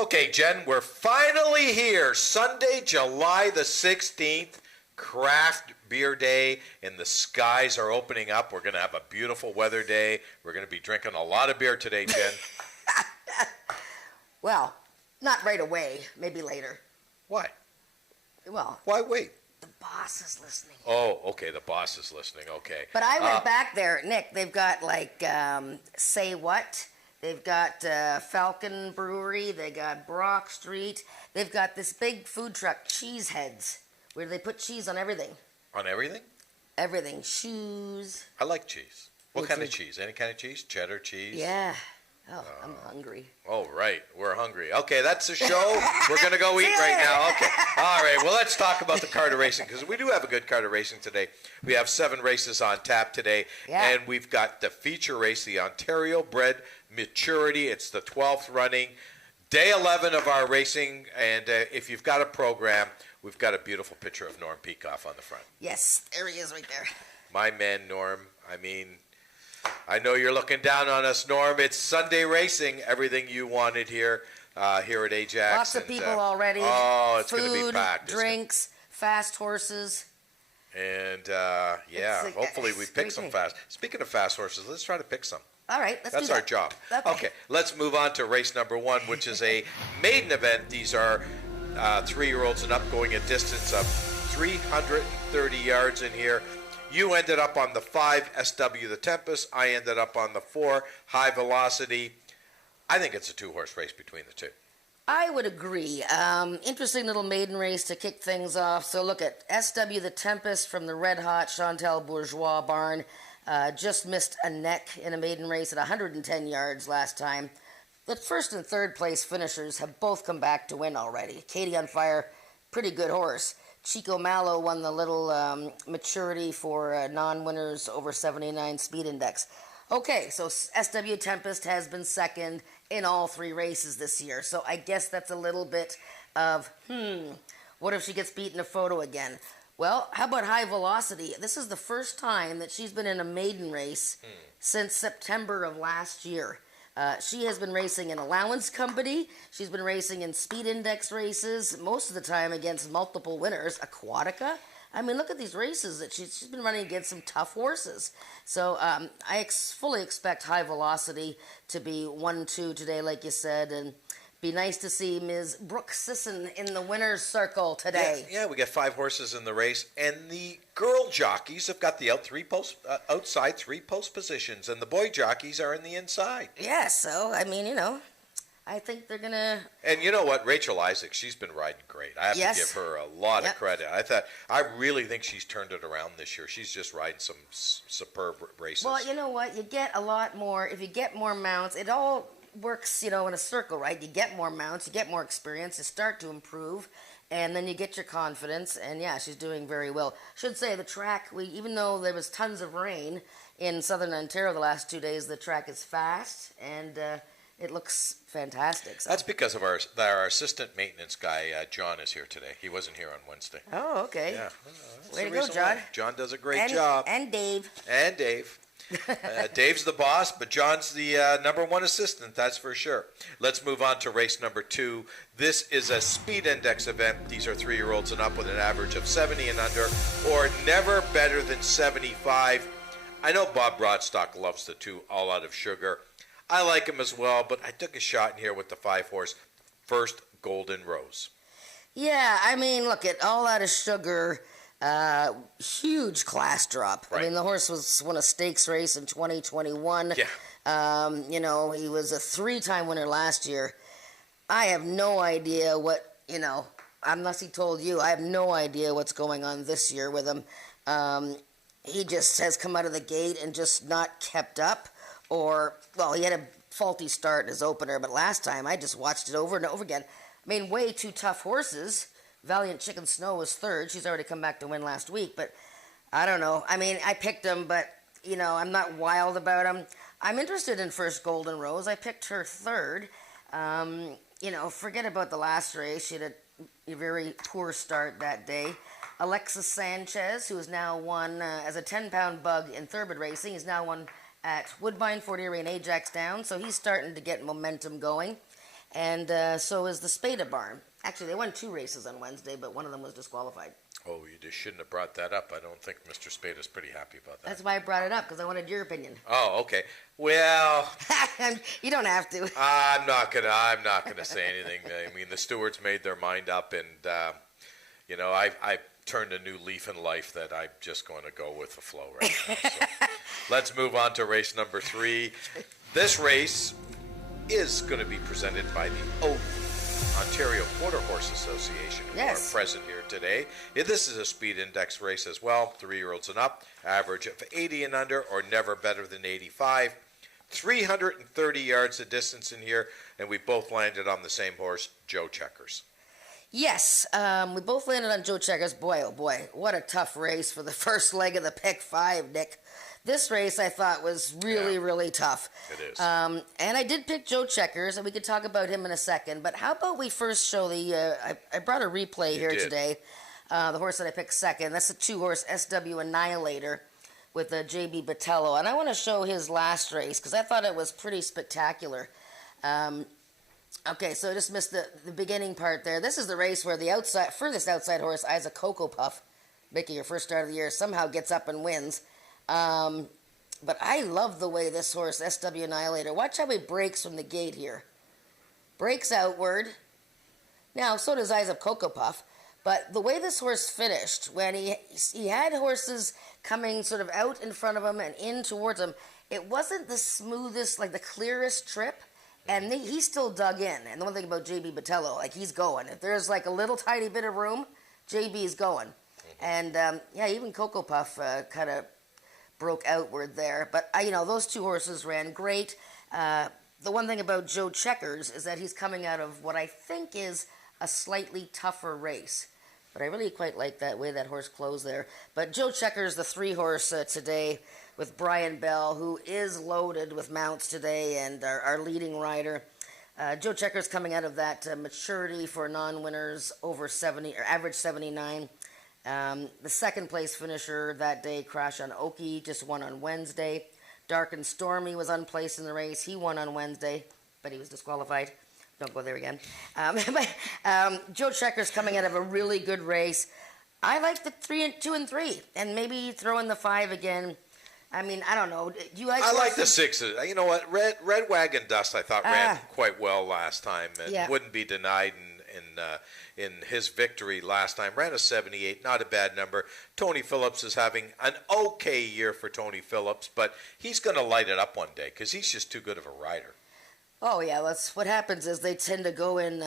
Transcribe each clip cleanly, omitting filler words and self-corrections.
Okay, Jen, we're finally here. Sunday, July the 16th, Craft Beer Day, and the skies are opening up. We're going to have a beautiful weather day. We're going to be drinking a lot of beer today, Jen. Well, not right away. Maybe later. Why? Well, Why wait? the boss is listening. Oh, okay, the boss is listening. Okay. But I went back there, Nick. They've got like Say What. They've got Falcon Brewery. They got Brock Street. They've got this big food truck, Cheeseheads, where they put cheese on everything. On everything? Everything. Shoes. I like cheese. What Me kind too. of cheese? Any kind of cheese? Cheddar cheese? Yeah. Oh, I'm hungry. Oh, right. We're hungry. Okay, that's the show. We're going to go eat right now. Okay. All right. Well, let's talk about the card of racing because we do have a good card of racing today. We have 7 races on tap today. Yeah. And we've got the feature race, the Ontario Bred Maturity. It's the 12th running. Day 11 of our racing. And if you've got a program, we've got a beautiful picture of Norm Peikoff on the front. Yes, there he is right there. My man, Norm. I mean, I know you're looking down on us, Norm. It's Sunday racing, everything you wanted here here at Ajax. Lots of people already. Oh, it's going to be Food, packed. drinks, fast horses. And, yeah, It's hopefully we pick great some day. fast. Speaking of fast horses, let's try to pick some. All right, let's That's do that. our job. Okay. Let's move on to race number 1, which is a maiden event. These are 3-year-olds and up going a distance of 330 yards in here. You ended up on the 5 SW the Tempest. I ended up on the 4 High Velocity. I think it's a 2-horse race between the two. I would agree. Interesting little maiden race to kick things off. So look at SW the Tempest from the red hot Chantal Bourgeois barn. Just missed a neck in a maiden race at 110 yards last time. The first and third place finishers have both come back to win already. Katie on Fire, pretty good horse. Chico Mallow won the little maturity for non-winners over 79 speed index. Okay, so SW Tempest has been second in all 3 races this year. So I guess that's a little bit of, what if she gets beat in a photo again? Well, how about High Velocity? This is the first time that she's been in a maiden race since September of last year. She has been racing in allowance company. She's been racing in speed index races, most of the time against multiple winners. Aquatica. I mean, look at these races that she's been running against some tough horses. So I fully expect High Velocity to be 1-2 today, like you said, and be nice to see Ms. Brooke Sisson in the winner's circle today. Yeah, we got 5 horses in the race, and the girl jockeys have got the outside 3 post positions, and the boy jockeys are in the inside. Yeah, so, I mean, I think they're going to... And you know what? Rachel Isaac, she's been riding great. I have to give her a lot of credit. I really think she's turned it around this year. She's just riding some superb races. Well, you know what? You get a lot more, if you get more mounts, it all works, in a circle, right? You get more mounts, you get more experience, you start to improve, and then you get your confidence, and yeah, she's doing very well. Should say the track, even though there was tons of rain in southern Ontario the last 2 days, the track is fast, and it looks fantastic. So. That's because of our assistant maintenance guy, John, is here today. He wasn't here on Wednesday. Oh, okay. Yeah. Way to go, John. John does a great job. And Dave. And Dave. Dave's the boss, but John's the number 1 assistant, that's for sure. Let's move on to race number 2. This is a speed index event. These are 3-year-olds and up with an average of 70 and under, or never better than 75. I know Bob Broadstock loves the 2 All Out of Sugar. I like him as well, but I took a shot in here with the 5-horse First Golden Rose. Yeah, I mean, look, at All Out of Sugar, huge class drop. Right. I mean, the horse won a stakes race in 2021. Yeah. He was a 3-time winner last year. I have no idea what, unless he told you, I have no idea what's going on this year with him. He just has come out of the gate and just not kept up. He had a faulty start in his opener, but last time I just watched it over and over again. I mean, way 2 tough horses. Valiant Chicken Snow was 3rd. She's already come back to win last week, but I don't know. I mean, I picked him, but, I'm not wild about him. I'm interested in First Golden Rose. I picked her 3rd. Forget about the last race. She had a very poor start that day. Alexis Sanchez, who has now won as a 10-pound bug in Thoroughbred Racing, is now won at Woodbine, Fort Erie, and Ajax Down, so he's starting to get momentum going. and so is the Spada barn. Actually, they won 2 races on Wednesday, but one of them was disqualified. Oh, you just shouldn't have brought that up. I don't think Mr. Spada's pretty happy about that. That's why I brought it up, because I wanted your opinion. Oh, okay. Well, you don't have to. I'm not gonna say anything. I mean, the stewards made their mind up, and I turned a new leaf in life that I'm just going to go with the flow right now. So let's move on to race number 3. This race is going to be presented by the Ontario Quarter Horse Association, who are present here today. This is a speed index race as well, 3-year-olds and up, average of 80 and under, or never better than 85. 330 yards of distance in here, and we both landed on the same horse, Joe Checkers. Yes, we both landed on Joe Checkers. Boy, oh boy, what a tough race for the first leg of the pick 5, Nick. This race I thought was really tough. It is. And I did pick Joe Checkers, and we could talk about him in a second. But how about we first show the, I brought a replay here today, the horse that I picked second. That's the 2-horse SW Annihilator with JB Botello. And I want to show his last race, because I thought it was pretty spectacular. Okay, so I just missed the beginning part there. This is the race where the furthest outside horse, Isaac Cocoa Puff, making your first start of the year, somehow gets up and wins. But I love the way this horse, SW Annihilator, watch how he breaks from the gate here. Breaks outward. Now, so does Isaac Cocoa Puff. But the way this horse finished, when he had horses coming sort of out in front of him and in towards him, it wasn't the smoothest, like the clearest trip. And he still dug in. And the one thing about JB Botello, like he's going. If there's like a little tiny bit of room, JB's going. And even Cocoa Puff kind of broke outward there. But those 2 horses ran great. The one thing about Joe Checkers is that he's coming out of what I think is a slightly tougher race. But I really quite like that way that horse closed there. But Joe Checkers, the 3-horse today, with Brian Bell, who is loaded with mounts today and our leading rider. Joe Checkers coming out of that maturity for non-winners over 70, or average 79. The second place finisher that day, Crash on Oki, just won on Wednesday. Dark and Stormy was unplaced in the race. He won on Wednesday, but he was disqualified. Don't go there again. Joe Checkers coming out of a really good race. I like the 2 and 3, and maybe throw in the 5 again. I mean, I don't know. Do you like? I like the 6s. You know what? Red Wagon Dust, I thought ran quite well last time, and wouldn't be denied in his victory last time. Ran a 78, not a bad number. Tony Phillips is having an okay year for Tony Phillips, but he's going to light it up one day because he's just too good of a rider. Oh yeah, what happens is they tend to go in,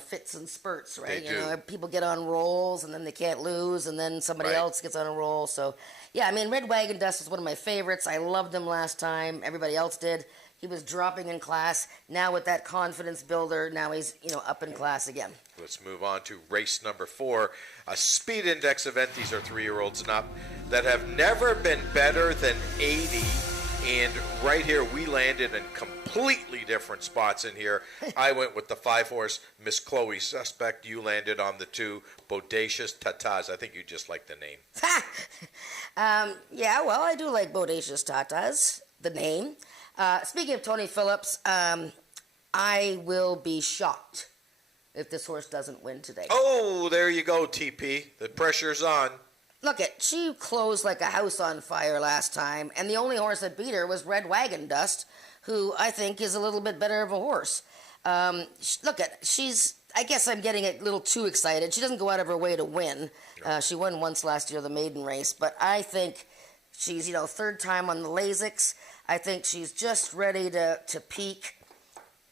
fits and spurts, right? They do. People get on rolls and then they can't lose, and then somebody else gets on a roll. So, yeah, I mean, Red Wagon Dust is one of my favorites. I loved him last time. Everybody else did. He was dropping in class. Now with that confidence builder, now he's up in class again. Let's move on to race number 4, a speed index event. These are 3-year-olds and up that have never been better than 80. And right here, we landed in completely different spots in here. I went with the 5-horse, Miss Chloe Suspect. You landed on the 2, Bodacious Tatas. I think you just like the name. Yeah, well, I do like Bodacious Tatas, the name. Speaking of Tony Phillips, I will be shocked if this horse doesn't win today. Oh, there you go, TP. The pressure's on. Look, she closed like a house on fire last time, and the only horse that beat her was Red Wagon Dust, who I think is a little bit better of a horse. She's, I guess I'm getting a little too excited. She doesn't go out of her way to win. She won once last year, the maiden race, but I think she's, 3rd time on the Lasix. I think she's just ready to peak.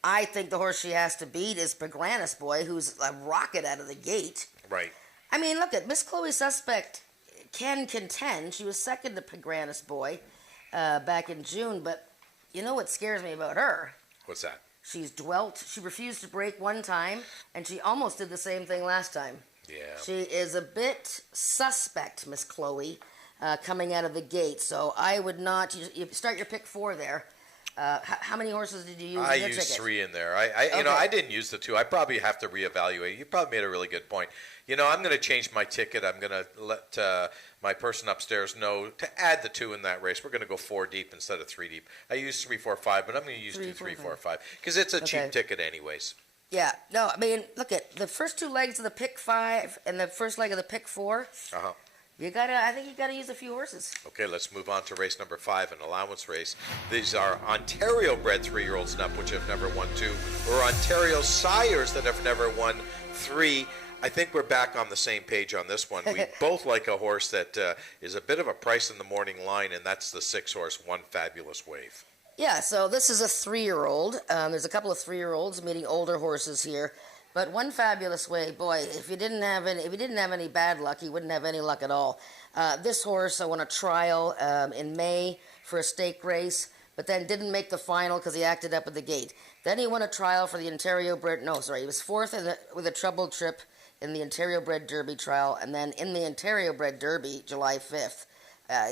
I think the horse she has to beat is Pagranus Boy, who's a rocket out of the gate. Right. I mean, look at Miss Chloe Suspect can contend. She was second to Pagranus Boy back in June, but you know what scares me about her? What's that? She's dwelt. She refused to break one time, and she almost did the same thing last time. Yeah. She is a bit suspect, Miss Chloe, coming out of the gate. So I would not. You start your pick 4 there. How many horses did you use? I used 3 in there. I didn't use the 2. I probably have to reevaluate. You probably made a really good point. I'm going to change my ticket. I'm going to let my person upstairs know to add the 2 in that race. We're going to go 4 deep instead of 3 deep. I used 3, 4, 5, but I'm going to use 2, 3, 4, 5 because it's a cheap ticket anyways. Yeah, no, I mean, look at the first two legs of the pick 5 and the first leg of the pick 4. Uh-huh. I think you gotta use a few horses. Okay, let's move on to race number 5, an allowance race. These are Ontario-bred 3-year-olds and up, which have never won 2, or Ontario sires that have never won 3. I think we're back on the same page on this one. We both like a horse that is a bit of a price in the morning line, and that's the 6-horse One Fabulous Wave. Yeah, so this is a 3-year-old. There's a couple of 3-year-olds meeting older horses here, but One Fabulous Way, boy, if he didn't have any bad luck, he wouldn't have any luck at all. This horse won a trial in May for a stake race, but then didn't make the final because he acted up at the gate. Then he won a trial for the Ontario Bred. No, sorry, he was fourth with a troubled trip in the Ontario Bred Derby trial, and then in the Ontario Bred Derby, July 5th,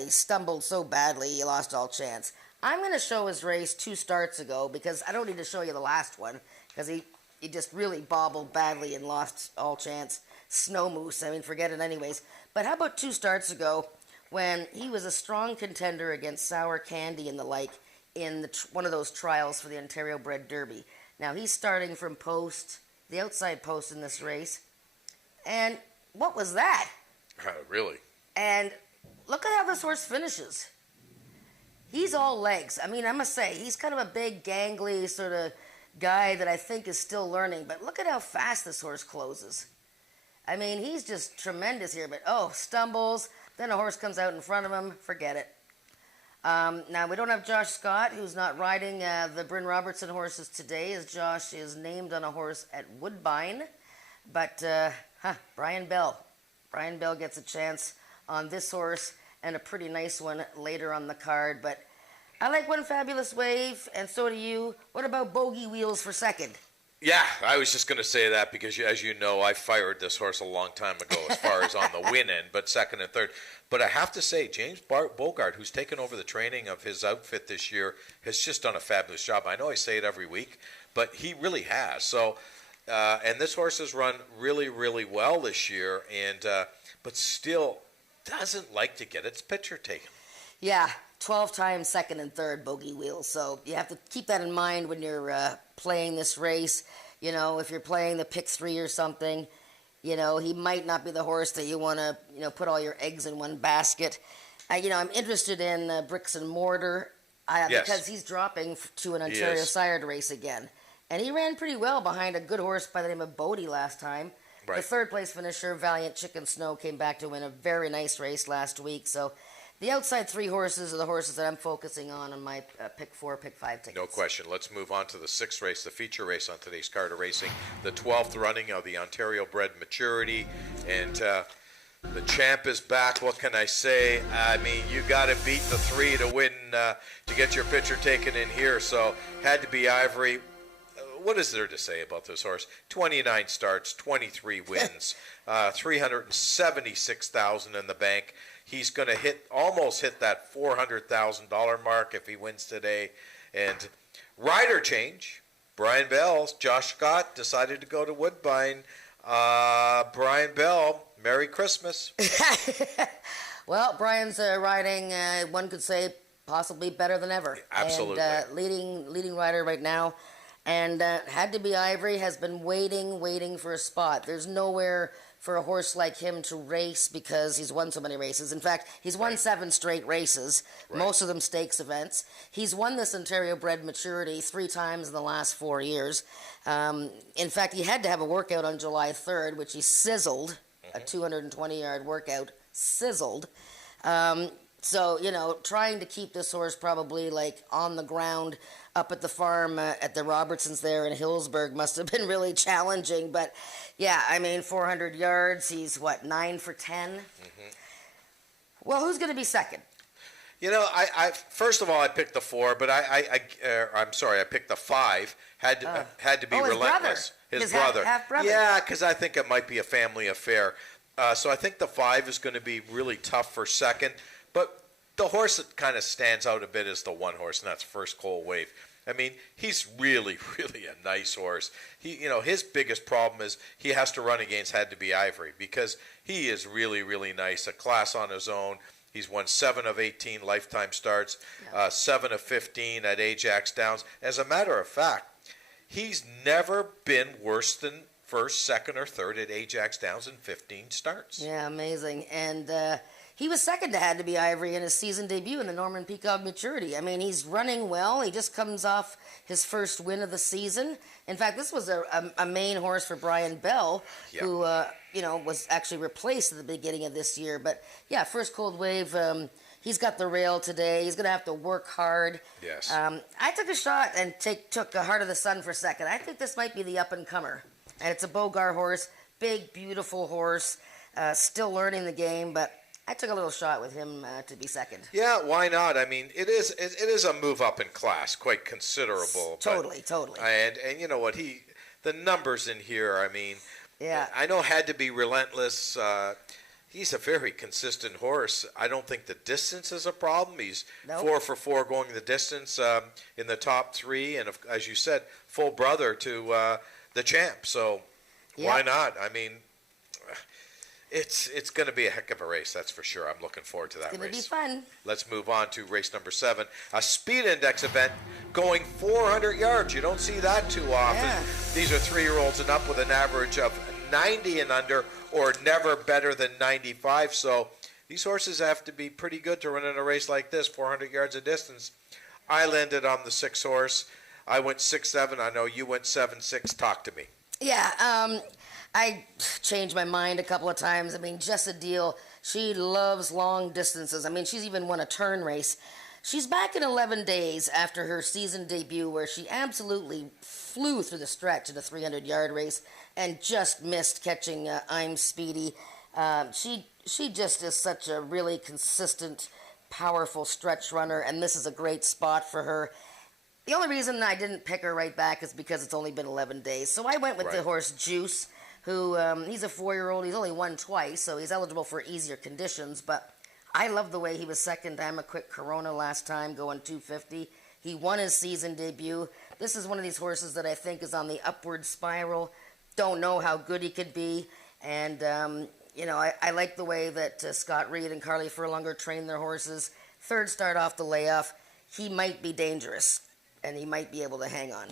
he stumbled so badly he lost all chance. I'm going to show his race 2 starts ago because I don't need to show you the last one because he just really bobbled badly and lost all chance. Snow Moose, I mean, forget it anyways. But how about 2 starts ago when he was a strong contender against Sour Candy and the like in one of those trials for the Ontario Bred Derby. Now, he's starting from the outside post in this race. And what was that? Really? And look at how this horse finishes. He's all legs. I mean, I must say, he's kind of a big, gangly sort of guy that I think is still learning. But look at how fast this horse closes. I mean, he's just tremendous here. But, stumbles. Then a horse comes out in front of him. Forget it. Now, we don't have Josh Scott, who's not riding the Bryn Robertson horses today, as Josh is named on a horse at Woodbine. But, Brian Bell. Brian Bell gets a chance on this horse and a pretty nice one later on the card. But I like One Fabulous Wave, and so do you. What about Bogey Wheels for second? Yeah, I was just going to say that because, as you know, I fired this horse a long time ago as far as on the win end, but second and third. But I have to say, James Bogart, who's taken over the training of his outfit this year, has just done a fabulous job. I know I say it every week, but he really has. So, and this horse has run really, really well this year, but still doesn't like to get its picture taken. Yeah, 12 times second and third Bogey Wheels. So you have to keep that in mind when you're playing this race. You know, if you're playing the pick 3 or something, you know, he might not be the horse that you want to, put all your eggs in one basket. I'm interested in Bricks and Mortar Yes. because he's dropping to an Ontario Sire to race again. And he ran pretty well behind a good horse by the name of Bodie last time. Right. The third place finisher, Valiant Chicken Snow, came back to win a very nice race last week. So the outside 3 horses are the horses that I'm focusing on my pick 4, pick 5 tickets. No question. Let's move on to the 6th race, the feature race on today's card of racing, the 12th running of the Ontario Bred Maturity. And the champ is back. What can I say? I mean, you got to beat the 3 to win, to get your picture taken in here. So had to be Ivory. What is there to say about this horse? 29 starts, 23 wins, 376,000 in the bank. He's going to almost hit that $400,000 mark if he wins today. And rider change. Brian Bell, Josh Scott decided to go to Woodbine. Brian Bell, Merry Christmas. Well, Brian's riding, one could say, possibly better than ever. Absolutely. And leading rider right now. And had to be Ivory, has been waiting for a spot. There's nowhere for a horse like him to race because he's won so many races. In fact, he's won 7 straight races, most of them stakes events. He's won this Ontario Bred Maturity 3 times in the last 4 years. In fact, he had to have a workout on July 3rd, which he sizzled, a 220-yard workout, sizzled. So, trying to keep this horse probably like on the ground up at the farm at the Robertsons there in Hillsburg must have been really challenging. But, yeah, I mean, 400 yards, he's, 9 for 10? Mm-hmm. Well, who's going to be second? I first of all, I picked the 4, but I'm sorry, I picked the 5. Had to be Relentless. His brother. Half-brother. Yeah, because I think it might be a family affair. So I think the 5 is going to be really tough for second. But the horse that kind of stands out a bit is the 1 horse, and that's First Cold Wave. I mean, he's really, really a nice horse. His biggest problem is he has to run against Had to be Ivory because he is really, really nice, a class on his own. He's won 7 of 18 lifetime starts, 7 of 15 at Ajax Downs. As a matter of fact, He's never been worse than first, second, or third at Ajax Downs in 15 starts. Yeah, amazing. And he was second to Had to Be Ivory in his season debut in the Norman Peacock Maturity. I mean, he's running well. He just comes off his first win of the season. In fact, this was a main horse for Brian Bell, who was actually replaced at the beginning of this year. But yeah, first cold wave. He's got the rail today. He's going to have to work hard. Yes. I took a shot and took a Heart of the Sun for second. I think this might be the up-and-comer. And it's a Bogar horse, big, beautiful horse, still learning the game, but I took a little shot with him to be second. Yeah, why not? I mean, it is a move up in class, quite considerable. Totally. And you know what? The numbers in here, I mean, yeah. I know Had to Be Relentless. He's a very consistent horse. I don't think the distance is a problem. He's 4 for 4 going the distance in the top 3, and as you said, full brother to the champ. So why not? I mean, it's going to be a heck of a race, that's for sure. I'm looking forward to that race. It's going to be fun. Let's move on to race number 7, a speed index event going 400 yards. You don't see that too often. Yeah. These are 3-year-olds and up with an average of 90 and under, or never better than 95. So these horses have to be pretty good to run in a race like this, 400 yards of distance. I landed on the 6 horse. I went 6-7. I know you went 7-6. Talk to me. Yeah, I changed my mind a couple of times. I mean, Jess Deal, she loves long distances. I mean, she's even won a turn race. She's back in 11 days after her season debut, where she absolutely flew through the stretch in a 300-yard race and just missed catching I'm Speedy. She just is such a really consistent, powerful stretch runner, and this is a great spot for her. The only reason I didn't pick her right back is because it's only been 11 days. So I went with the horse Juice, who he's a 4-year-old. He's only won twice, so he's eligible for easier conditions. But I love the way he was second to Emma Quick Corona last time, going 250. He won his season debut. This is one of these horses that I think is on the upward spiral. Don't know how good he could be. And, I like the way that Scott Reed and Carly Furlonger train their horses. Third start off the layoff. He might be dangerous, and he might be able to hang on.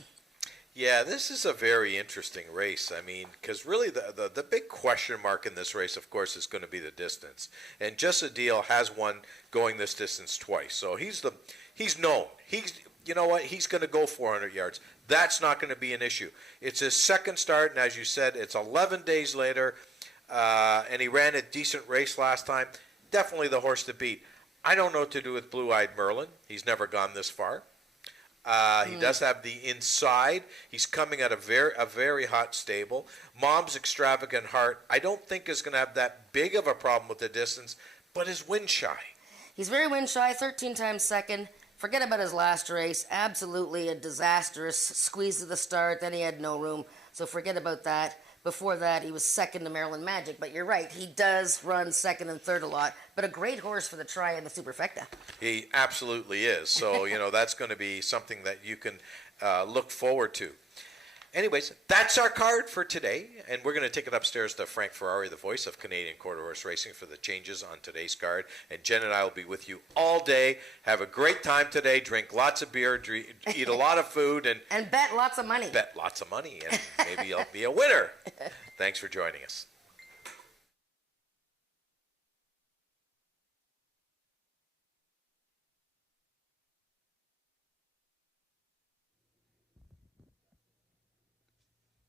Yeah, this is a very interesting race. I mean, because really the big question mark in this race, of course, is going to be the distance. And Just a Deal has won going this distance twice. So he's known. You know what? He's going to go 400 yards. That's not going to be an issue. It's his second start, and as you said, it's 11 days later, and he ran a decent race last time. Definitely the horse to beat. I don't know what to do with Blue Eyed Merlin. He's never gone this far. He does have the inside. He's coming at a very hot stable. Mom's Extravagant Heart, I don't think is going to have that big of a problem with the distance, but is wind shy. He's very wind shy, 13 times second. Forget about his last race. Absolutely a disastrous squeeze to the start. Then he had no room. So forget about that. Before that, he was second to Maryland Magic. But you're right. He does run second and third a lot. But a great horse for the try in the Superfecta. He absolutely is. So, that's going to be something that you can look forward to. Anyways, that's our card for today, and we're going to take it upstairs to Frank Ferrari, the voice of Canadian Quarter Horse Racing, for the changes on today's card. And Jen and I will be with you all day. Have a great time today. Drink lots of beer, eat a lot of food, and bet lots of money. Bet lots of money, and maybe you'll be a winner. Thanks for joining us.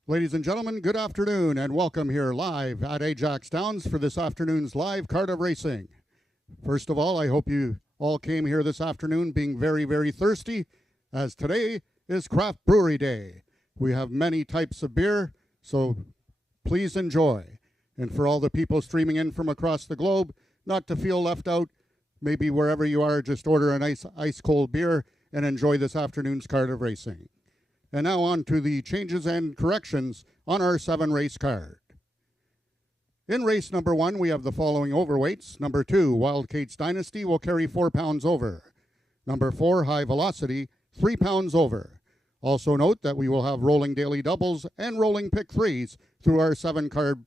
Ladies and gentlemen, good afternoon and welcome here live at Ajax Downs for this afternoon's live card of racing. First of all, I hope you all came here this afternoon being very, very thirsty, as today is Craft Brewery Day. We have many types of beer, so please enjoy. And for all the people streaming in from across the globe, not to feel left out, maybe wherever you are, just order a nice ice-cold beer and enjoy this afternoon's card of racing. And now on to the changes and corrections on our 7-race card. In race number 1, we have the following overweights. Number 2, Wild Kate's Dynasty will carry 4 pounds over. Number 4, High Velocity, 3 pounds over. Also note that we will have rolling daily doubles and rolling pick 3s through our 7 card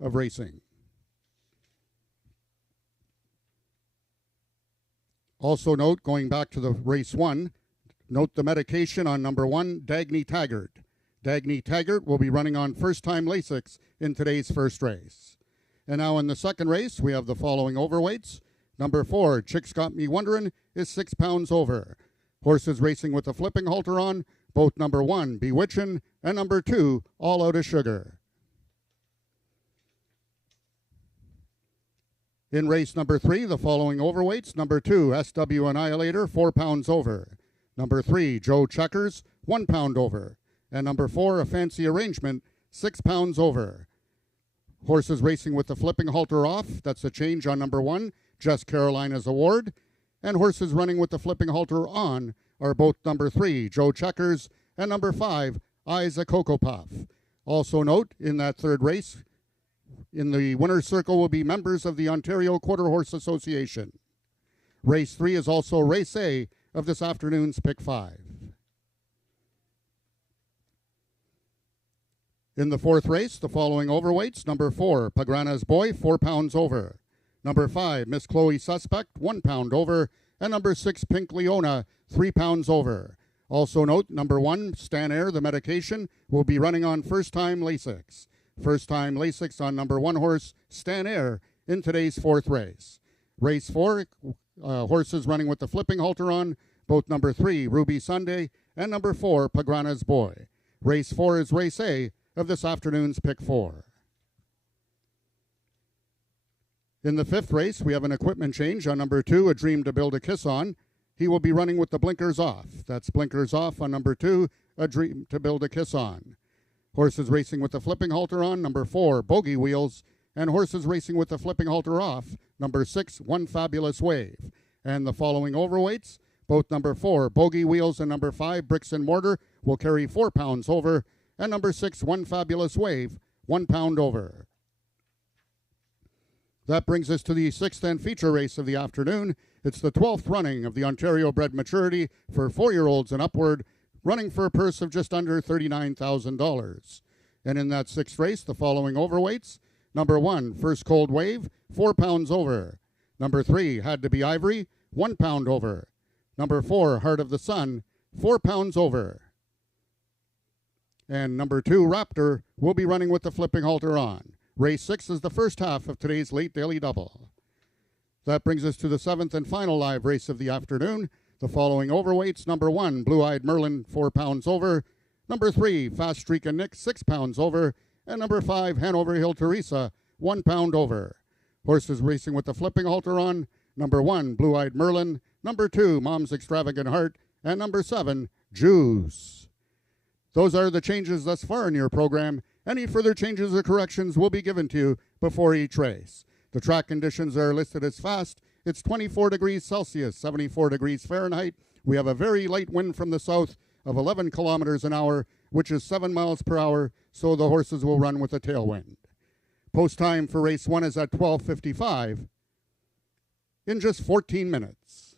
of racing. Also note, going back to the race 1, note the medication on number 1, Dagny Taggart. Dagny Taggart will be running on first-time Lasix in today's first race. And now in the second race, we have the following overweights. Number 4, Chicks Got Me Wonderin', is 6 pounds over. Horses racing with the flipping halter on, both number 1, Bewitchin', and number 2, All Out of Sugar. In race number 3, the following overweights. Number 2, SW Annihilator, 4 pounds over. Number 3, Joe Checkers, 1 pound over. And number 4, A Fancy Arrangement, 6 pounds over. Horses racing with the flipping halter off, that's a change on number 1, Just Carolina's Award. And horses running with the flipping halter on are both number 3, Joe Checkers, and number 5, Eyes a Cocoa Puff. Also note, in that third race, in the winner's circle will be members of the Ontario Quarter Horse Association. Race 3 is also Race A of this afternoon's Pick 5. In the fourth race, the following overweights. Number 4, Pagrana's Boy, 4 pounds over. Number 5, Miss Chloe Suspect, 1 pound over. And number 6, Pink Leona, 3 pounds over. Also note, number 1, Stan Air, the medication, will be running on first-time Lasix. First-time Lasix on number 1 horse, Stan Air, in today's fourth race. Race 4, horses running with the flipping halter on, both number 3, Ruby Sunday, and number 4, Pagrana's Boy. Race 4 is Race A of this afternoon's Pick 4. In the fifth race, we have an equipment change on number 2, A Dream to Build a Kiss On. He will be running with the blinkers off. That's blinkers off on number 2, A Dream to Build a Kiss On. Horses racing with the flipping halter on, number 4, Bogey Wheels. And horses racing with the flipping halter off, number 6, One Fabulous Wave. And the following overweights, both number 4, Bogey Wheels, and number 5, Bricks and Mortar, will carry 4 pounds over. And number 6, One Fabulous Wave, 1 pound over. That brings us to the sixth and feature race of the afternoon. It's the 12th running of the Ontario Bred Maturity for 4-year-olds and upward, running for a purse of just under $39,000. And in that sixth race, the following overweights. Number 1, First Cold Wave, 4 pounds over. Number 3, Had to Be Ivory, 1 pound over. Number 4, Heart of the Sun, 4 pounds over. And number 2, Raptor, will be running with the flipping halter on. Race 6 is the first half of today's late daily double. That brings us to the seventh and final live race of the afternoon. The following overweights. Number 1, Blue-Eyed Merlin, 4 pounds over. Number 3, Fast Streak and Nick, 6 pounds over. And number 5, Hanover Hill Teresa, 1 pound over. Horses racing with the flipping halter on. Number 1, Blue-Eyed Merlin. Number 2, Mom's Extravagant Heart. And number 7, Juice. Those are the changes thus far in your program. Any further changes or corrections will be given to you before each race. The track conditions are listed as fast. It's 24 degrees Celsius, 74 degrees Fahrenheit. We have a very light wind from the south of 11 kilometers an hour, which is 7 miles per hour, so the horses will run with a tailwind. Post time for race 1 is at 12:55 in just 14 minutes.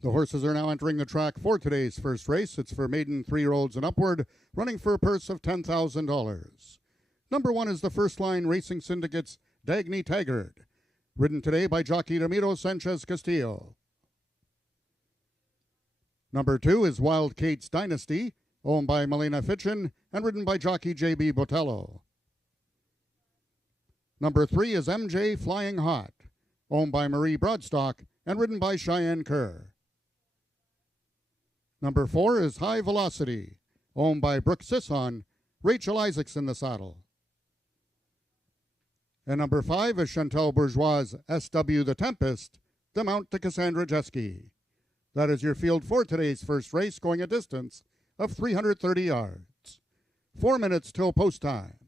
The horses are now entering the track for today's first race. It's for maiden 3-year-olds and upward, running for a purse of $10,000. Number 1 is the First Line Racing Syndicate's Dagny Taggart, ridden today by jockey Ramiro Sanchez Castillo. Number 2 is Wild Kate's Dynasty, owned by Melina Fitchin and ridden by jockey J.B. Botello. Number 3 is MJ Flying Hot, owned by Marie Broadstock and ridden by Cheyenne Kerr. Number 4 is High Velocity, owned by Brooke Sisson, Rachel Isaacs in the saddle. And number 5 is Chantal Bourgeois' SW The Tempest, the mount to Cassandra Jeske. That is your field for today's first race, going a distance of 330 yards. 4 minutes till post time.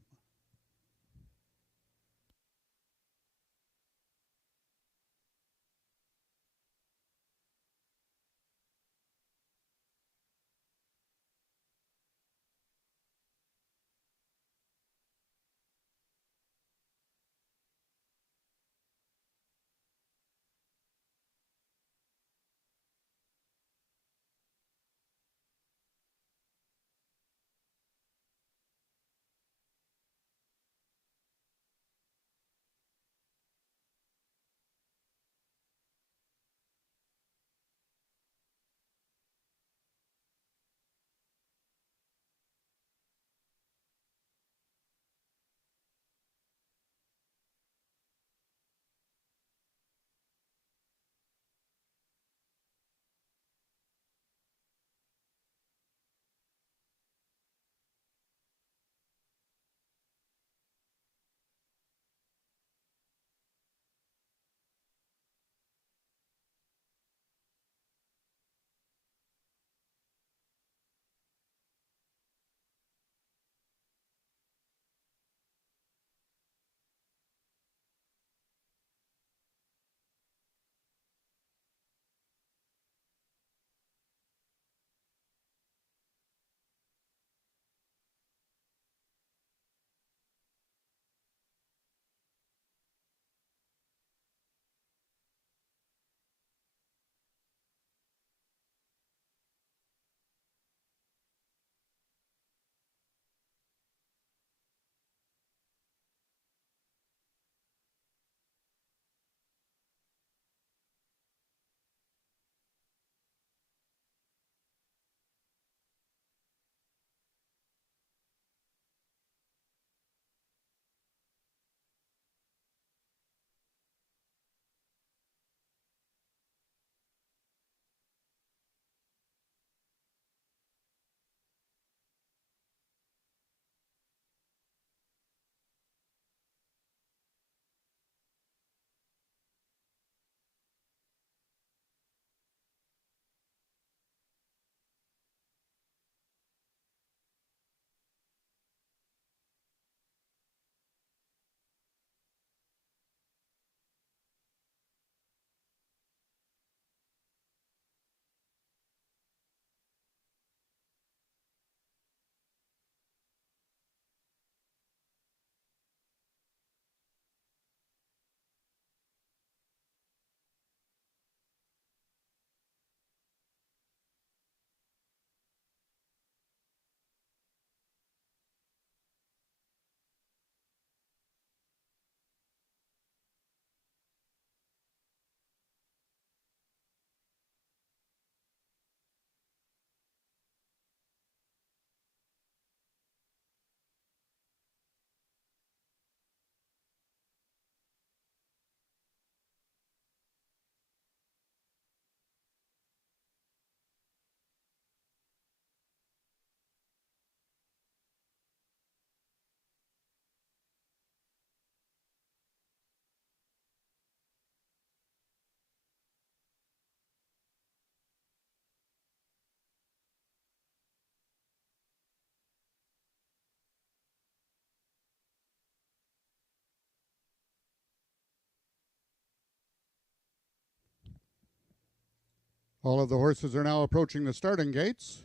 All of the horses are now approaching the starting gates.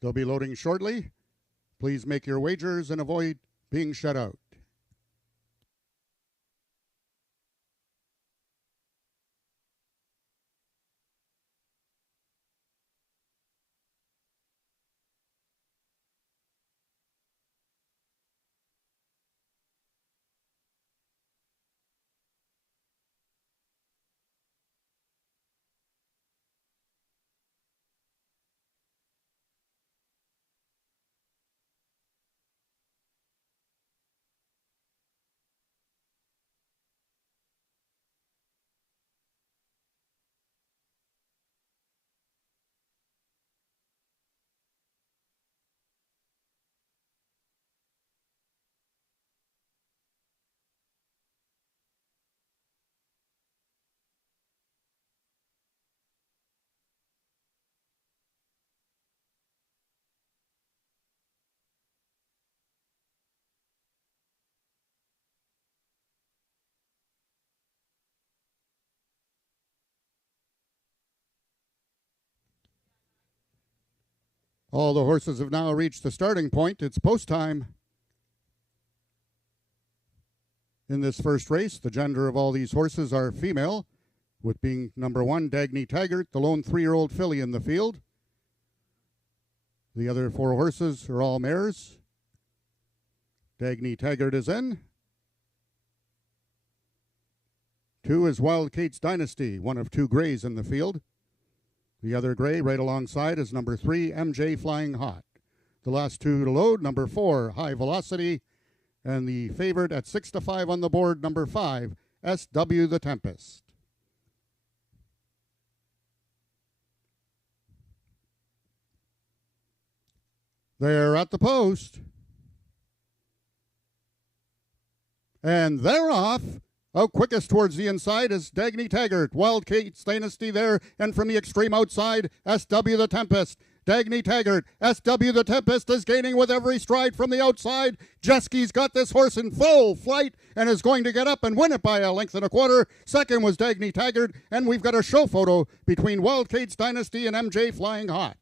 They'll be loading shortly. Please make your wagers and avoid being shut out. All the horses have now reached the starting point. It's post time. In this first race, the gender of all these horses are female, with being number 1, Dagny Taggart, the lone 3-year-old filly in the field. The other 4 horses are all mares. Dagny Taggart is in. 2 is Wild Kate's Dynasty, one of 2 grays in the field. The other gray right alongside is number 3, MJ Flying Hot. The last 2 to load, number 4, High Velocity, and the favorite at 6-5 on the board, number 5, SW the Tempest. They're at the post. And they're off. Out quickest towards the inside is Dagny Taggart. Wild Kate's Dynasty there, and from the extreme outside, SW the Tempest. Dagny Taggart, SW the Tempest is gaining with every stride from the outside. Jeske's got this horse in full flight and is going to get up and win it by 1.25 lengths. Second was Dagny Taggart, and we've got a show photo between Wild Kate's Dynasty and MJ Flying Hot.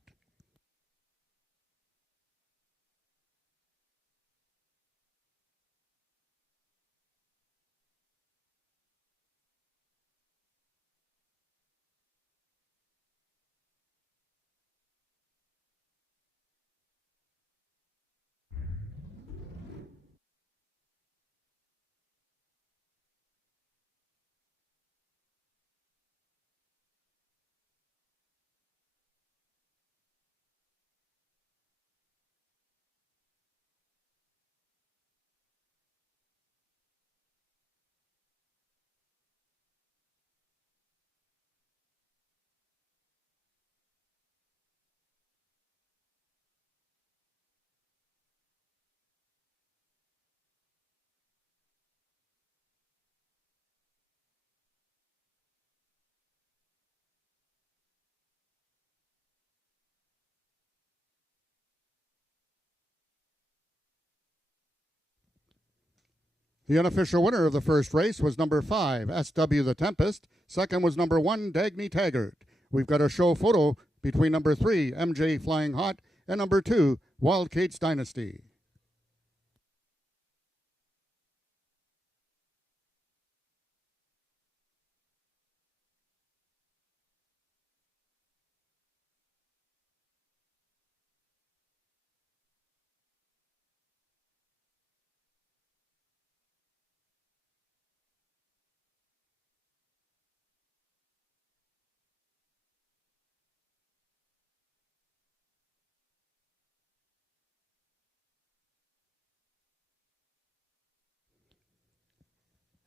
The unofficial winner of the first race was number 5, SW the Tempest. Second was number 1, Dagny Taggart. We've got a show photo between number 3, MJ Flying Hot, and number 2, Wild Kate's Dynasty.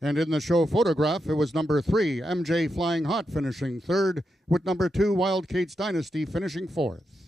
And in the show photograph, it was number 3, MJ Flying Hot, finishing third, with number 2, Wild Kate's Dynasty, finishing fourth.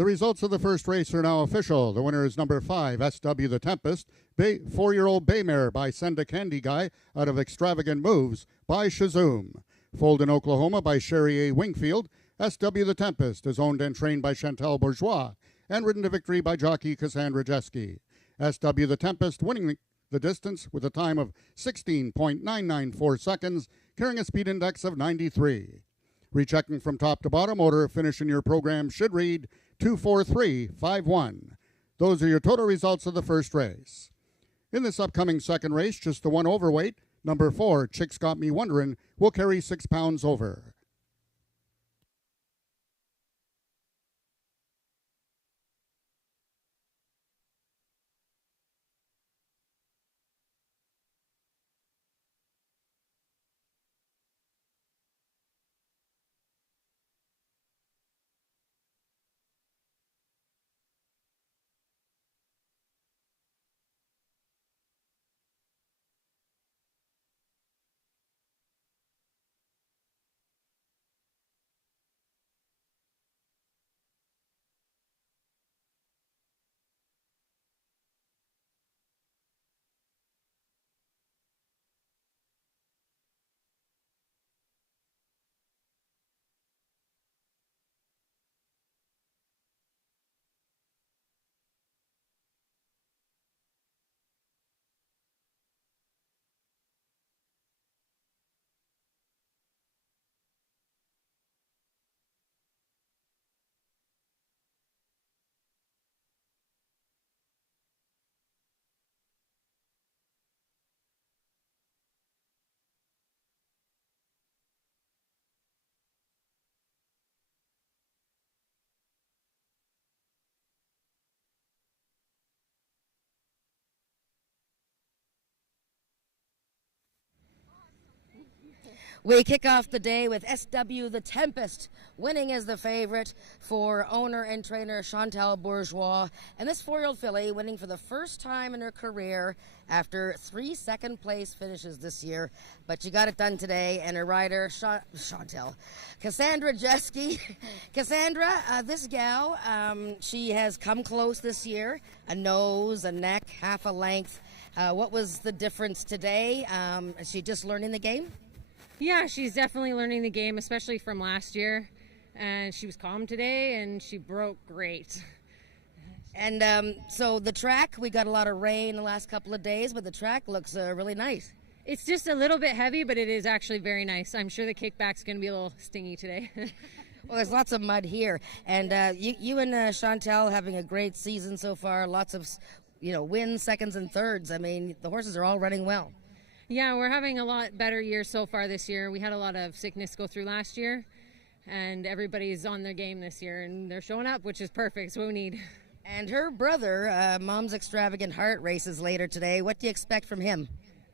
The results of the first race are now official. The winner is number 5, SW the Tempest, 4-year-old Baymare by Senda Candy Guy out of Extravagant Moves by Shazoom. Foaled in Oklahoma by Sherry A. Wingfield, SW the Tempest is owned and trained by Chantal Bourgeois and ridden to victory by jockey Cassandra Jeske. SW the Tempest winning the distance with a time of 16.994 seconds, carrying a speed index of 93. Rechecking from top to bottom, order of finish in your program should read 24351. Those are your total results of the first race. In this upcoming second race, just the one overweight, number 4, Chicks Got Me Wonderin', will carry 6 pounds over. We kick off the day with SW the Tempest, winning as the favorite for owner and trainer Chantal Bourgeois. And this 4-year-old filly winning for the first time in her career after 3 second-place finishes this year. But she got it done today, and her rider, Chantal, Cassandra Jeske. Cassandra, this gal, she has come close this year. A nose, a neck, half a length. What was the difference today? Is she just learning the game? Yeah, she's definitely learning the game, especially from last year. And she was calm today, and she broke great. And so the track, we got a lot of rain the last couple of days, but the track looks really nice. It's just a little bit heavy, but it is actually very nice. I'm sure the kickback's going to be a little stingy today. Well, there's lots of mud here. And you and Chantal having a great season so far, lots of wins, seconds, and thirds. I mean, the horses are all running well. Yeah, we're having a lot better year so far this year. We had a lot of sickness go through last year, and everybody's on their game this year, and they're showing up, which is perfect. It's what we need. And her brother, Mom's Extravagant Heart, races later today. What do you expect from him?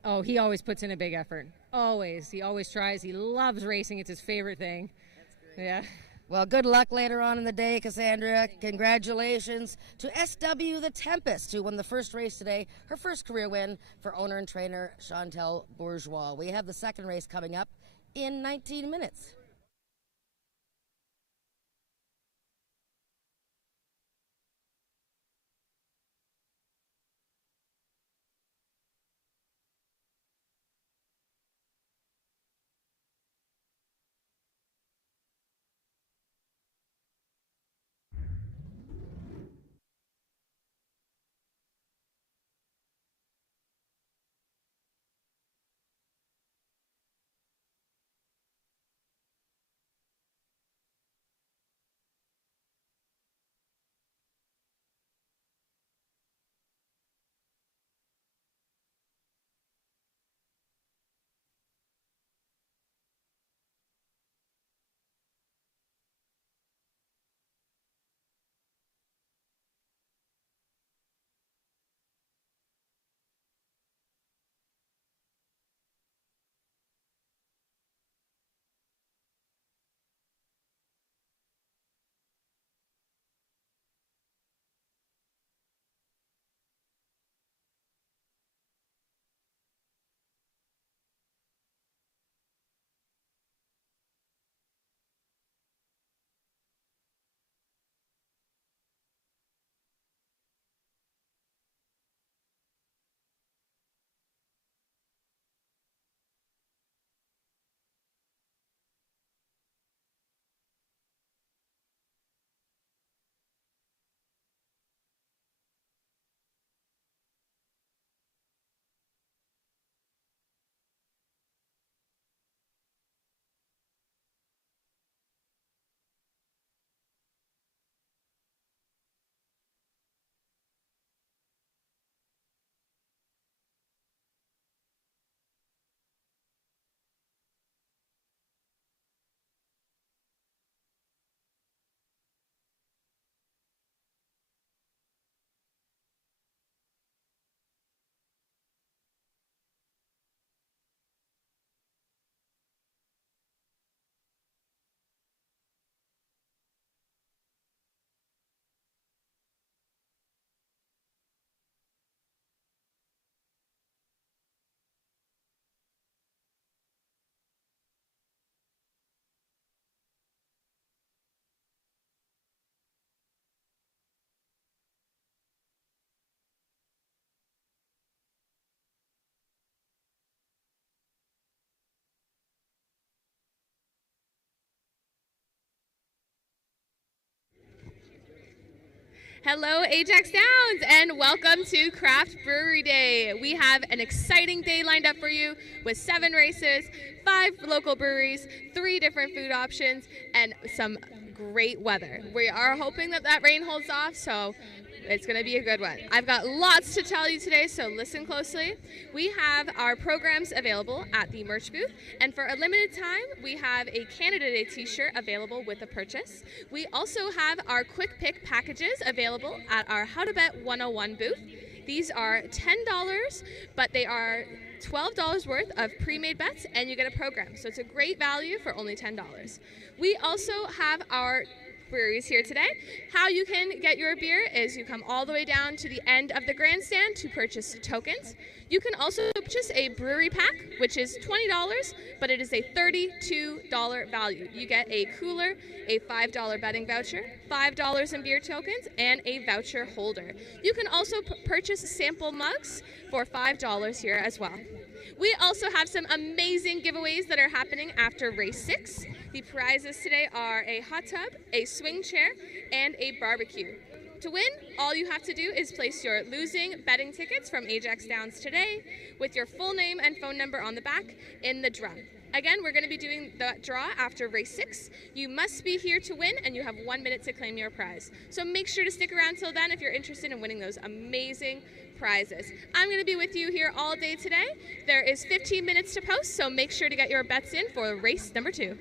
Oh, he always puts in a big effort. Always. He always tries. He loves racing. It's his favorite thing. That's great. Yeah. Well, good luck later on in the day, Cassandra. Congratulations to SW the Tempest, who won the first race today, her first career win for owner and trainer Chantal Bourgeois. We have the second race coming up in 19 minutes. Hello, Ajax Downs, and welcome to Craft Brewery Day. We have an exciting day lined up for you with 7 races, 5 local breweries, 3 different food options, and some great weather. We are hoping that rain holds off, so it's going to be a good one. I've got lots to tell you today, so listen closely. We have our programs available at the merch booth, and for a limited time, we have a Canada Day t-shirt available with a purchase. We also have our quick pick packages available at our How to Bet 101 booth. These are $10, but they are $12 worth of pre-made bets, and you get a program. So it's a great value for only $10. We also have our breweries here today. How you can get your beer is you come all the way down to the end of the grandstand to purchase tokens. You can also purchase a brewery pack, which is $20, but it is a $32 value. You get a cooler, a $5 betting voucher, $5 in beer tokens, and a voucher holder. You can also purchase sample mugs for $5 here as well. We also have some amazing giveaways that are happening after race 6. The prizes today are a hot tub, a swing chair, and a barbecue. To win, all you have to do is place your losing betting tickets from Ajax Downs today with your full name and phone number on the back in the drum. Again, we're going to be doing the draw after race 6. You must be here to win, and you have 1 minute to claim your prize. So make sure to stick around till then if you're interested in winning those amazing prizes. I'm going to be with you here all day today. There is 15 minutes to post, so make sure to get your bets in for race number 2.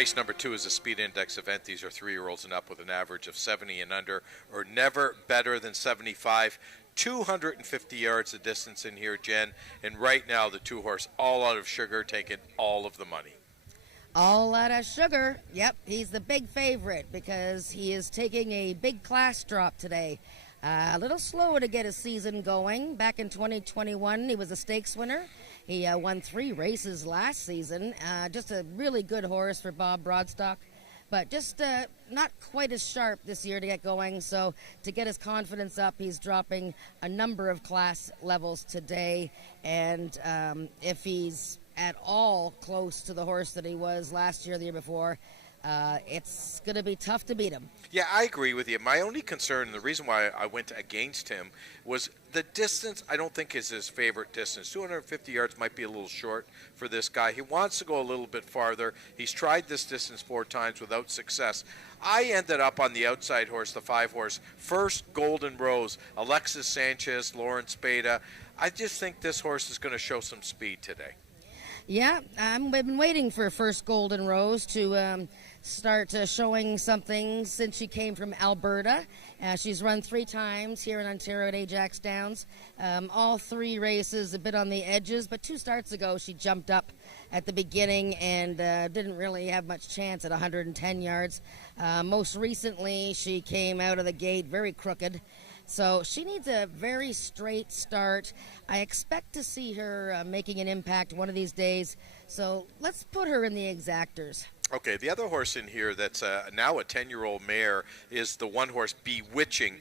Race number 2 is a speed index event. These are 3-year-olds and up with an average of 70 and under, or never better than 75. 250 yards of distance in here, Jen. And right now, the 2-horse, All Out of Sugar, taking all of the money. All out of sugar. Yep, he's the big favorite because he is taking a big class drop today. A little slow to get his season going. Back in 2021, he was a stakes winner. He won 3 races last season. Just a really good horse for Bob Broadstock, but just not quite as sharp this year to get going. So to get his confidence up, he's dropping a number of class levels today. And if he's at all close to the horse that he was last year, the year before, it's going to be tough to beat him. Yeah, I agree with you. My only concern, and the reason why I went against him, was the distance. I don't think is his favorite distance. 250 yards might be a little short for this guy. He wants to go a little bit farther. He's tried this distance 4 times without success. I ended up on the outside horse, the 5-horse, First Golden Rose, Alexis Sanchez, Lawrence Beta. I just think this horse is going to show some speed today. Yeah, I've been waiting for First Golden Rose to start showing something since she came from Alberta. She's run 3 times here in Ontario at Ajax Downs. All 3 races a bit on the edges, but 2 starts ago she jumped up at the beginning and didn't really have much chance at 110 yards. Most recently she came out of the gate very crooked. So she needs a very straight start. I expect to see her making an impact one of these days. So let's put her in the exactors. Okay, the other horse in here that's now a 10-year-old mare is the 1-horse Bewitching.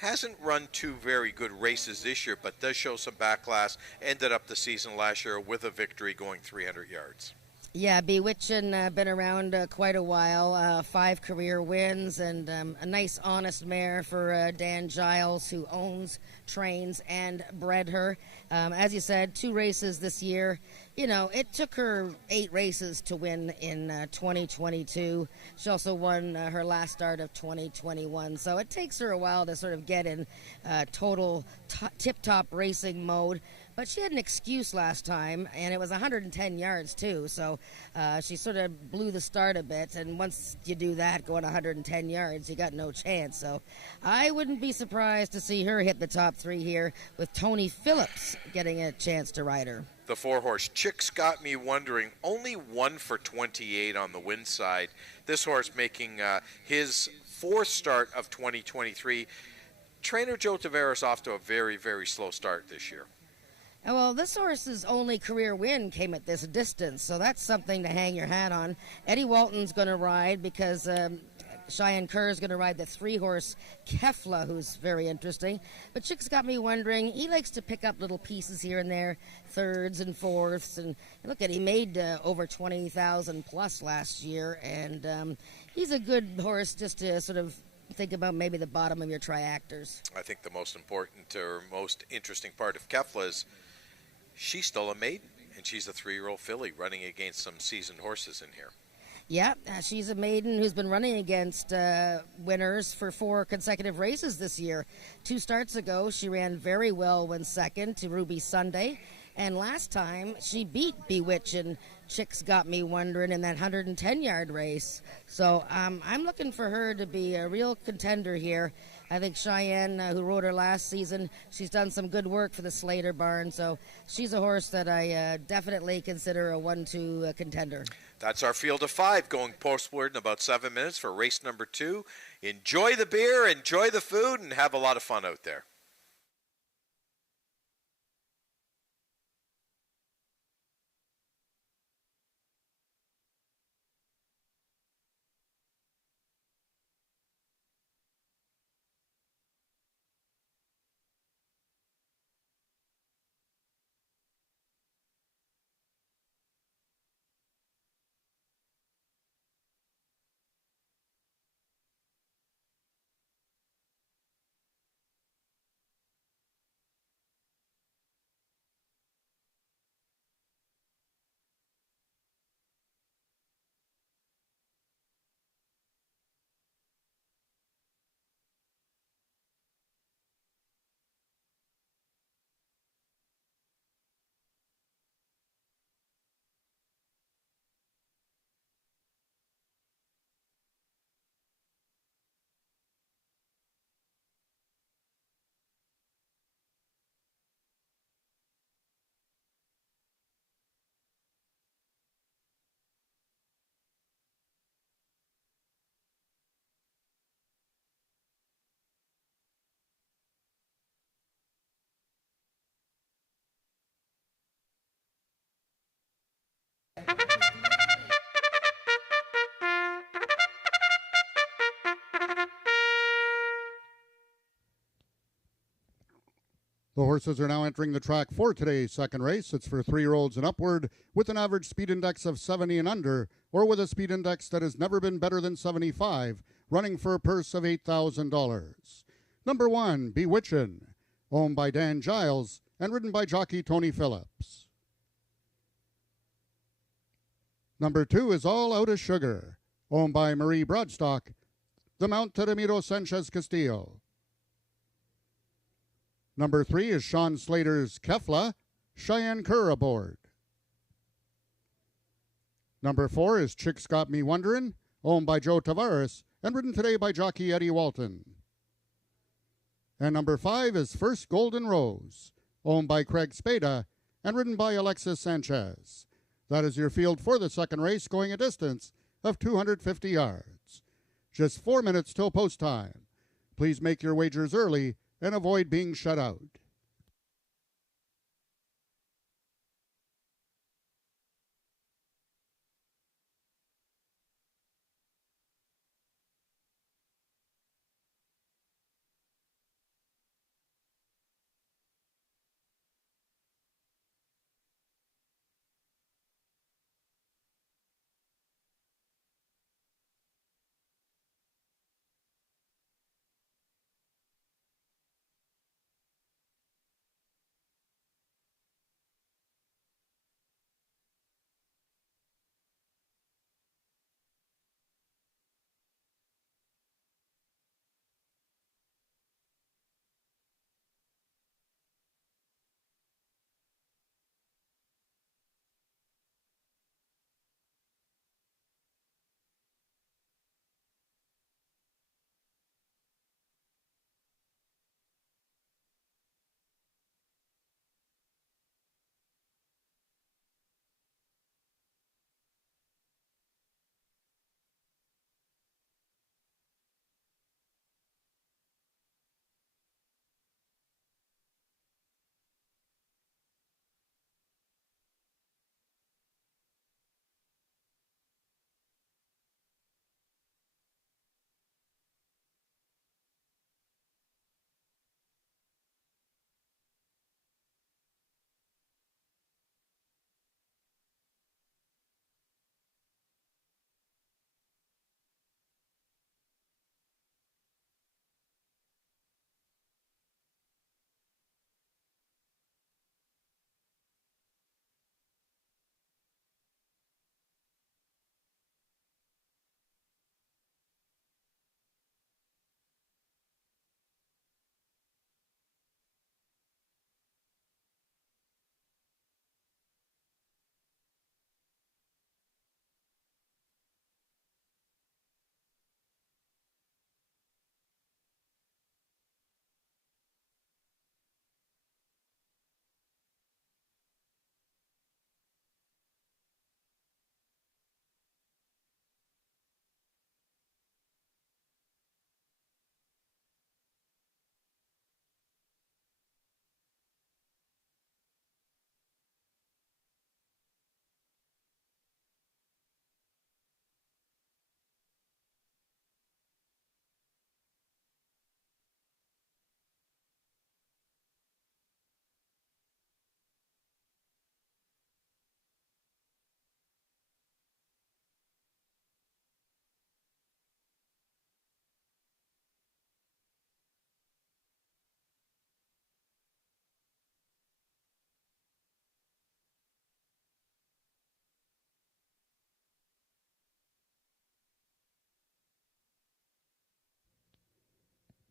Hasn't run 2 very good races this year, but does show some back class. Ended up the season last year with a victory going 300 yards. Yeah, Bewitching been around quite a while. 5 career wins and a nice, honest mare for Dan Giles, who owns, trains, and bred her. As you said, 2 races this year. You know, it took her 8 races to win in 2022. She also won her last start of 2021. So it takes her a while to sort of get in total tip-top racing mode. But she had an excuse last time, and it was 110 yards, too. So she sort of blew the start a bit. And once you do that, going 110 yards, you got no chance. So I wouldn't be surprised to see her hit the top 3 here with Tony Phillips getting a chance to ride her. The 4-horse Chicks Got Me Wondering, only 1 for 28 on the win side. This horse making his 4th start of 2023. Trainer Joe Tavares off to a very, very slow start this year. Well, this horse's only career win came at this distance, so that's something to hang your hat on. Eddie Walton's going to ride because Cheyenne Kerr is going to ride the 3-horse Kefla, who's very interesting. But Chicks Got Me Wondering, he likes to pick up little pieces here and there, 3rds and 4ths. And look at, he made over 20,000 plus last year, and he's a good horse just to sort of think about maybe the bottom of your triactors. I think the most important or most interesting part of Kefla is she's still a maiden, and she's a 3-year-old filly running against some seasoned horses in here. Yeah, she's a maiden who's been running against winners for 4 consecutive races this year. 2 starts ago, she ran very well, went second to Ruby Sunday. And last time, she beat Bewitching Chicks Got Me Wondering in that 110-yard race. So I'm looking for her to be a real contender here. I think Cheyenne, who rode her last season, she's done some good work for the Slater barn. So she's a horse that I definitely consider a 1-2 contender. That's our field of 5 going postward in about 7 minutes for race number 2. Enjoy the beer, enjoy the food, and have a lot of fun out there. The horses are now entering the track for today's second race. It's for 3-year-olds and upward with an average speed index of 70 and under, or with a speed index that has never been better than 75, running for a purse of $8,000. Number 1, Bewitchin', owned by Dan Giles and ridden by jockey Tony Phillips. Number 2 is All Out of Sugar, owned by Marie Broadstock, the Mount Teramiro Sanchez Castillo. Number 3 is Sean Slater's Kefla, Cheyenne Kerr aboard. Number 4 is Chicks Got Me Wonderin', owned by Joe Tavares and ridden today by jockey Eddie Walton. And number 5 is First Golden Rose, owned by Craig Spada and ridden by Alexis Sanchez. That is your field for the second race, going a distance of 250 yards. Just 4 minutes till post time. Please make your wagers early and avoid being shut out.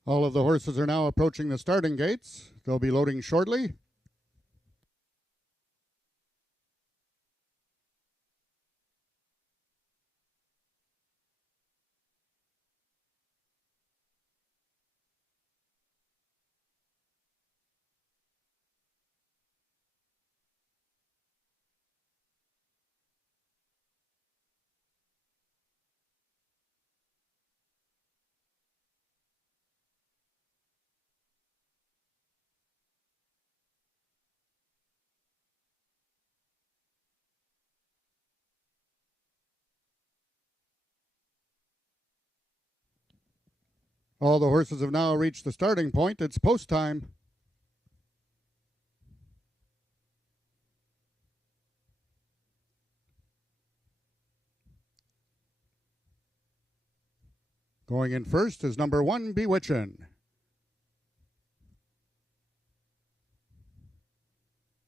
All of the horses are now approaching the starting gates. They'll be loading shortly. All the horses have now reached the starting point. It's post time. Going in first is number 1, Bewitchin'.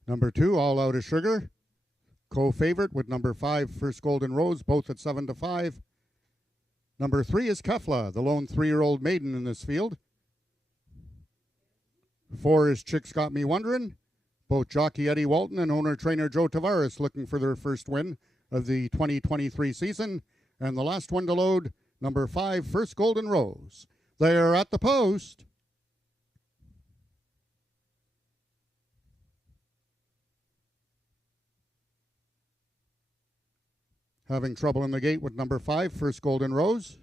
Number 2, All Out of Sugar. Co-favorite with number 5, First Golden Rose, both at 7-5. Number 3 is Kefla, the lone 3-year-old maiden in this field. 4 is Chicks Got Me Wonderin'. Both jockey Eddie Walton and owner-trainer Joe Tavares looking for their first win of the 2023 season. And the last one to load, number 5, First Golden Rose. They're at the post. Having trouble in the gate with number 5, First Golden Rose.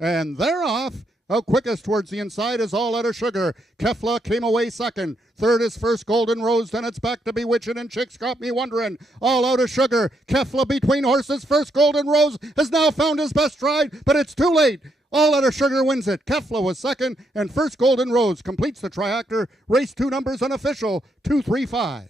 And they're off. Out quickest towards the inside is All Out of Sugar. Kefla came away second. Third is First Golden Rose. Then it's back to Bewitchin' and Chicks Got Me Wonderin'. All Out of Sugar. Kefla between horses. First Golden Rose has now found his best stride, but it's too late. All Out of Sugar wins it. Kefla was second, and First Golden Rose completes the triactor. Race 2 numbers unofficial, 235.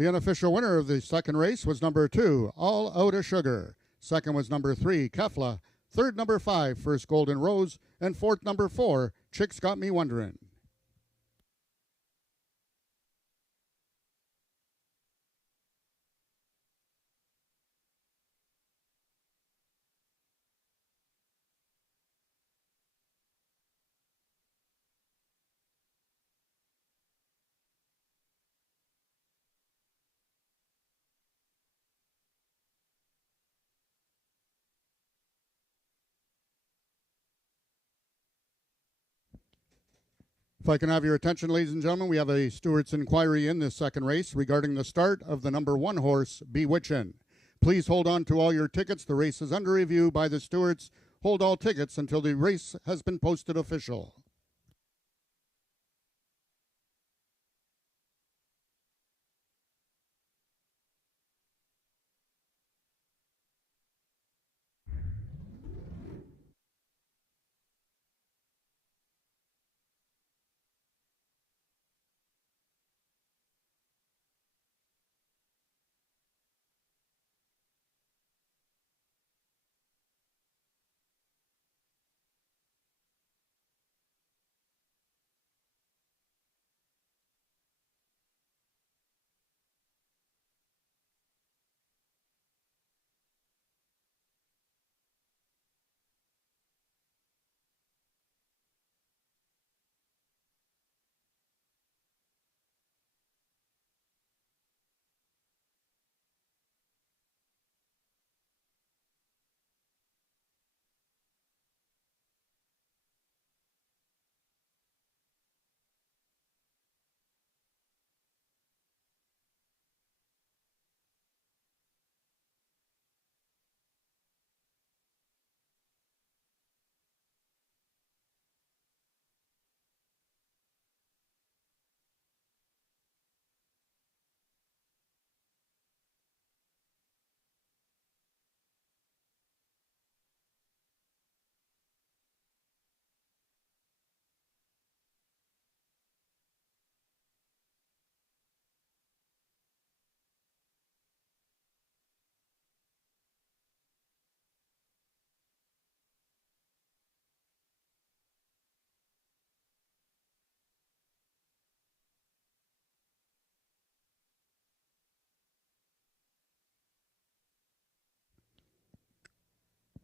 The unofficial winner of the second race was number 2, All Out of Sugar. Second was number 3, Kefla. Third, number 5, First Golden Rose. And fourth, number 4, Chicks Got Me Wonderin'. If I can have your attention, ladies and gentlemen, we have a steward's inquiry in this second race regarding the start of the number 1 horse, Bewitchin'. Please hold on to all your tickets. The race is under review by the stewards. Hold all tickets until the race has been posted official.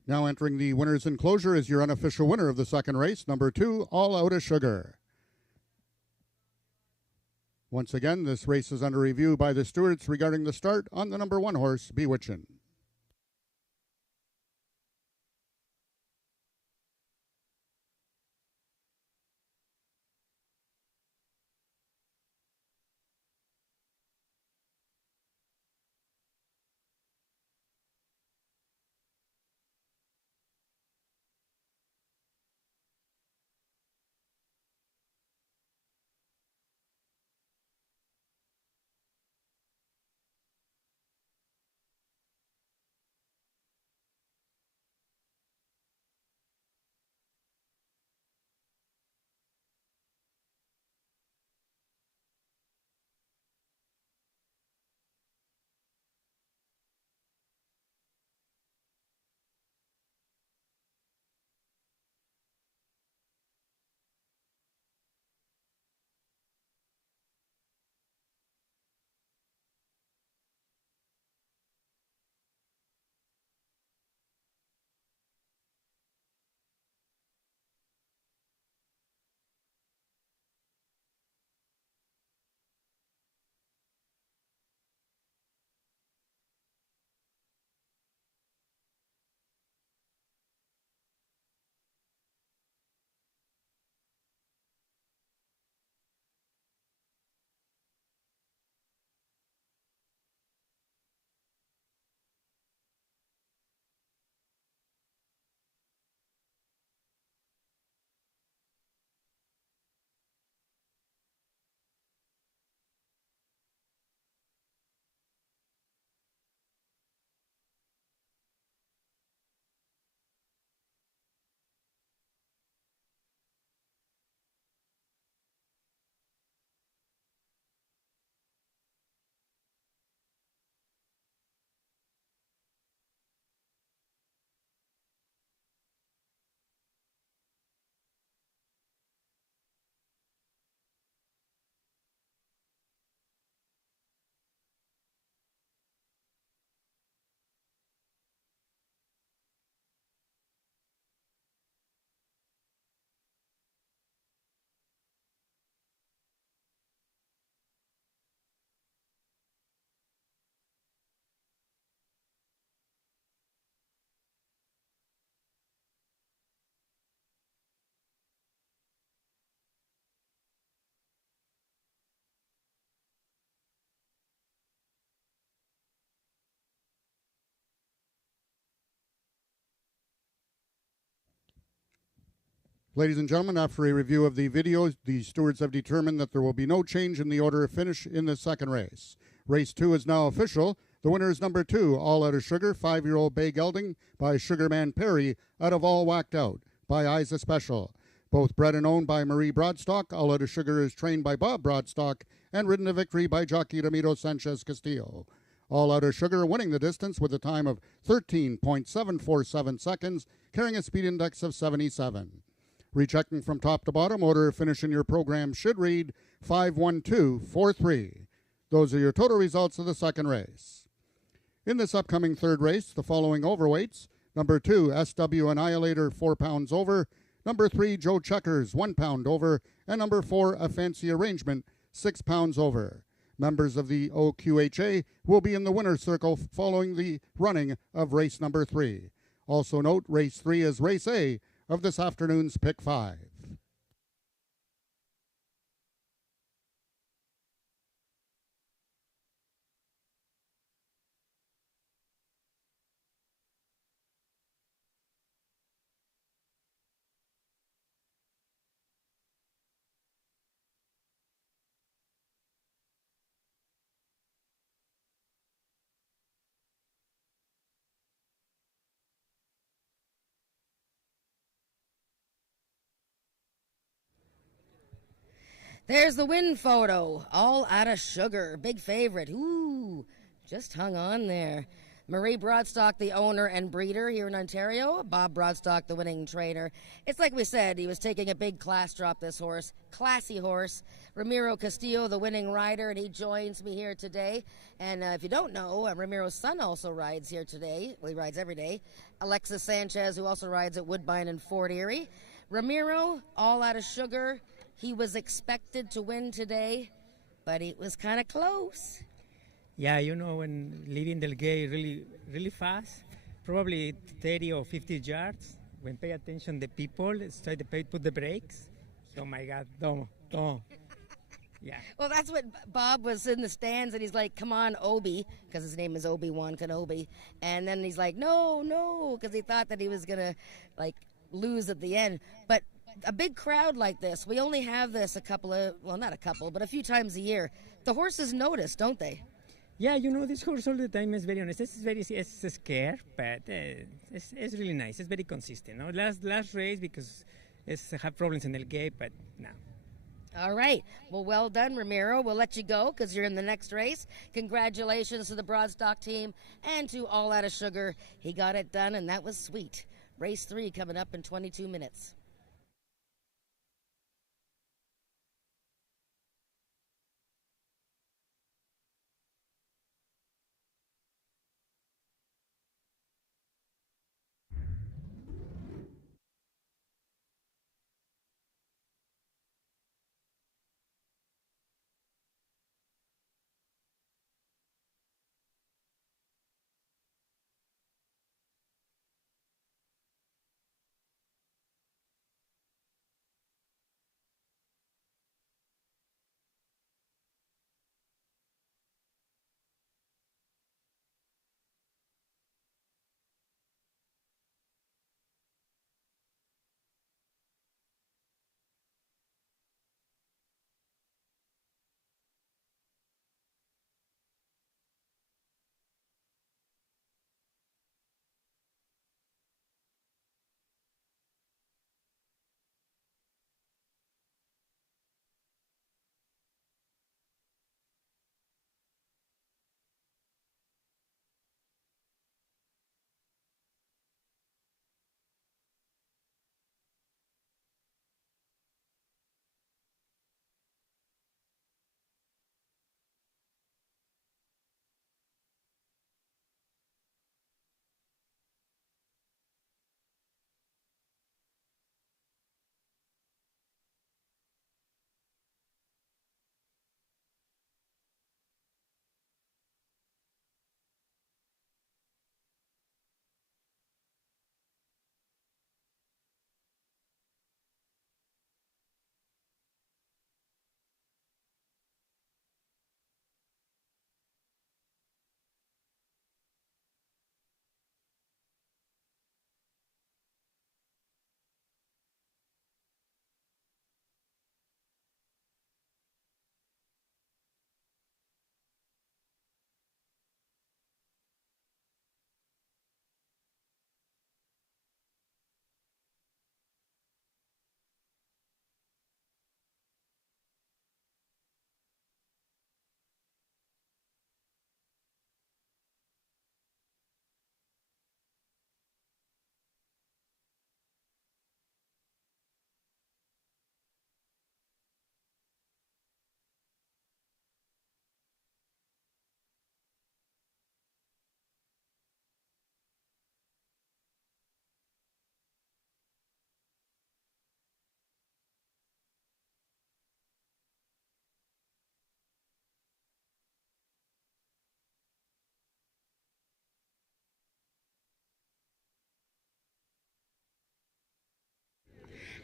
Now entering the winner's enclosure is your unofficial winner of the second race, number 2, All Out of Sugar. Once again, this race is under review by the stewards regarding the start on the number 1 horse, Bewitchin'. Ladies and gentlemen, after a review of the video, the stewards have determined that there will be no change in the order of finish in the second race. Race 2 is now official. The winner is number 2, All Out of Sugar, 5-year-old bay gelding by Sugarman Perry, out of All Whacked Out by Isa Special. Both bred and owned by Marie Broadstock, All Out of Sugar is trained by Bob Broadstock and ridden to victory by jockey Ramiro Sanchez Castillo. All Out of Sugar winning the distance with a time of 13.747 seconds, carrying a speed index of 77. Rechecking from top to bottom, order of finish in your program should read 51243. Those are your total results of the second race. In this upcoming third race, the following overweights: number 2, SW Annihilator, 4 pounds over; number 3, Joe Checkers, 1 pound over; and number 4, A Fancy Arrangement, 6 pounds over. Members of the OQHA will be in the winner's circle following the running of race number 3. Also note, race 3 is race A of this afternoon's Pick 5. There's the win photo. All Out of Sugar. Big favorite. Ooh, just hung on there. Marie Broadstock, the owner and breeder here in Ontario. Bob Broadstock, the winning trainer. It's like we said, he was taking a big class drop, this horse. Classy horse. Ramiro Castillo, the winning rider, and he joins me here today. And if you don't know, Ramiro's son also rides here today. Well, he rides every day. Alexis Sanchez, who also rides at Woodbine and Fort Erie. Ramiro, all out of sugar. He was expected to win today, but it was kind of close. Yeah, when leaving the gate really fast, probably 30 or 50 yards, when pay attention the people, try to put the brakes. Oh my God, don't. Yeah. Well, that's what Bob was in the stands, and he's like, come on, Obi, because his name is Obi-Wan Kenobi. And then he's like, no, because he thought that he was going to, lose at the end. But a big crowd like this, we only have this but a few times a year. The horses notice, don't they? Yeah, this horse all the time is very honest. It's scared, but it's really nice. It's very consistent. No? Last race, because it's have problems in the gate, but no. All right. Well done, Ramiro. We'll let you go because you're in the next race. Congratulations to the Broadstock team and to All Out of Sugar. He got it done, and that was sweet. Race 3 coming up in 22 minutes.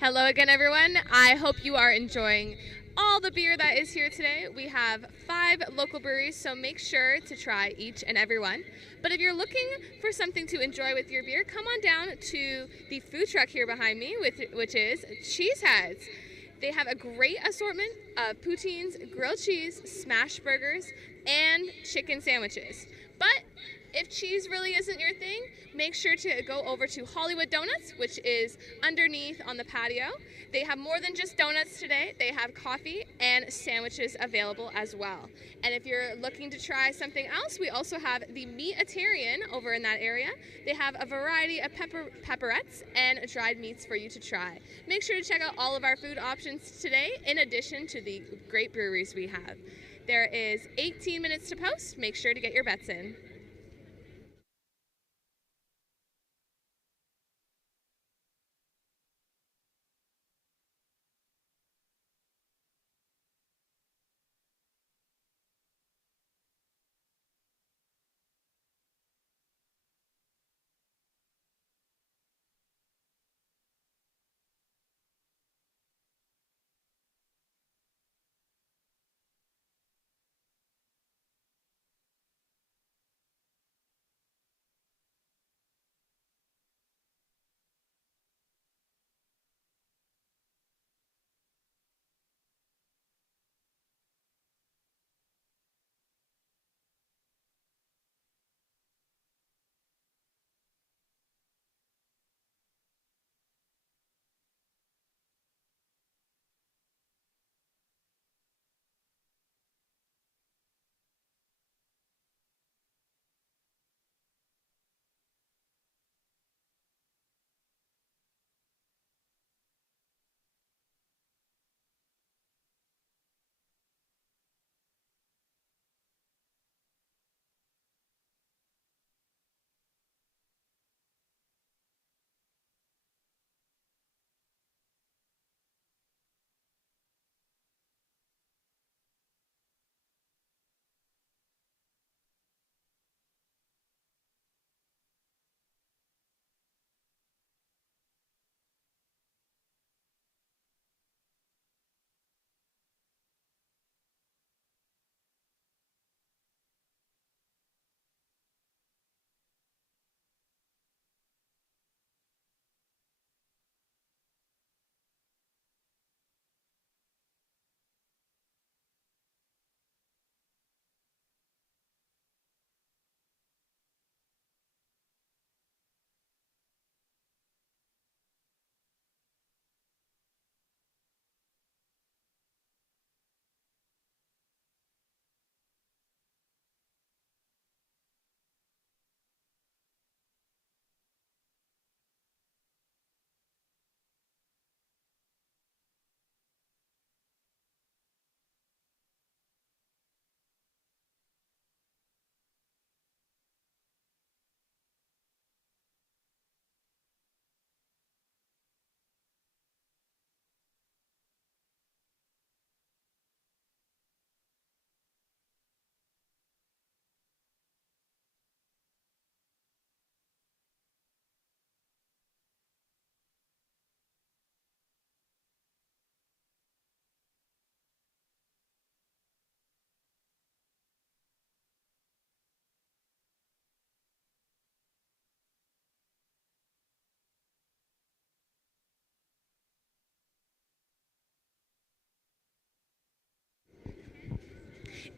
Hello again, everyone. I hope you are enjoying all the beer that is here today. We have 5 local breweries, so make sure to try each and every one. But if you're looking for something to enjoy with your beer, come on down to the food truck here behind me, which is Cheeseheads. They have a great assortment of poutines, grilled cheese, smash burgers, and chicken sandwiches. But If cheese really isn't your thing, make sure to go over to Hollywood Donuts, which is underneath on the patio. They have more than just donuts today. They have coffee and sandwiches available as well. And if you're looking to try something else, we also have the Meatitarian over in that area. They have a variety of pepperettes and dried meats for you to try. Make sure to check out all of our food options today, in addition to the great breweries we have. There is 18 minutes to post. Make sure to get your bets in.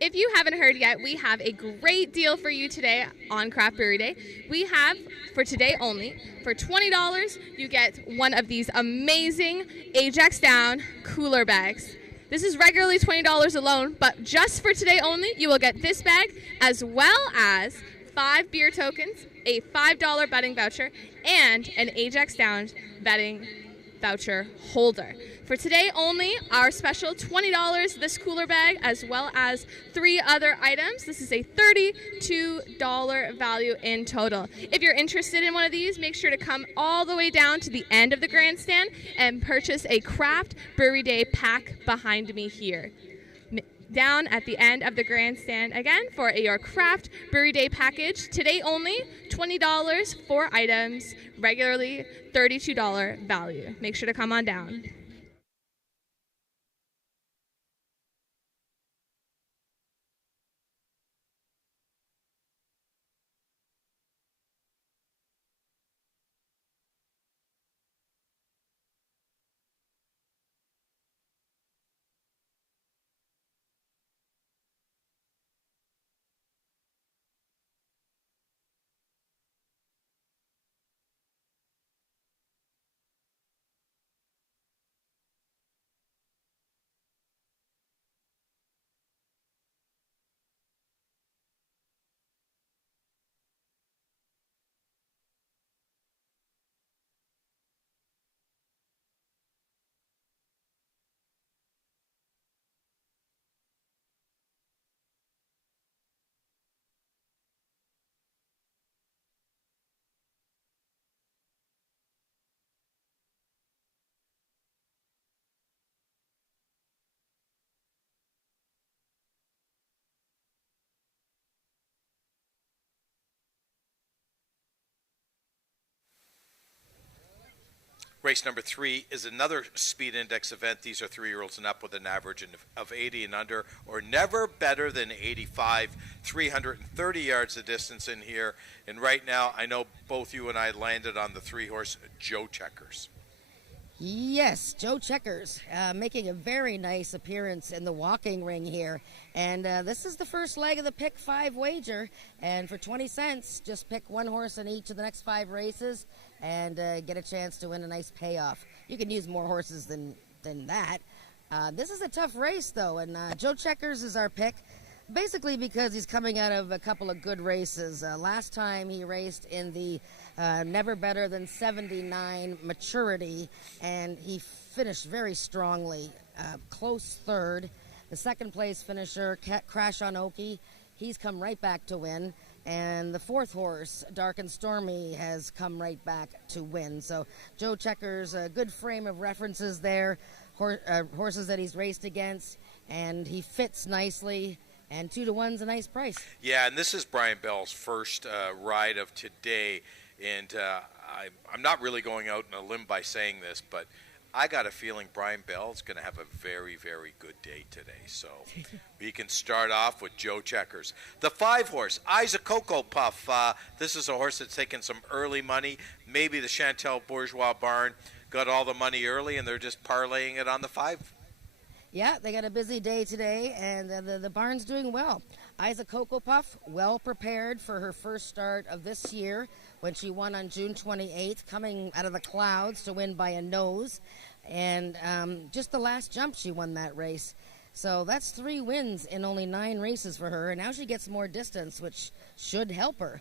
If you haven't heard yet, we have a great deal for you today on Craft Brewery Day. We have, for today only, for $20, you get one of these amazing Ajax Down cooler bags. This is regularly $20 alone, but just for today only, you will get this bag as well as 5 beer tokens, a $5 betting voucher, and an Ajax Down betting voucher holder. For today only, our special $20 this cooler bag, as well as 3 other items. This is a $32 value in total. If you're interested in one of these, make sure to come all the way down to the end of the grandstand and purchase a Craft Brewery Day pack behind me here. Down at the end of the grandstand again for your Craft Brewery Day package. Today only, $20, 4 items, regularly $32 value. Make sure to come on down. Race number 3 is another speed index event. These are 3-year-olds and up with an average of 80 and under, or never better than 85. 330 yards of distance in here. And right now, I know both you and I landed on the 3-horse Joe Checkers. Yes, Joe Checkers making a very nice appearance in the walking ring here. And this is the first leg of the Pick 5 wager. And for 20 cents, just pick one horse in each of the next 5 races and get a chance to win a nice payoff. You can use more horses than that. This is a tough race, though, and Joe Checkers is our pick. Basically because he's coming out of a couple of good races. Last time he raced in the never better than 79 maturity, and he finished very strongly, close third. The second place finisher, Crash on Oki, he's come right back to win. And the 4th horse, Dark and Stormy, has come right back to win. So Joe Checkers, a good frame of references there, horses that he's raced against, and he fits nicely. And 2-to-1's a nice price. Yeah, and this is Brian Bell's first ride of today. And I'm not really going out on a limb by saying this, but I got a feeling Brian Bell's going to have a very, very good day today. So we can start off with Joe Checkers. The 5-horse, Isaac Cocoa Puff. This is a horse that's taken some early money. Maybe the Chantal Bourgeois barn got all the money early, and they're just parlaying it on the 5. Yeah, they got a busy day today, and the barn's doing well. Isaac Cocoa Puff, well prepared for her first start of this year when she won on June 28th, coming out of the clouds to win by a nose. And just the last jump, she won that race. So that's 3 wins in only 9 races for her, and now she gets more distance, which should help her.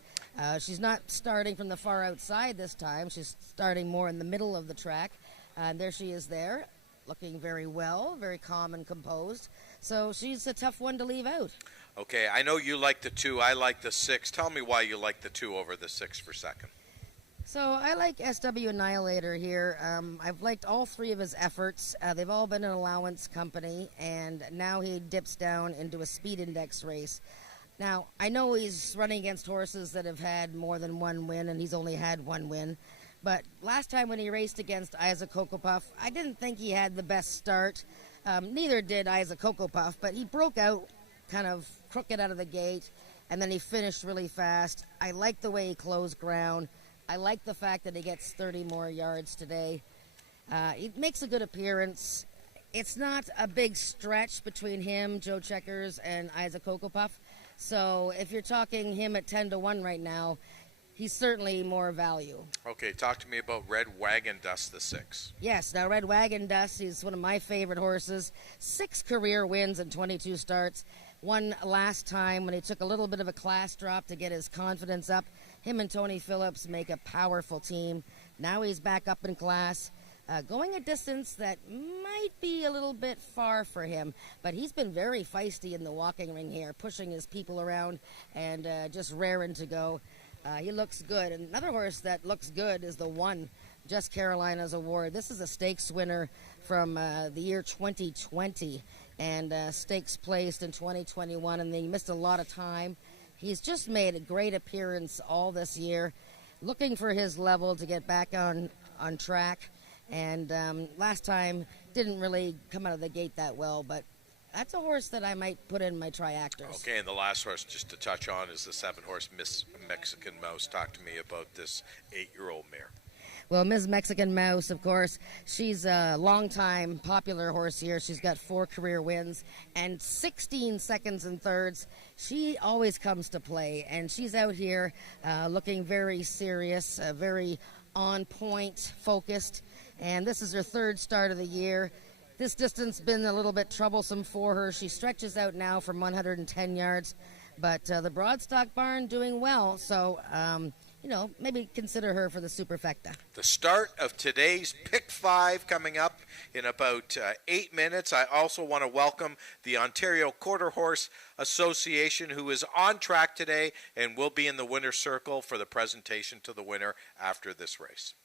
She's not starting from the far outside this time. She's starting more in the middle of the track. There she is there, looking very well, very calm and composed. So she's a tough one to leave out. Okay, I know you like the 2. I like the 6. Tell me why you like the 2 over the 6 for second. So I like SW Annihilator here. I've liked all 3 of his efforts. They've all been an allowance company, and now he dips down into a speed index race. Now, I know he's running against horses that have had more than 1 win, and he's only had 1 win. But last time when he raced against Isaac Cocoa Puff, I didn't think he had the best start. Neither did Isaac Cocoa Puff, but he broke out kind of crooked out of the gate, and then he finished really fast. I like the way he closed ground. I like the fact that he gets 30 more yards today. He makes a good appearance. It's not a big stretch between him, Joe Checkers, and Isaac Cocoa Puff. So if you're talking him at 10-to-1 right now, he's certainly more value. Okay, talk to me about Red Wagon Dust, the 6. Yes, now Red Wagon Dust, he's one of my favorite horses. 6 career wins and 22 starts. One last time when he took a little bit of a class drop to get his confidence up. Him and Tony Phillips make a powerful team. Now he's back up in class, going a distance that might be a little bit far for him, but he's been very feisty in the walking ring here, pushing his people around and just raring to go. He looks good. And another horse that looks good is the 1, Just Carolina's Award. This is a stakes winner from the year 2020, and stakes placed in 2021, and they missed a lot of time. He's just made a great appearance all this year, looking for his level to get back on track. And last time didn't really come out of the gate that well, but that's a horse that I might put in my triactors. Okay, and the last horse just to touch on is the 7-horse Miss Mexican Mouse. Talk to me about this 8-year-old mare. Well, Ms. Mexican Mouse, of course, she's a long-time popular horse here. She's got 4 career wins and 16 seconds and thirds. She always comes to play, and she's out here looking very serious, very on point, focused. And this is her 3rd start of the year. This distance been a little bit troublesome for her. She stretches out now from 110 yards, but the Broadstock barn doing well, so maybe consider her for the Superfecta. The start of today's Pick 5 coming up in about 8 minutes. I also want to welcome the Ontario Quarter Horse Association, who is on track today and will be in the winner's circle for the presentation to the winner after this race.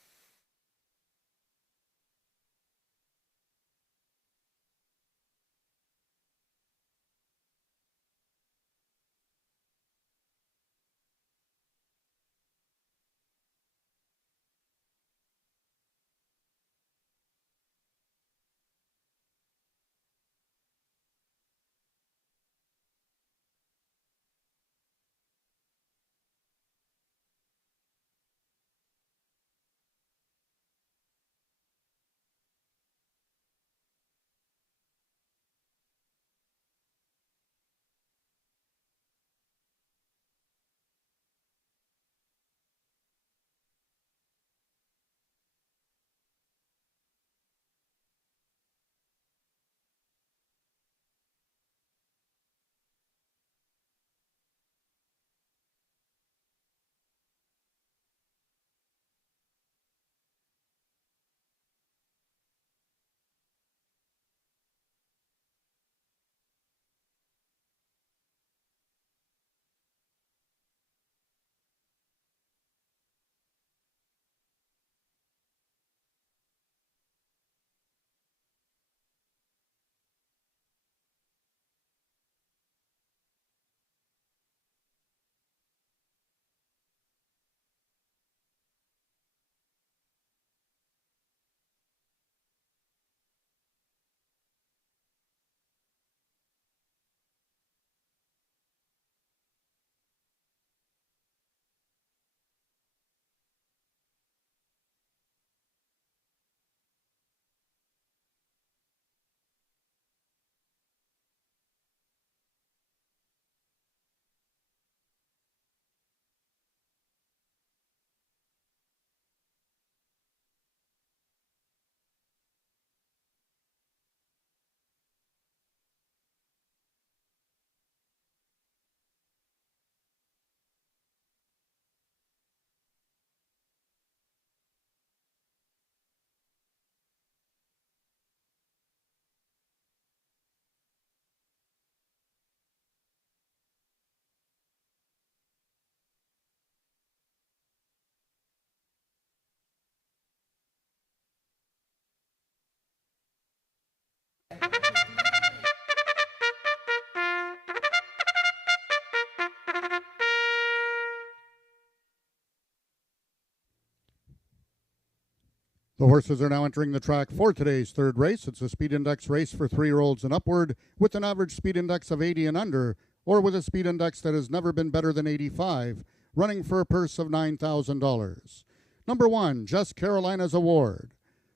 The horses are now entering the track for today's third race. It's a speed index race for 3-year-olds and upward with an average speed index of 80 and under, or with a speed index that has never been better than 85, running for a purse of $9,000. Number 1, Just Carolina's Award,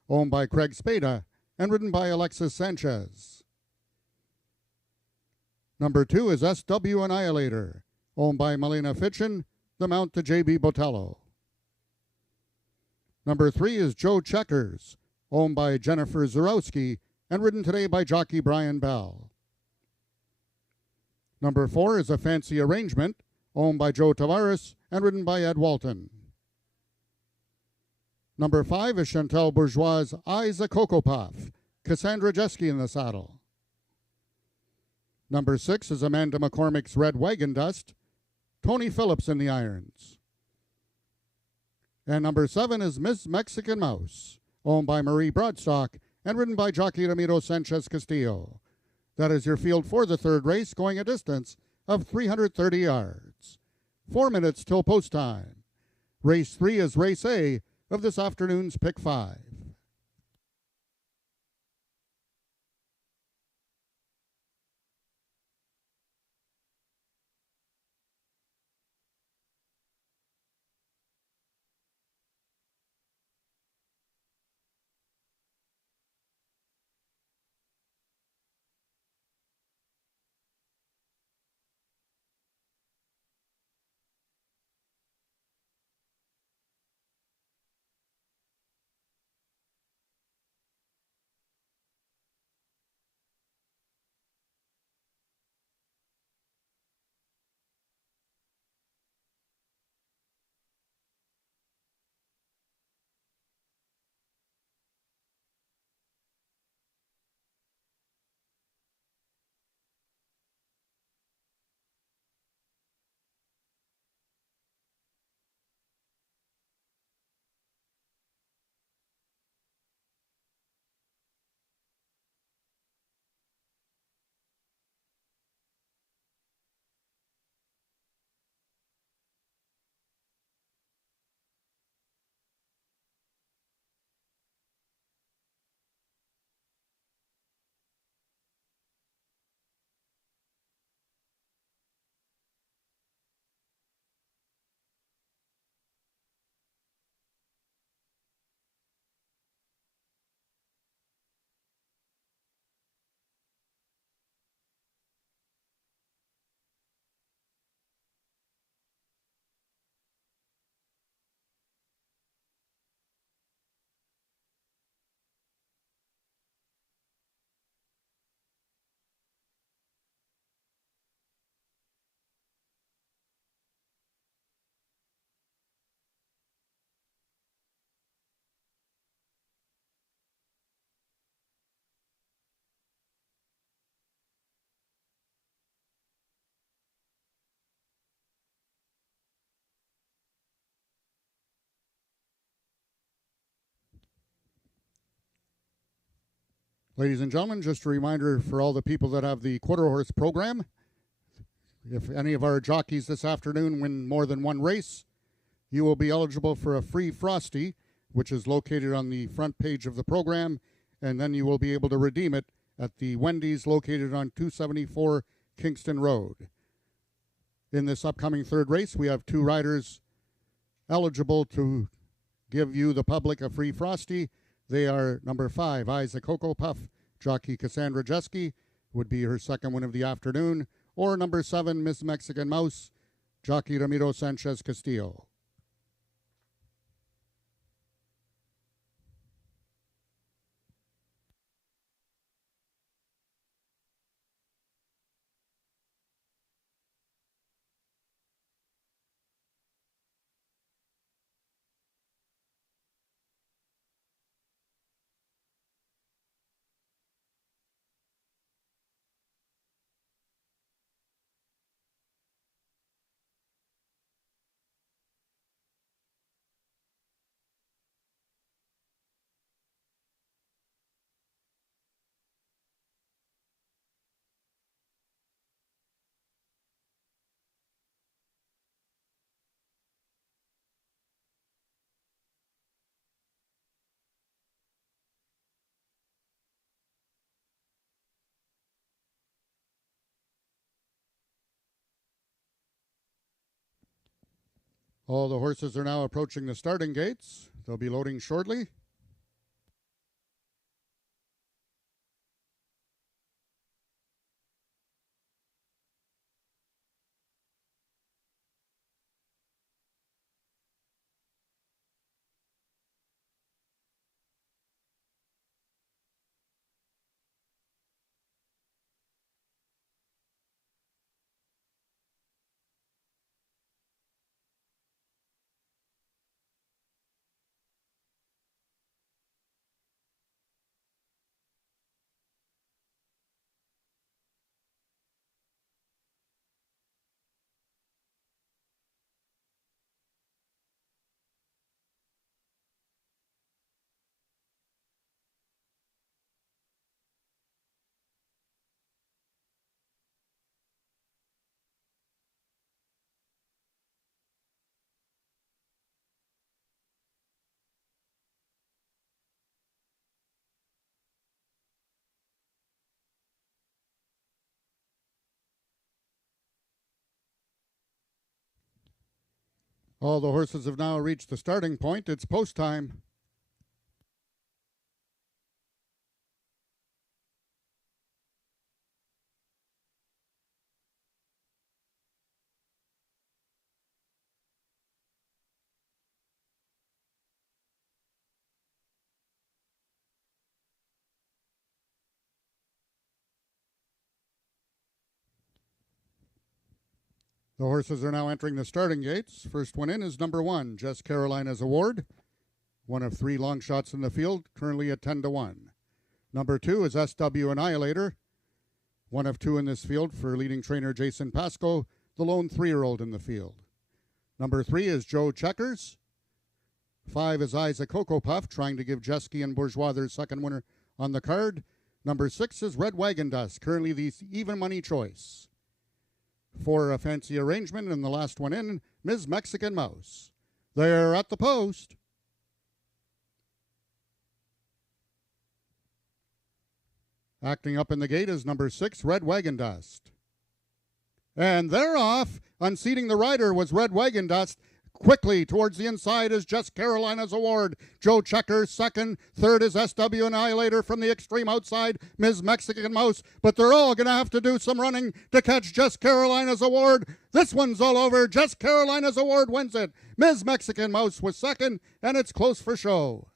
owned by Craig Spada and ridden by Alexis Sanchez. Number 2 is SW Annihilator, owned by Melina Fitchin, the mount to JB Botello. Number 3 is Joe Checkers, owned by Jennifer Zarowski and ridden today by jockey Brian Bell. Number 4 is A Fancy Arrangement, owned by Joe Tavares and ridden by Ed Walton. Number 5 is Chantal Bourgeois' Eyes a Cocoa Puff, Cassandra Jeske in the saddle. Number 6 is Amanda McCormick's Red Wagon Dust, Tony Phillips in the irons. And number 7 is Miss Mexican Mouse, owned by Marie Broadstock and ridden by jockey Ramiro Sanchez Castillo. That is your field for the third race, going a distance of 330 yards. 4 minutes till post time. Race 3 is race A of this afternoon's Pick 5. Ladies and gentlemen, just a reminder for all the people that have the quarter horse program. If any of our jockeys this afternoon win more than one race, you will be eligible for a free Frosty, which is located on the front page of the program, and then you will be able to redeem it at the Wendy's located on 274 Kingston Road. In this upcoming third race, we have 2 riders eligible to give you, the public, a free Frosty. They are number 5, Eyes a Cocoa Puff, jockey Cassandra Jeske, would be her second win of the afternoon, or number 7, Miss Mexican Mouse, jockey Ramiro Sanchez Castillo. All the horses are now approaching the starting gates. They'll be loading shortly. All the horses have now reached the starting point. It's post time. The horses are now entering the starting gates. First one in is number 1, Just Carolina's Award. One of 3 long shots in the field, currently at 10-1. Number 2 is SW Annihilator. One of 2 in this field for leading trainer Jason Pasco, the lone 3-year-old in the field. Number 3 is Joe Checkers. 5 is Isaac Cocoa Puff, trying to give Jeske and Bourgeois their second winner on the card. Number 6 is Red Wagon Dust, currently the even money choice. 4, a fancy arrangement, and the last one in, Ms. Mexican Mouse. They're at the post. Acting up in the gate is number 6, Red Wagon Dust. And they're off. Unseating the rider was Red Wagon Dust. Quickly towards the inside is Just Carolina's Award. Joe Checkers second. Third is SW Annihilator from the extreme outside, Ms. Mexican Mouse. But they're all going to have to do some running to catch Just Carolina's Award. This one's all over. Just Carolina's Award wins it. Ms. Mexican Mouse was second, and it's close for show.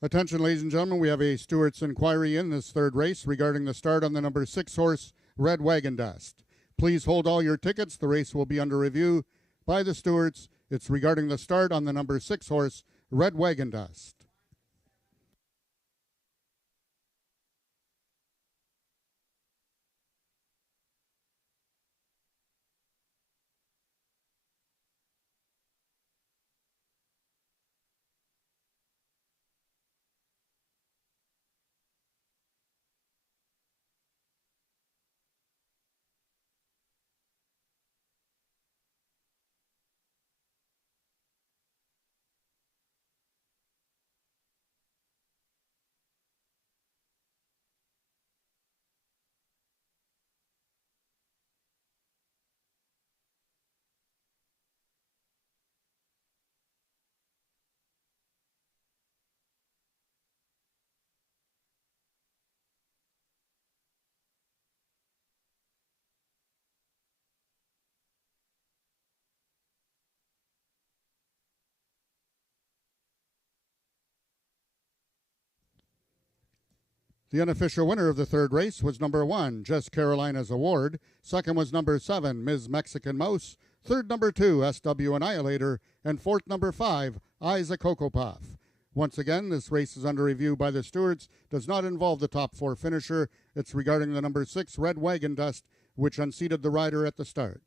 Attention, ladies and gentlemen, we have a stewart's inquiry in this third race regarding the start on the number 6 horse, Red Wagon Dust. Please hold all your tickets. The race will be under review by the stewards. It's regarding the start on the number 6 horse, Red Wagon Dust. The unofficial winner of the third race was number 1, Just Carolina's Award. Second was number 7, Ms. Mexican Mouse. Third, number 2, SW Annihilator. And fourth, number 5, Isaac Cocoa Puff. Once again, this race is under review by the stewards. Does not involve the top 4 finisher. It's regarding the number 6, Red Wagon Dust, which unseated the rider at the start.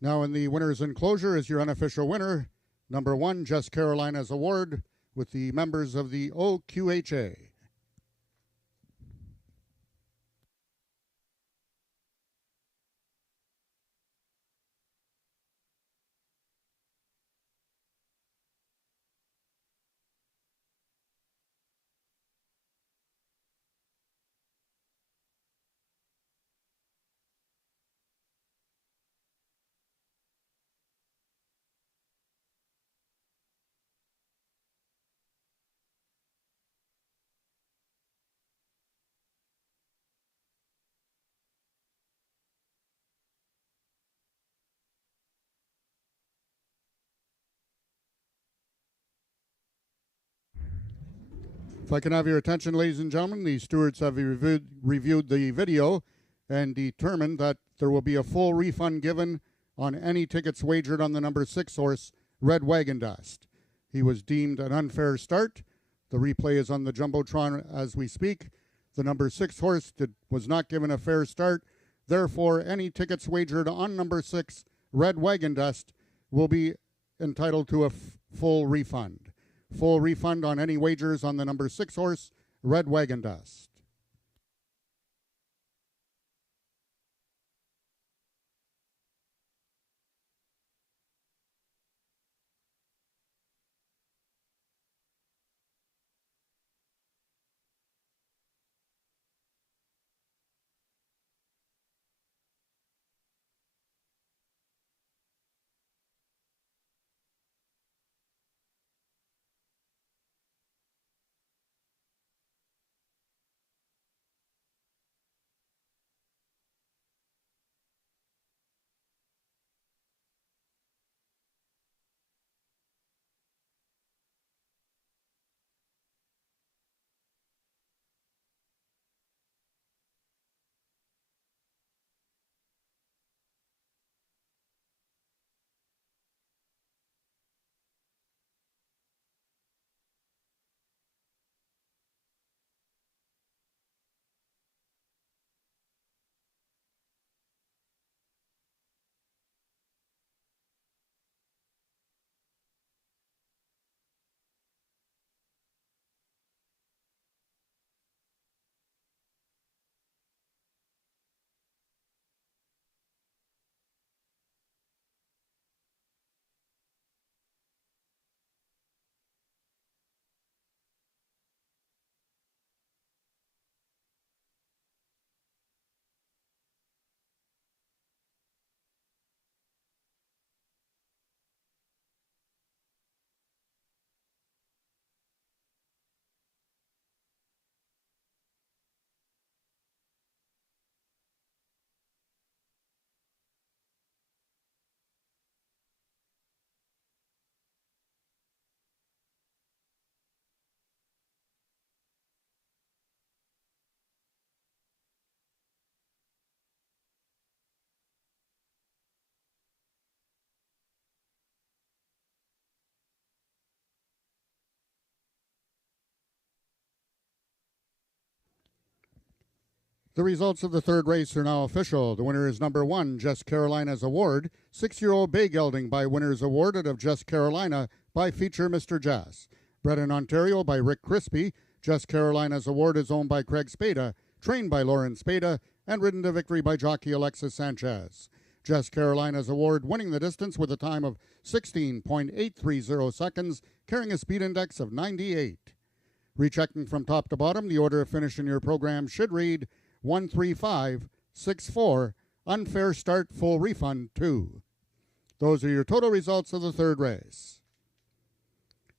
Now in the winner's enclosure is your unofficial winner, number 1, Just Carolina's Award, with the members of the OQHA. If I can have your attention, ladies and gentlemen, the stewards have reviewed the video and determined that there will be a full refund given on any tickets wagered on the number 6 horse, Red Wagon Dust. He was deemed an unfair start. The replay is on the Jumbotron as we speak. The number 6 horse was not given a fair start. Therefore, any tickets wagered on number 6, Red Wagon Dust, will be entitled to a full refund. Full refund on any wagers on the number 6 horse, Red Wagon Dust. The results of the third race are now official. The winner is number 1, Just Carolina's Award, 6-year-old bay gelding by Winners Awarded of Just Carolina by Feature Mr. Jazz. Bred in Ontario by Rick Crispy, Just Carolina's Award is owned by Craig Spada, trained by Lauren Spada, and ridden to victory by jockey Alexis Sanchez. Just Carolina's Award winning the distance with a time of 16.830 seconds, carrying a speed index of 98. Rechecking from top to bottom, the order of finish in your program should read 13564, unfair start, full refund 2. Those are your total results of the third race.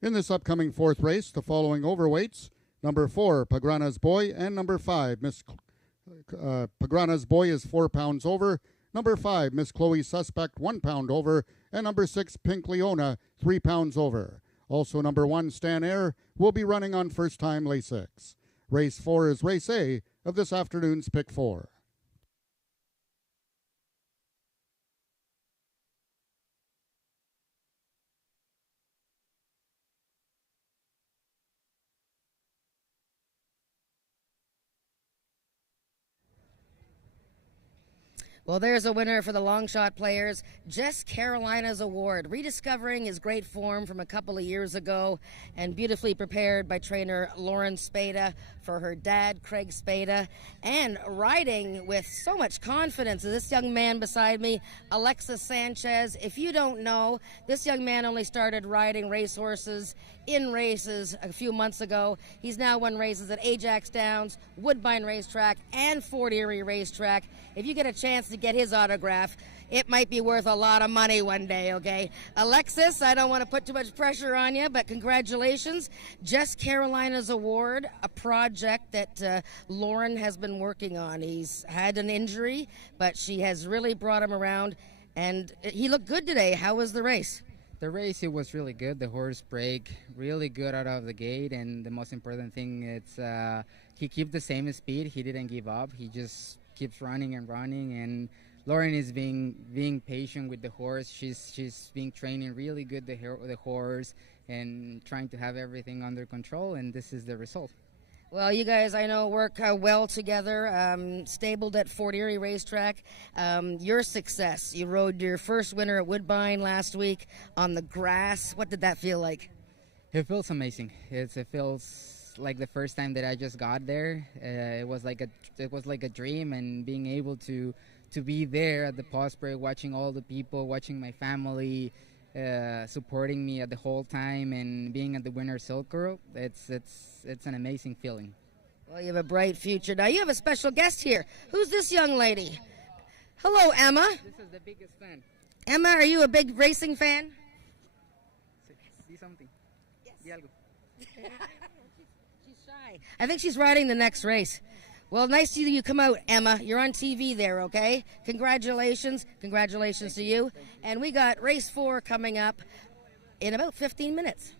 In this upcoming fourth race, the following overweights: number 4, Pagrana's Boy, and number 5, Pagrana's Boy is 4 pounds over, number 5, Miss Chloe Suspect, 1 pound over, and number 6, Pink Leona, 3 pounds over. Also number 1, Stan Air, will be running on first-time Lasix. Race 4 is Race A of this afternoon's Pick 4. Well, there's a winner for the long shot players, Just Carolina's Award, rediscovering his great form from a couple of years ago and beautifully prepared by trainer Lauren Spada for her dad, Craig Spada, and riding with so much confidence. This young man beside me, Alexis Sanchez. If you don't know, this young man only started riding racehorses in races a few months ago. He's now won races at Ajax Downs, Woodbine Racetrack, and Fort Erie Racetrack. If you get a chance to get his autograph, it might be worth a lot of money one day, okay? Alexis, I don't want to put too much pressure on you, but congratulations. Just Carolina's Award, a project that Lauren has been working on. He's had an injury, but she has really brought him around, and he looked good today. How was the race? The race, it was really good. The horse break really good out of the gate, and the most important thing, it's he kept the same speed. He didn't give up. He just keeps running and running, and Lauren is being patient with the horse. She's been training really good the horse and trying to have everything under control, and this is the result. Well, you guys, I know, work well together, stabled at Fort Erie Racetrack. Your success, you rode your first winner at Woodbine last week on the grass. What did that feel like? It feels amazing. It feels like the first time that I just got there. It was like a dream, and being able to be there at the post break, watching all the people, watching my family, supporting me at the whole time, and being at the winner's circle, it's an amazing feeling. Well, you have a bright future. Now, you have a special guest here. Who's this young lady? Hello, Emma. This is the biggest fan. Emma, are you a big racing fan? See something? Yes. Di algo. She's shy. I think she's riding the next race. Well, nice to see you come out, Emma. You're on TV there, okay? Congratulations. Congratulations to you. And we got race 4 coming up in about 15 minutes.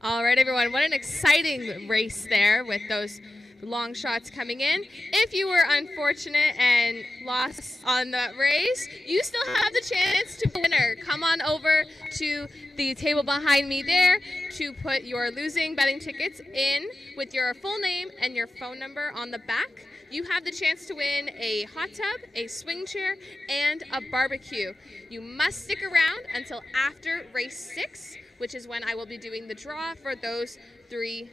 All right, everyone, what an exciting race there with those long shots coming in. If you were unfortunate and lost on that race, you still have the chance to be a winner. Come on over to the table behind me there to put your losing betting tickets in with your full name and your phone number on the back. You have the chance to win a hot tub, a swing chair, and a barbecue. You must stick around until after race 6, which is when I will be doing the draw for those 3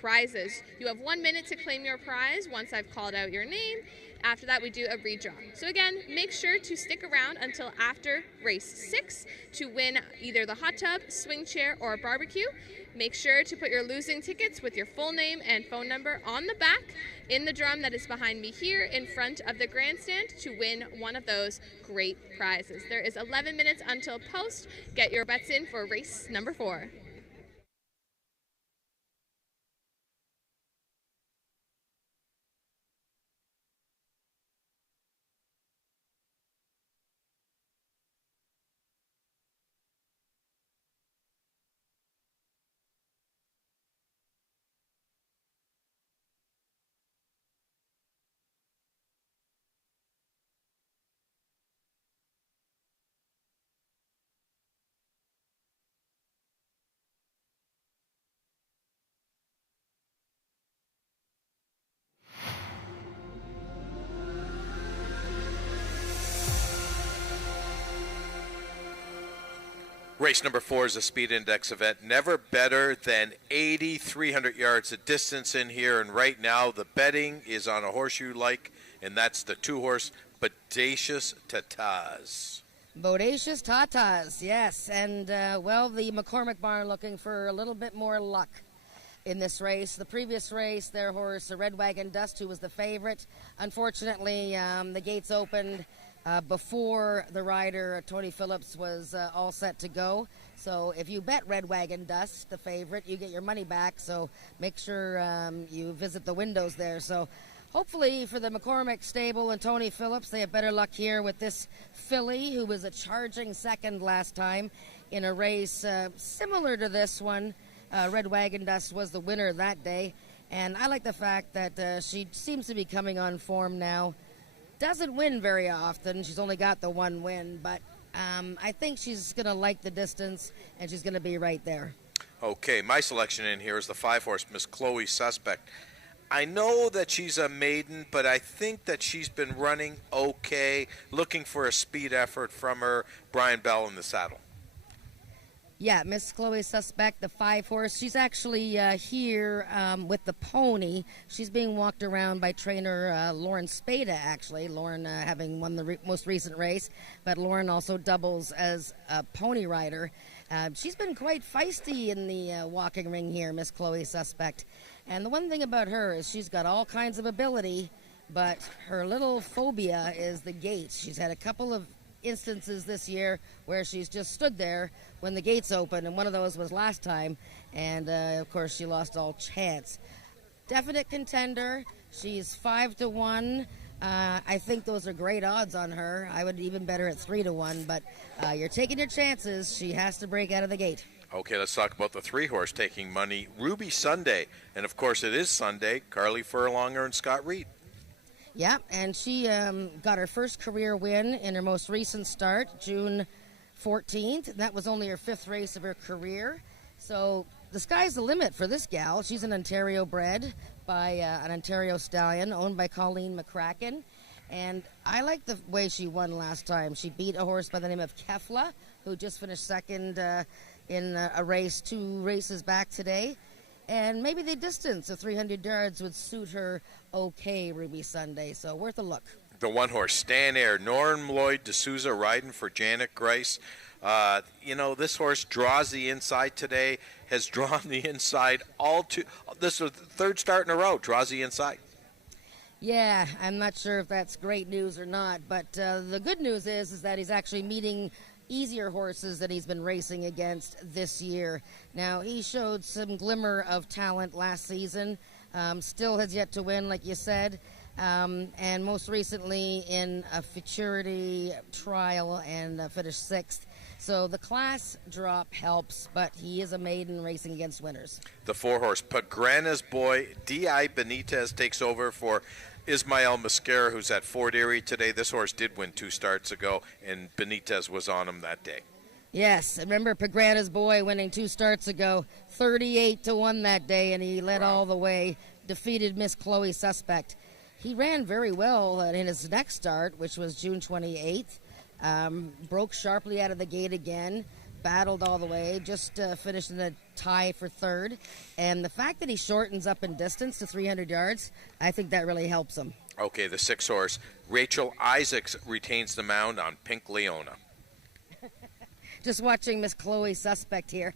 prizes. You have 1 minute to claim your prize once I've called out your name. After that, we do a redraw. So again, make sure to stick around until after race 6 to win either the hot tub, swing chair, or a barbecue. Make sure to put your losing tickets with your full name and phone number on the back in the drum that is behind me here in front of the grandstand to win one of those great prizes. There is 11 minutes until post. Get your bets in for race number 4. Race number 4 is a speed index event. Never better than 8,300 yards of distance in here. And right now the betting is on a horse you like, and that's the 2-horse Bodacious Tataz. Bodacious Tatas, yes. And, well, the McCormick barn looking for a little bit more luck in this race. The previous race, their horse, Red Wagon Dust, who was the favorite. Unfortunately, the gates opened before the rider, Tony Phillips, was all set to go. So if you bet Red Wagon Dust, the favorite, you get your money back. So make sure you visit the windows there. So hopefully for the McCormick stable and Tony Phillips, they have better luck here with this filly, who was a charging second last time in a race similar to this one. Red Wagon Dust was the winner that day. And I like the fact that she seems to be coming on form now. Doesn't win very often. She's only got the 1 win, but I think she's going to like the distance, and she's going to be right there. Okay, my selection in here is the 5-horse Miss Chloe Suspect. I know that she's a maiden, but I think that she's been running okay. Looking for a speed effort from her. Brian Bell in the saddle. Yeah, Miss Chloe Suspect, the 5-horse. She's actually here with the pony. She's being walked around by trainer Lauren Spada, actually. Lauren having won the most recent race, but Lauren also doubles as a pony rider. She's been quite feisty in the walking ring here, Miss Chloe Suspect. And the one thing about her is she's got all kinds of ability, but her little phobia is the gates. She's had a couple of instances this year where she's just stood there when the gates opened, and one of those was last time, and of course she lost all chance. Definite contender. She's 5-1. I think those are great odds on her. I would even bet her at 3-1, but you're taking your chances. She has to break out of the gate. Okay, let's talk about the 3-horse taking money, Ruby Sunday, and of course it is Sunday. Carly Furlonger and Scott Reed. Yeah, and she got her first career win in her most recent start, June 14th. That was only her 5th race of her career. So the sky's the limit for this gal. She's an Ontario bred by an Ontario stallion owned by Colleen McCracken. And I like the way she won last time. She beat a horse by the name of Kefla, who just finished second in a race 2 races back today. And maybe the distance of 300 yards would suit her okay, Ruby Sunday. So worth a look. The 1-horse, Stan Air, Norm Lloyd D'Souza riding for Janet Grice. This horse draws the inside today, has drawn the inside this is the 3rd start in a row, draws the inside. Yeah, I'm not sure if that's great news or not, but the good news is that he's actually meeting easier horses that he's been racing against this year. Now, he showed some glimmer of talent last season, still has yet to win, like you said. and most recently in a futurity trial and finished 6th. So the class drop helps, but he is a maiden racing against winners. The 4-horse Pagrana's Boy, D.I. Benitez takes over for Ismael Mascara, who's at Fort Erie today. This horse did win 2 starts ago, and Benitez was on him that day. Yes, remember Pagrana's Boy winning 2 starts ago, 38-1 that day, and he led all the way, defeated Miss Chloe Suspect. He ran very well in his next start, which was June 28th. Broke sharply out of the gate again, battled all the way, just finished in a tie for 3rd. And the fact that he shortens up in distance to 300 yards, I think that really helps him. Okay, the 6-horse Rachel Isaacs retains the mound on Pink Leona. Just watching Miss Chloe Suspect here,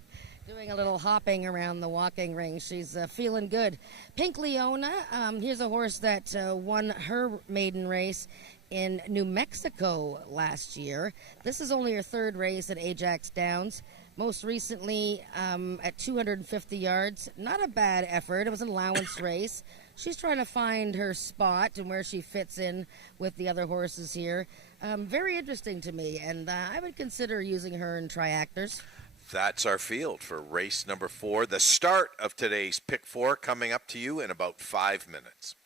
doing a little hopping around the walking ring. She's feeling good. Pink Leona, here's a horse that won her maiden race in New Mexico last year. This is only her 3rd race at Ajax Downs. Most recently at 250 yards. Not a bad effort. It was an allowance race. She's trying to find her spot and where she fits in with the other horses here. Very interesting to me, and I would consider using her in triactors. That's our field for race number 4. The start of today's Pick 4 coming up to you in about 5 minutes.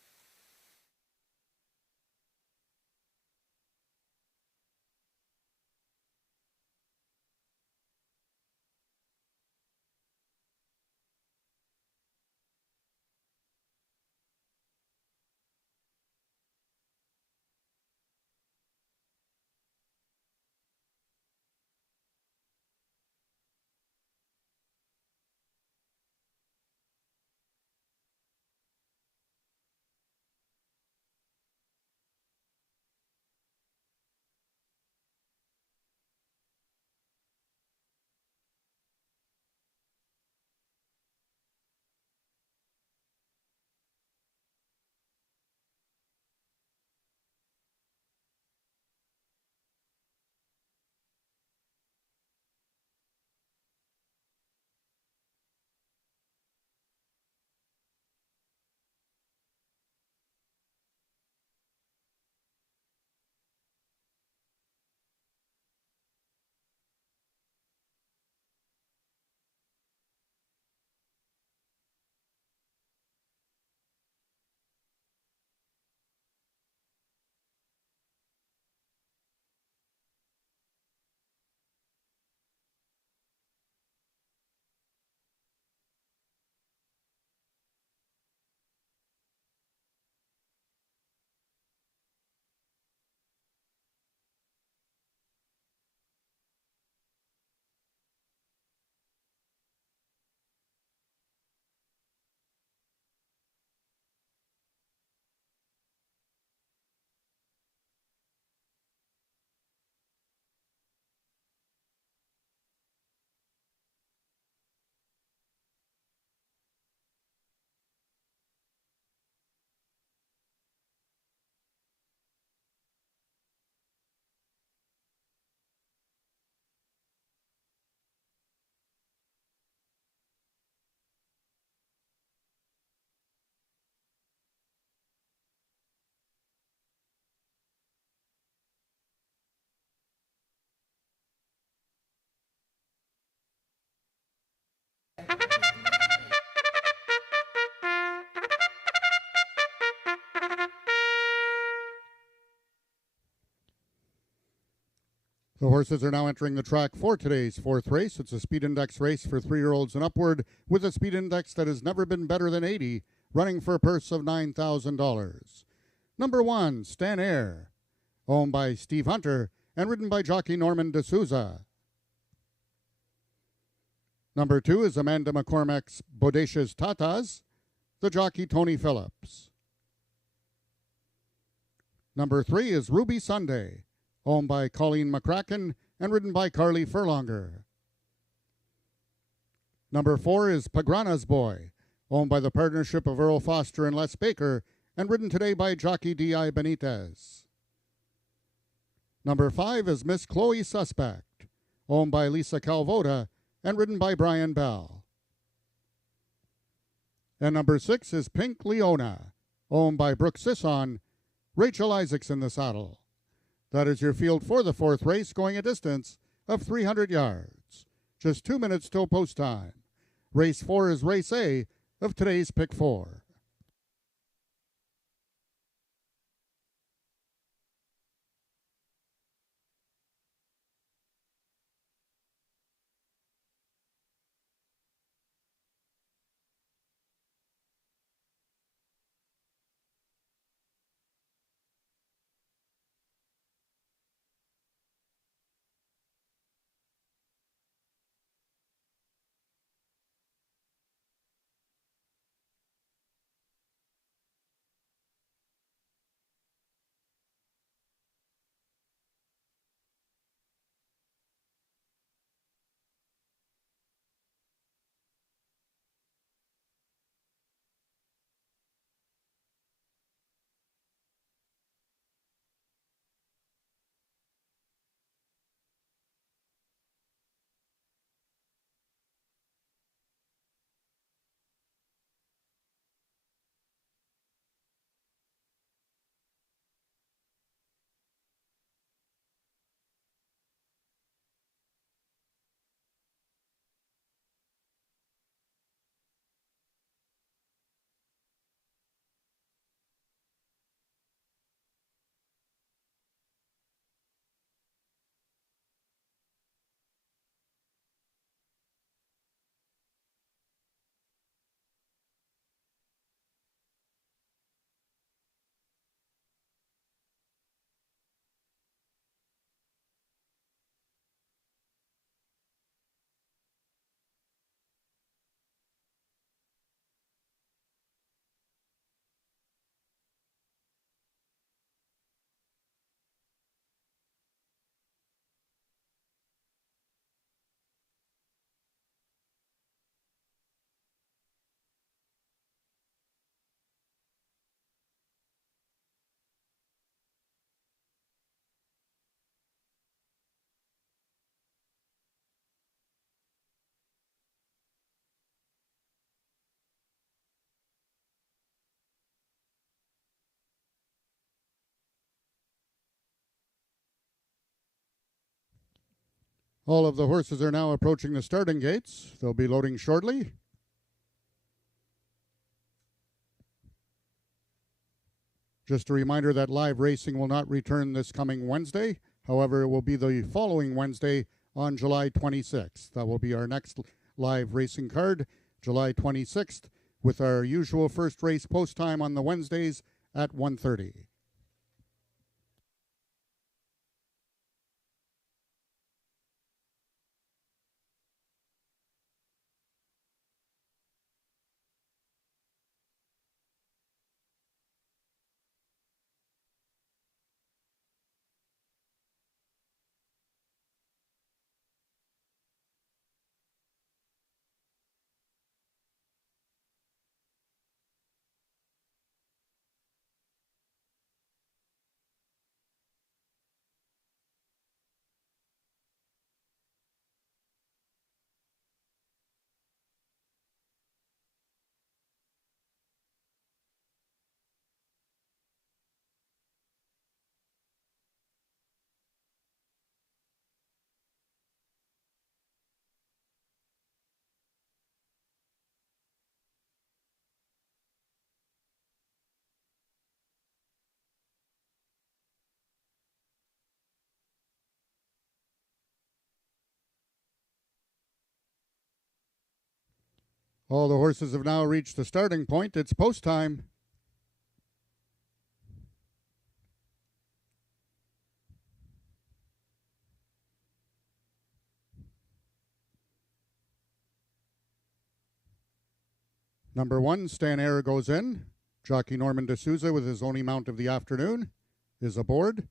The horses are now entering the track for today's 4th race. It's a speed index race for 3-year-olds and upward with a speed index that has never been better than 80, running for a purse of $9,000. Number 1, Stan Air, owned by Steve Hunter and ridden by jockey Norman D'Souza. Number 2 is Amanda McCormack's Bodacious Tatas, the jockey Tony Phillips. Number 3 is Ruby Sunday, owned by Colleen McCracken and ridden by Carly Furlonger. Number 4 is Pagrana's Boy, owned by the partnership of Earl Foster and Les Baker and ridden today by jockey D.I. Benitez. Number 5 is Miss Chloe Suspect, owned by Lisa Calvoda and ridden by Brian Bell. And number 6 is Pink Leona, owned by Brooke Sisson, Rachel Isaacs in the saddle. That is your field for the fourth race, going a distance of 300 yards. Just 2 minutes till post time. Race 4 is race A of today's Pick 4. All of the horses are now approaching the starting gates. They'll be loading shortly. Just a reminder that live racing will not return this coming Wednesday. However, it will be the following Wednesday on July 26th. That will be our next live racing card, July 26th, with our usual first race post time on the Wednesdays at 1:30. All the horses have now reached the starting point. It's post time. Number 1, Stan Air goes in. Jockey Norman D'Souza, with his only mount of the afternoon, is aboard.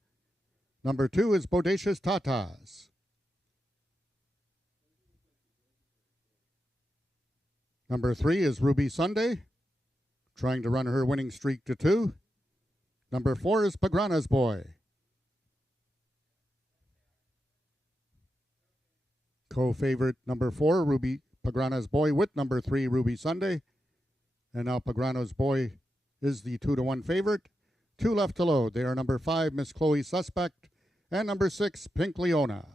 Number 2 is Bodacious Tatas. Number 3 is Ruby Sunday, trying to run her winning streak to 2. Number 4 is Pagrana's Boy. Co-favorite number 4, Ruby Pagrana's Boy, with number 3, Ruby Sunday. And now Pagrana's Boy is the 2-1 favorite. 2 left to load. They are number 5, Miss Chloe Suspect, and number 6, Pink Leona.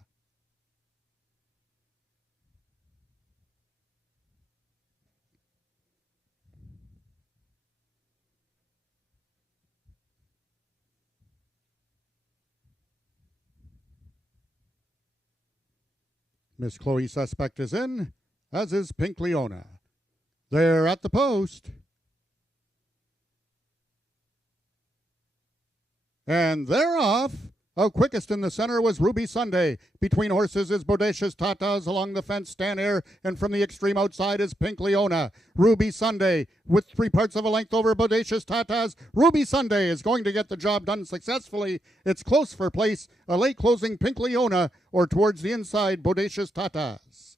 Miss Chloe Suspect is in, as is Pink Leona. They're at the post. And they're off. Quickest in the center was Ruby Sunday. Between horses is Bodacious Tatas. Along the fence, Stan Air. And from the extreme outside is Pink Leona. Ruby Sunday with 3/4 of a length over Bodacious Tatas. Ruby Sunday is going to get the job done successfully. It's close for place. A late closing Pink Leona, or towards the inside, Bodacious Tatas.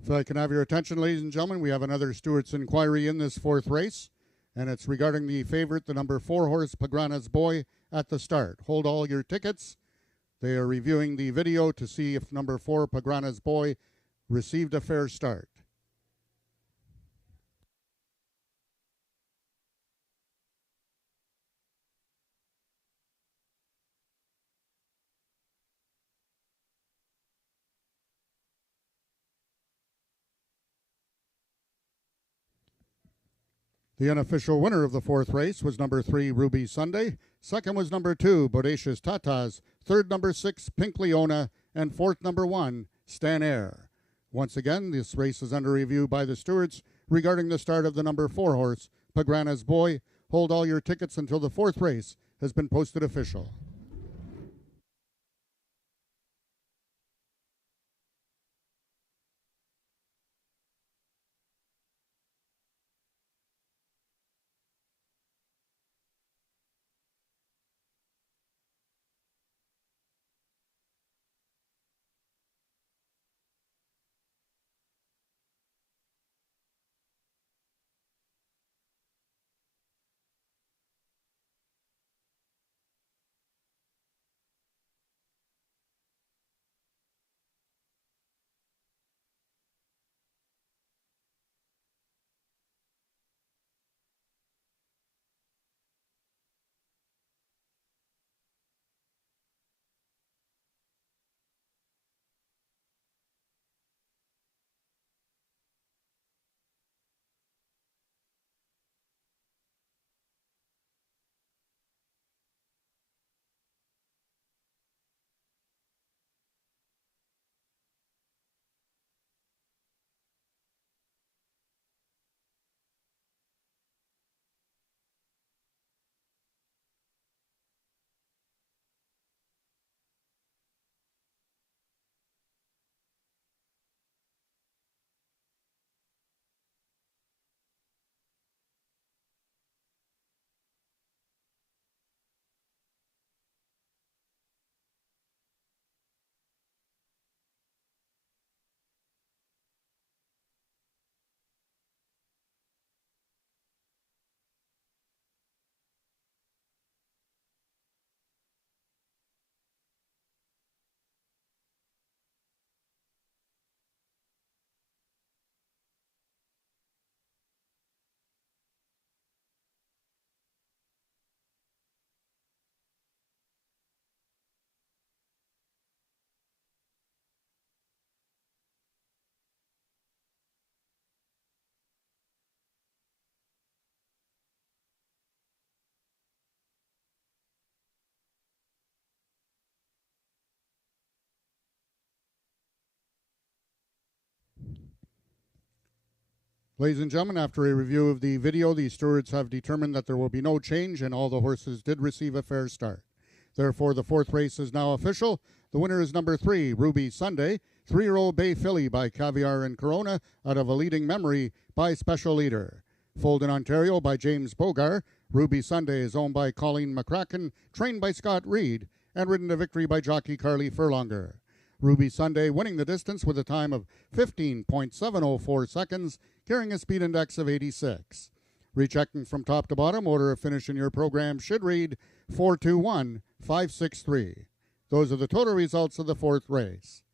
If I can have your attention, ladies and gentlemen, we have another Stewart's inquiry in this 4th race, and it's regarding the favorite, the number 4 horse, Pagrana's Boy, at the start. Hold all your tickets. They are reviewing the video to see if number 4, Pagrana's Boy, received a fair start. The unofficial winner of the 4th race was number 3, Ruby Sunday. Second was number 2, Bodacious Tatas. Third, number 6, Pink Leona. And fourth, number 1, Stan Air. Once again, this race is under review by the stewards regarding the start of the number 4 horse, Pagrana's Boy. Hold all your tickets until the 4th race has been posted official. Ladies and gentlemen, after a review of the video, the stewards have determined that there will be no change and all the horses did receive a fair start. Therefore, the fourth race is now official. The winner is number 3, Ruby Sunday, 3-year-old Bay Filly by Caviar and Corona out of A Leading Memory by Special Leader. Foaled in Ontario by James Bogar, Ruby Sunday is owned by Colleen McCracken, trained by Scott Reed, and ridden to victory by jockey Carly Furlonger. Ruby Sunday winning the distance with a time of 15.704 seconds, carrying a speed index of 86. Rechecking from top to bottom, order of finish in your program should read 421-563. Those are the total results of the fourth race.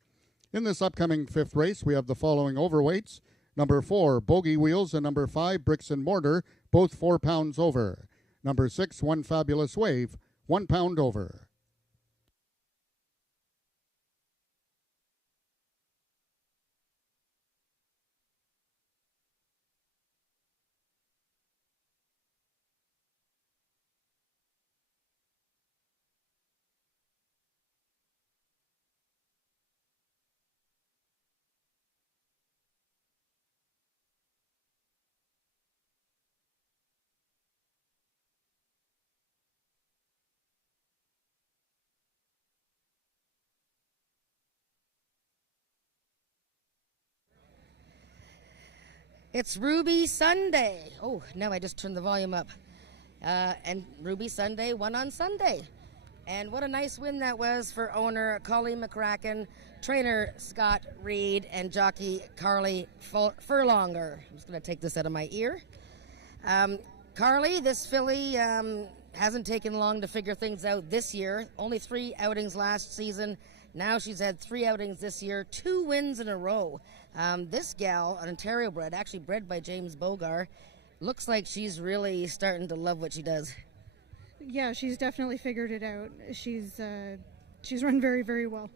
In this upcoming fifth race, we have the following overweights. Number 4, Bogey Wheels, and number 5, Bricks and Mortar, both 4 pounds over. Number 6, One Fabulous Wave, 1 pound over. It's Ruby Sunday. Oh, now I just turned the volume up. And Ruby Sunday won on Sunday. And what a nice win that was for owner Colleen McCracken, trainer Scott Reed, and jockey Carly Furlonger. I'm just going to take this out of my ear. Carly, this filly hasn't taken long to figure things out this year. Only 3 outings last season. Now she's had 3 outings this year, 2 wins in a row. This gal, an Ontario bred, actually bred by James Bogar, looks like she's really starting to love what she does. Yeah, she's definitely figured it out. She's run very, very well.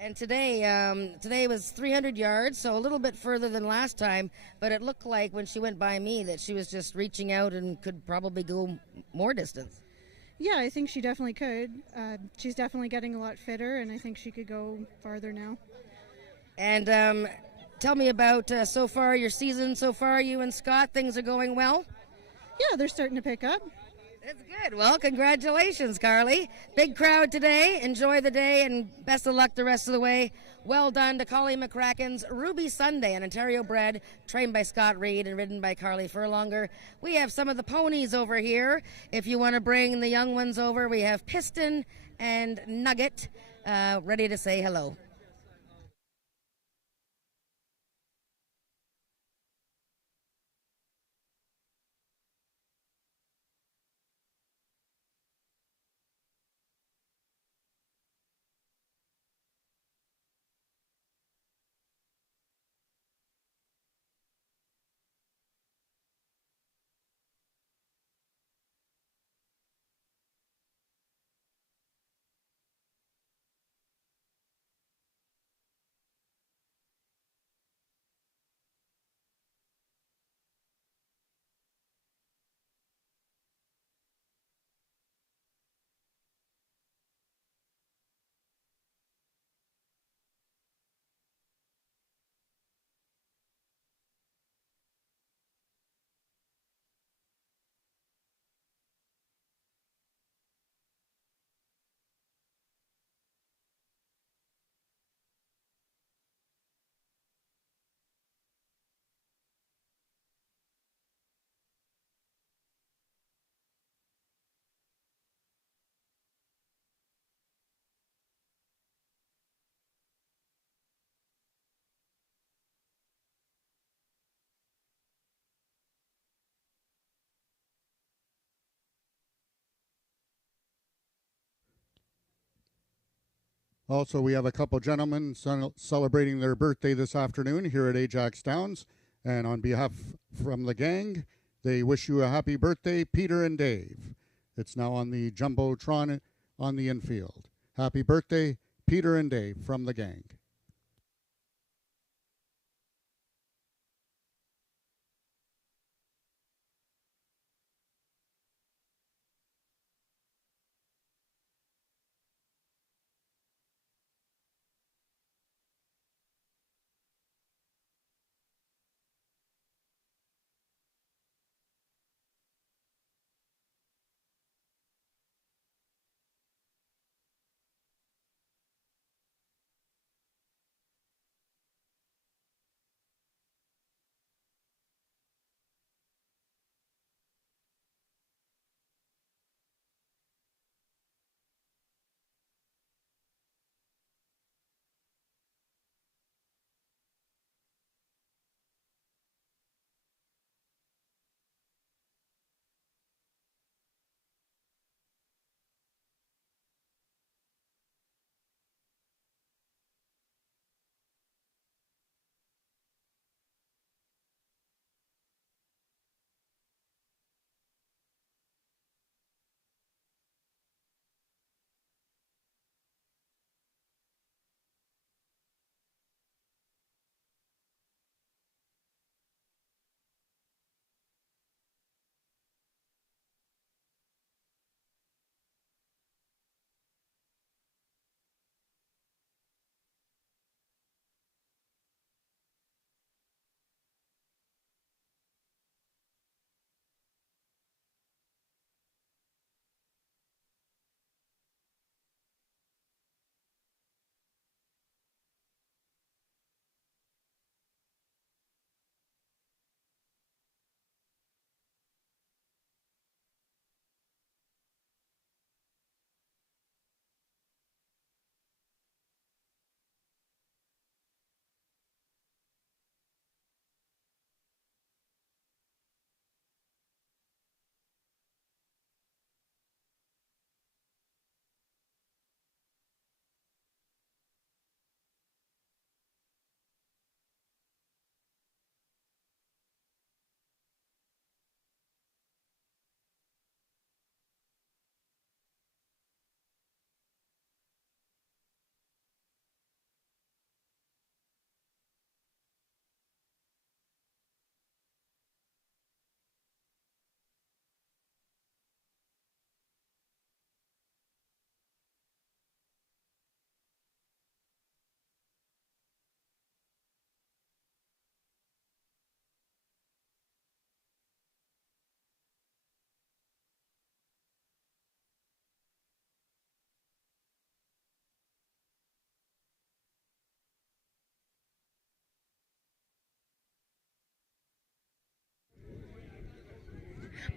And today was 300 yards, so a little bit further than last time, but it looked like when she went by me that she was just reaching out and could probably go more distance. Yeah, I think she definitely could. She's definitely getting a lot fitter, and I think she could go farther now. And tell me about so far, your season so far, you and Scott, things are going well? Yeah, they're starting to pick up. That's good. Well, congratulations, Carly. Big crowd today. Enjoy the day and best of luck the rest of the way. Well done to Colleen McCracken's Ruby Sunday, an Ontario bred, trained by Scott Reed and ridden by Carly Furlonger. We have some of the ponies over here. If you want to bring the young ones over, we have Piston and Nugget ready to say hello. Also, we have a couple gentlemen celebrating their birthday this afternoon here at Ajax Downs. And on behalf from the gang, they wish you a happy birthday, Peter and Dave. It's now on the Jumbotron on the infield. Happy birthday, Peter and Dave from the gang.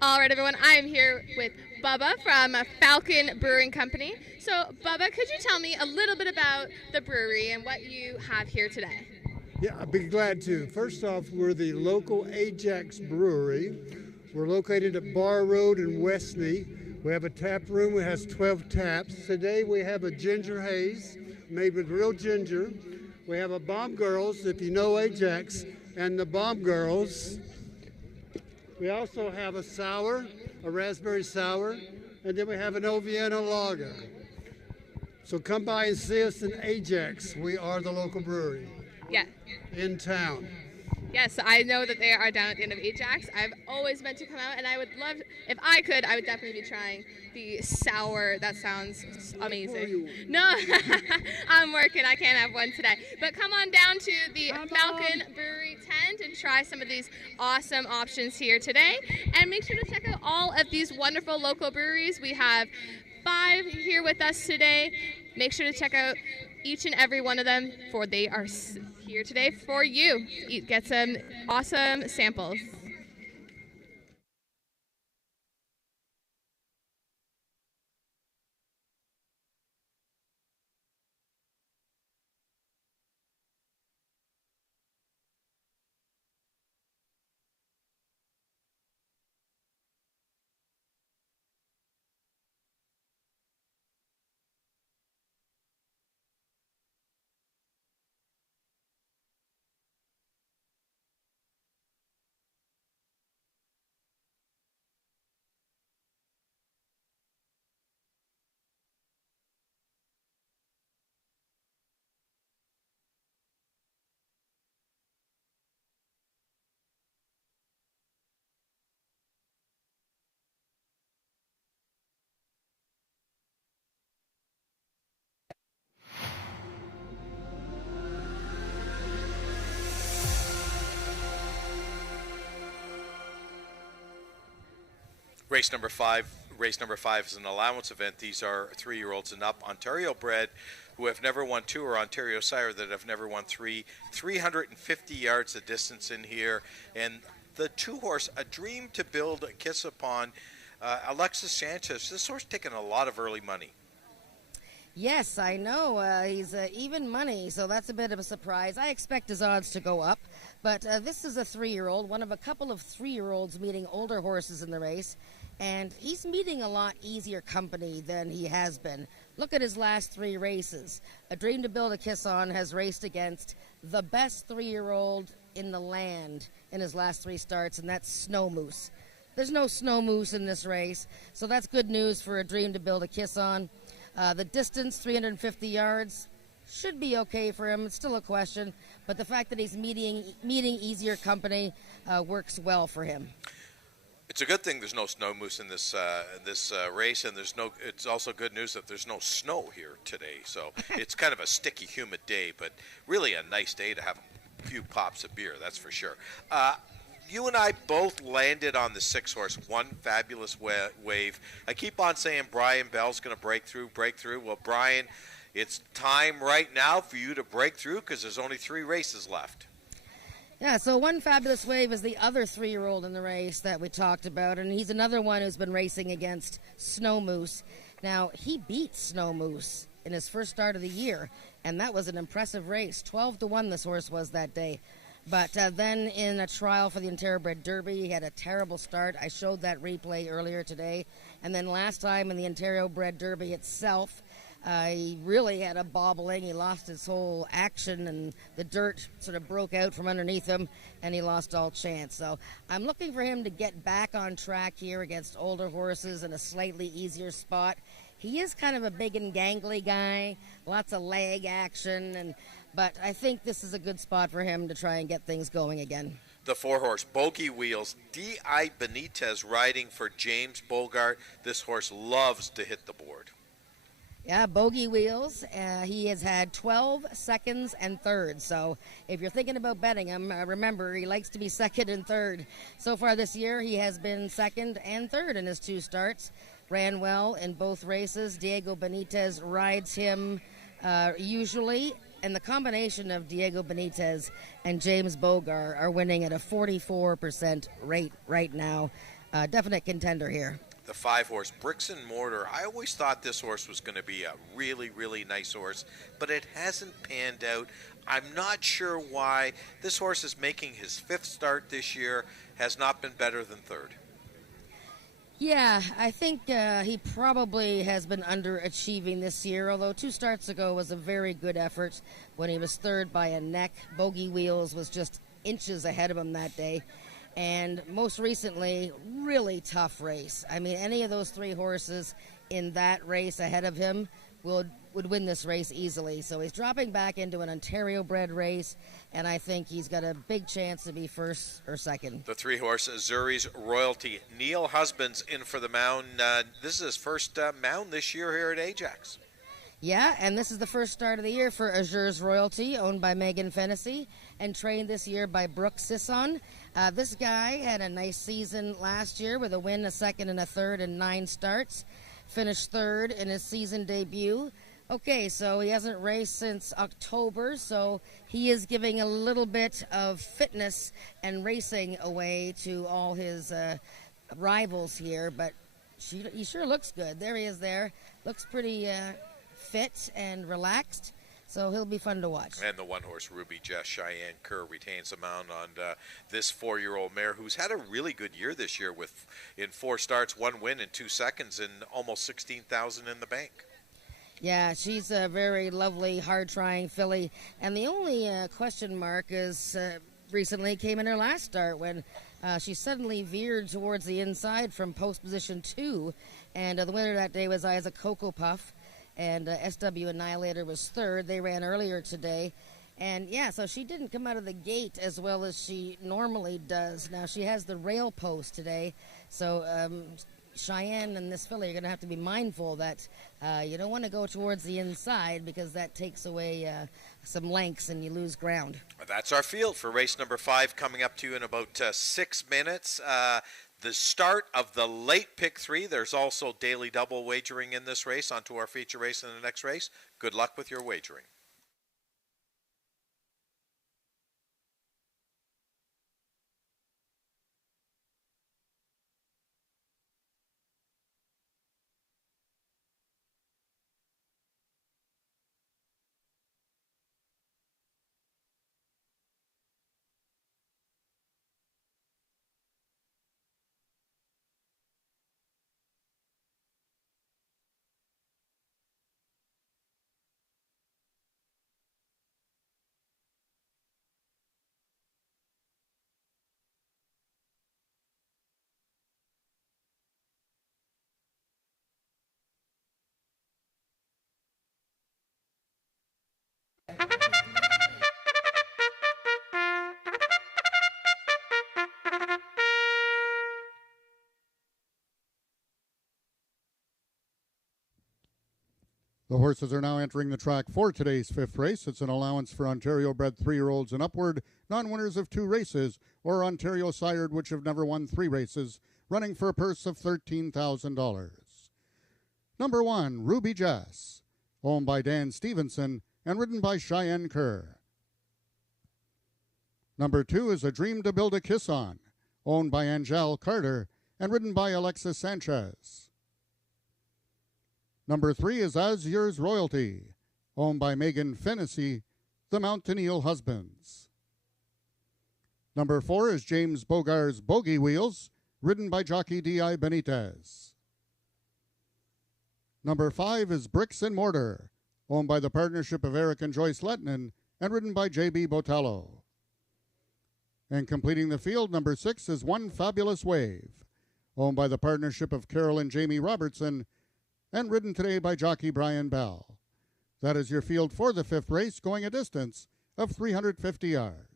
All right, everyone, I am here with Bubba from Falcon Brewing Company. So, Bubba, could you tell me a little bit about the brewery and what you have here today? Yeah, I'd be glad to. First off, we're the local Ajax brewery. We're located at Bar Road in Westney. We have a tap room that has 12 taps. Today we have a ginger haze made with real ginger. We have a Bomb Girls, if you know Ajax, and the Bomb Girls. We also have a sour, a raspberry sour, and then we have an Old Vienna lager. So come by and see us in Ajax. We are the local brewery. Yeah. In town. Yes, I know that they are down at the end of Ajax. I've always meant to come out, and I would love, if I could, I would definitely be trying the sour. That sounds amazing. No, I'm working. I can't have one today. But come on down to the Falcon Brewery tent and try some of these awesome options here today. And make sure to check out all of these wonderful local breweries. We have 5 here with us today. Make sure to check out each and every one of them, for they are here today for you. Get some awesome samples. Race number five is an allowance event. These are 3-year-olds and up, Ontario bred, who have never won 2, or Ontario sire that have never won 3. 350 yards the distance in here. And the 2-horse, A Dream to Build a Kiss Upon, Alexis Sanchez. This horse taking a lot of early money. Yes, I know. He's even money, so that's a bit of a surprise. I expect his odds to go up, but this is a 3-year-old, one of a couple of 3-year-olds meeting older horses in the race, and he's meeting a lot easier company than he has been. Look at his last 3 races. A Dream to Build a Kiss On has raced against the best 3-year-old in the land in his last 3 starts, and that's Snow Moose. There's no Snow Moose in this race, so that's good news for A Dream to Build a Kiss On. The distance, 350 yards, should be okay for him. It's still a question, but the fact that he's meeting easier company works well for him. It's a good thing there's no Snow Moose in this race, and it's also good news that there's no snow here today. So it's kind of a sticky, humid day, but really a nice day to have a few pops of beer, that's for sure. You and I both landed on the 6-horse, One Fabulous Wave. I keep on saying Brian Bell's going to break through. Well, Brian, it's time right now for you to break through because there's only 3 races left. Yeah, so One Fabulous Wave is the other 3-year-old in the race that we talked about, and he's another one who's been racing against Snow Moose. Now, he beat Snow Moose in his first start of the year, and that was an impressive race. 12-1 this horse was that day. But then in a trial for the Ontario Bred Derby, he had a terrible start. I showed that replay earlier today. And then last time in the Ontario Bred Derby itself, he really had a bobbling. He lost his whole action, and the dirt sort of broke out from underneath him, and he lost all chance. So I'm looking for him to get back on track here against older horses in a slightly easier spot. He is kind of a big and gangly guy, lots of leg action, but I think this is a good spot for him to try and get things going again. The 4-horse, Bogey Wheels, D.I. Benitez riding for James Bogart. This horse loves to hit the board. Yeah, Bogey Wheels. He has had 12 seconds and thirds. So if you're thinking about betting him, remember he likes to be second and third. So far this year, he has been second and third in his 2 starts. Ran well in both races. Diego Benitez rides him usually. And the combination of Diego Benitez and James Bogart are winning at a 44% rate right now. definite contender here. The 5-horse Bricks and Mortar. I always thought this horse was going to be a really, really nice horse, but it hasn't panned out. I'm not sure why. This horse is making his 5th start this year, has not been better than 3rd. Yeah, I think he probably has been underachieving this year, although 2 starts ago was a very good effort when he was 3rd by a neck. Bogey Wheels was just inches ahead of him that day. And most recently, really tough race. I mean, any of those 3 horses in that race ahead of him would win this race easily. So he's dropping back into an Ontario-bred race, and I think he's got a big chance to be 1st or 2nd. The 3-horse Zuri's Royalty. Neil Husband's in for the mound. This is his first mound this year here at Ajax. Yeah, and this is the first start of the year for Azure's Royalty, owned by Megan Fennessy, and trained this year by Brooke Sisson. This guy had a nice season last year with a win, a 2nd, and a 3rd in 9 starts. Finished 3rd in his season debut. Okay, so he hasn't raced since October, so he is giving a little bit of fitness and racing away to all his rivals here, but he sure looks good. There he is there. Looks pretty fit and relaxed, so he'll be fun to watch. And the 1-horse Ruby Jess Cheyenne Kerr retains a mount on this 4-year-old mare who's had a really good year this year with in 4 starts, 1 win in 2 seconds, and almost $16,000 in the bank. Yeah, she's a very lovely, hard-trying filly, and the only question mark is recently came in her last start when she suddenly veered towards the inside from post position 2, and the winner that day was Isaac Cocoa Puff. And SW Annihilator was 3rd. They ran earlier today. And, yeah, so she didn't come out of the gate as well as she normally does. Now, she has the rail post today. So Cheyenne and this filly are going to have to be mindful that you don't want to go towards the inside because that takes away some lengths and you lose ground. That's our field for race number 5 coming up to you in about 6 minutes. The start of the late pick 3. There's also daily double wagering in this race. Onto our feature race in the next race. Good luck with your wagering. The horses are now entering the track for today's 5th race. It's an allowance for Ontario-bred 3-year-olds and upward, non-winners of 2 races, or Ontario-sired which have never won 3 races, running for a purse of $13,000. Number 1, Ruby Jess, owned by Dan Stevenson and ridden by Cheyenne Kerr. Number 2 is A Dream to Build a Kiss On, owned by Angel Carter and ridden by Alexis Sanchez. Number 3 is As Yours Royalty, owned by Megan Fennessy, the Neil Husbands. Number 4 is James Bogar's Bogey Wheels, ridden by jockey D.I. Benitez. Number 5 is Bricks and Mortar, owned by the partnership of Eric and Joyce Lettinen and ridden by J.B. Botello. And completing the field, number 6 is One Fabulous Wave, owned by the partnership of Carol and Jamie Robertson and ridden today by jockey Brian Bell. That is your field for the 5th race, going a distance of 350 yards.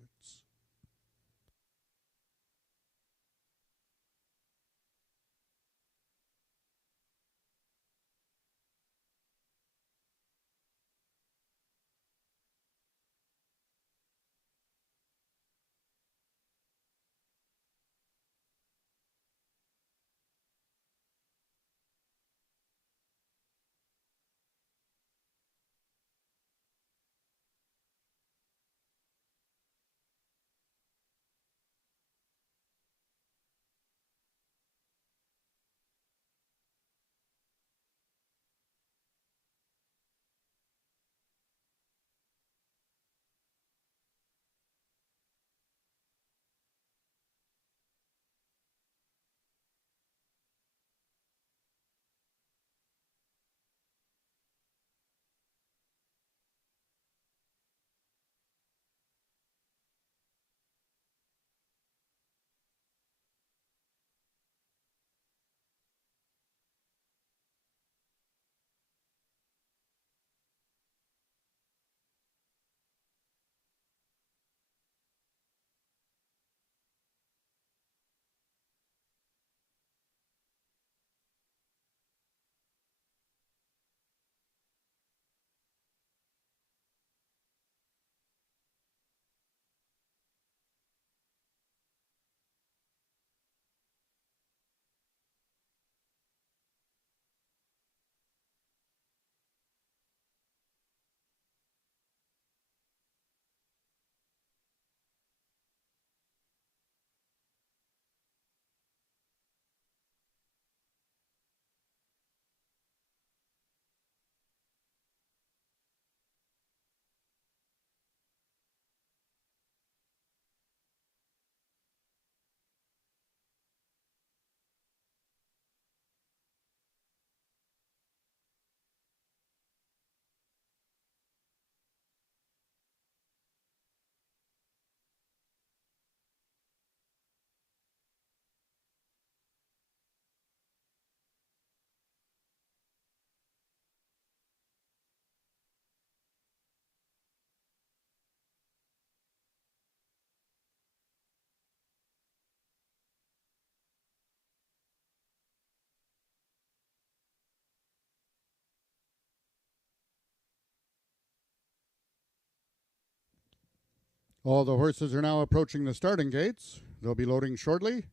All the horses are now approaching the starting gates. They'll be loading shortly.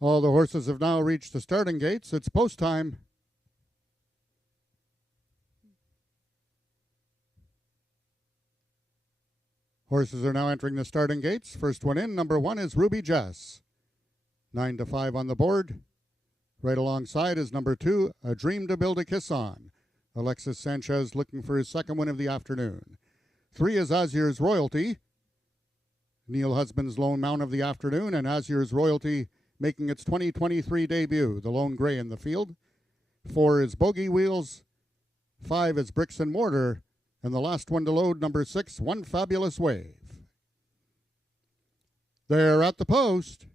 All the horses have now reached the starting gates. It's post time. Horses are now entering the starting gates. First one in, number 1 is Ruby Jess. 9 to 5 on the board. Right alongside is number 2, A Dream to Build a Kiss On. Alexis Sanchez looking for his second win of the afternoon. 3 is Azur's Royalty. Neil Husband's lone mount of the afternoon, and Azur's Royalty making its 2023 debut, the lone gray in the field. 4 is Bogey Wheels. 5 is Bricks and Mortar. And the last one to load, number 6, One Fabulous Wave. They're at the post.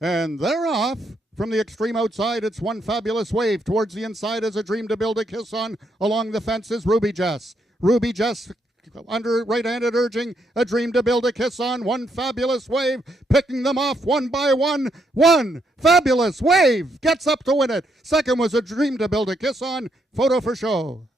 And they're off. From the extreme outside, it's One Fabulous Wave. Towards the inside is A Dream to Build a Kiss On. Along the fence is Ruby Jess. Ruby Jess under right-handed urging, A Dream to Build a Kiss On. One Fabulous Wave, picking them off one by one. One Fabulous Wave gets up to win it. Second was A Dream to Build a Kiss On. Photo for show.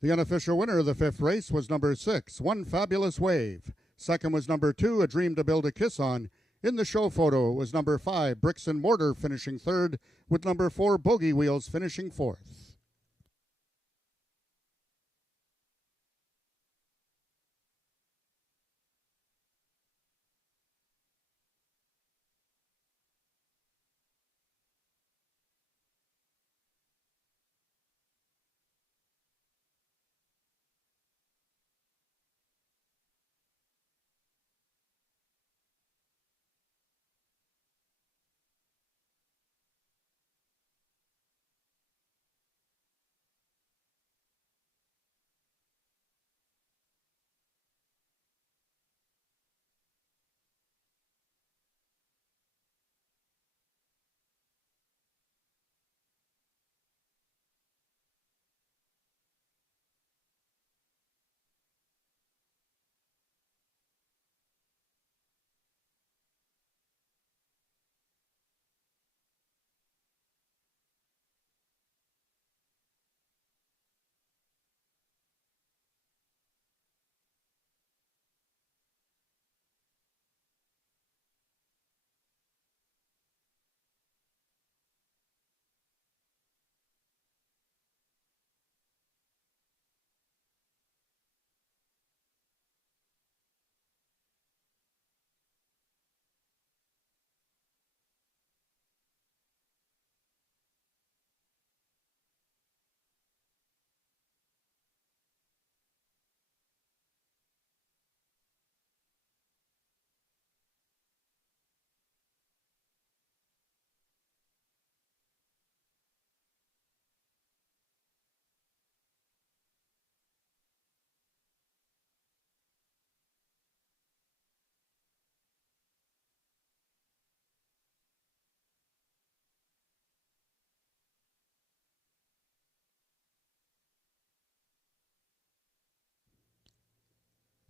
The unofficial winner of the 5th race was number 6, One Fabulous Wave. Second was number 2, A Dream to Build a Kiss On. In the show photo was number 5, Bricks and Mortar, finishing 3rd, with number 4, Bogey Wheels, finishing 4th.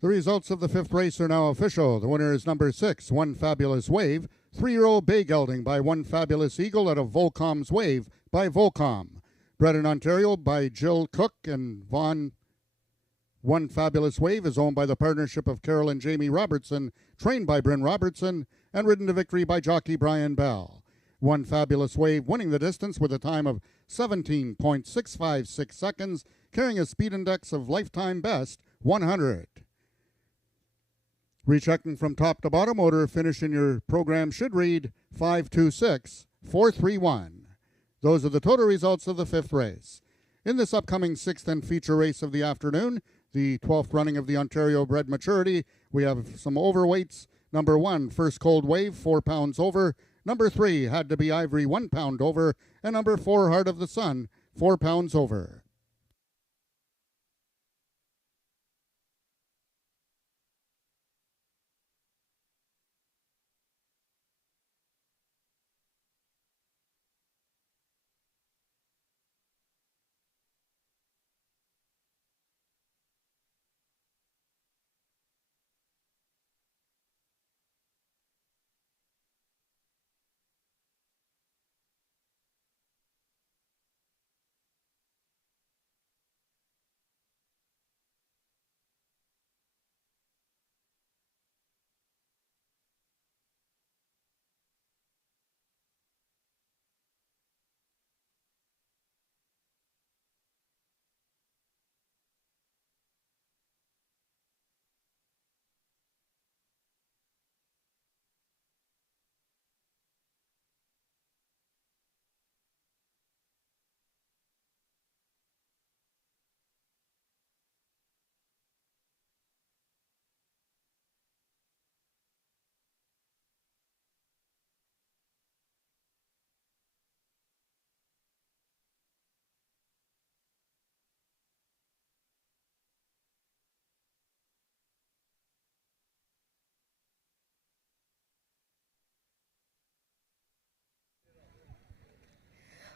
The results of the fifth race are now official. The winner is number 6, One Fabulous Wave, 3-year-old bay gelding by One Fabulous Eagle out of Volcom's Wave by Volcom. Bred in Ontario by Jill Cook and Vaughn. One Fabulous Wave is owned by the partnership of Carol and Jamie Robertson, trained by Bryn Robertson, and ridden to victory by jockey Brian Bell. One Fabulous Wave winning the distance with a time of 17.656 seconds, carrying a speed index of lifetime best 100. Rechecking from top to bottom, order finish in your program should read 526-431. Those are the total results of the fifth race. In this upcoming sixth and feature race of the afternoon, the 12th running of the Ontario Bred Maturity, we have some overweights. Number 1, First Cold Wave, 4 pounds over. Number 3, Had to Be Ivory, 1 pound over. And number 4, Heart of the Sun, 4 pounds over.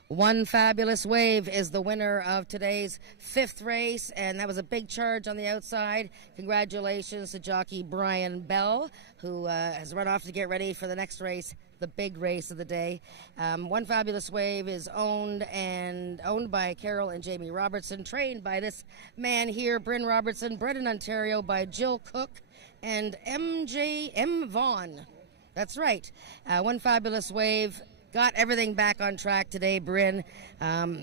One Fabulous Wave is the winner of today's fifth race, and that was a big charge on the outside. Congratulations to jockey Brian Bell, who has run off to get ready for the next race, the big race of the day. One Fabulous Wave is owned by Carol and Jamie Robertson, trained by this man here, Bryn Robertson, bred in Ontario by Jill Cook and M. Vaughn. That's right. One Fabulous Wave got everything back on track today, Bryn.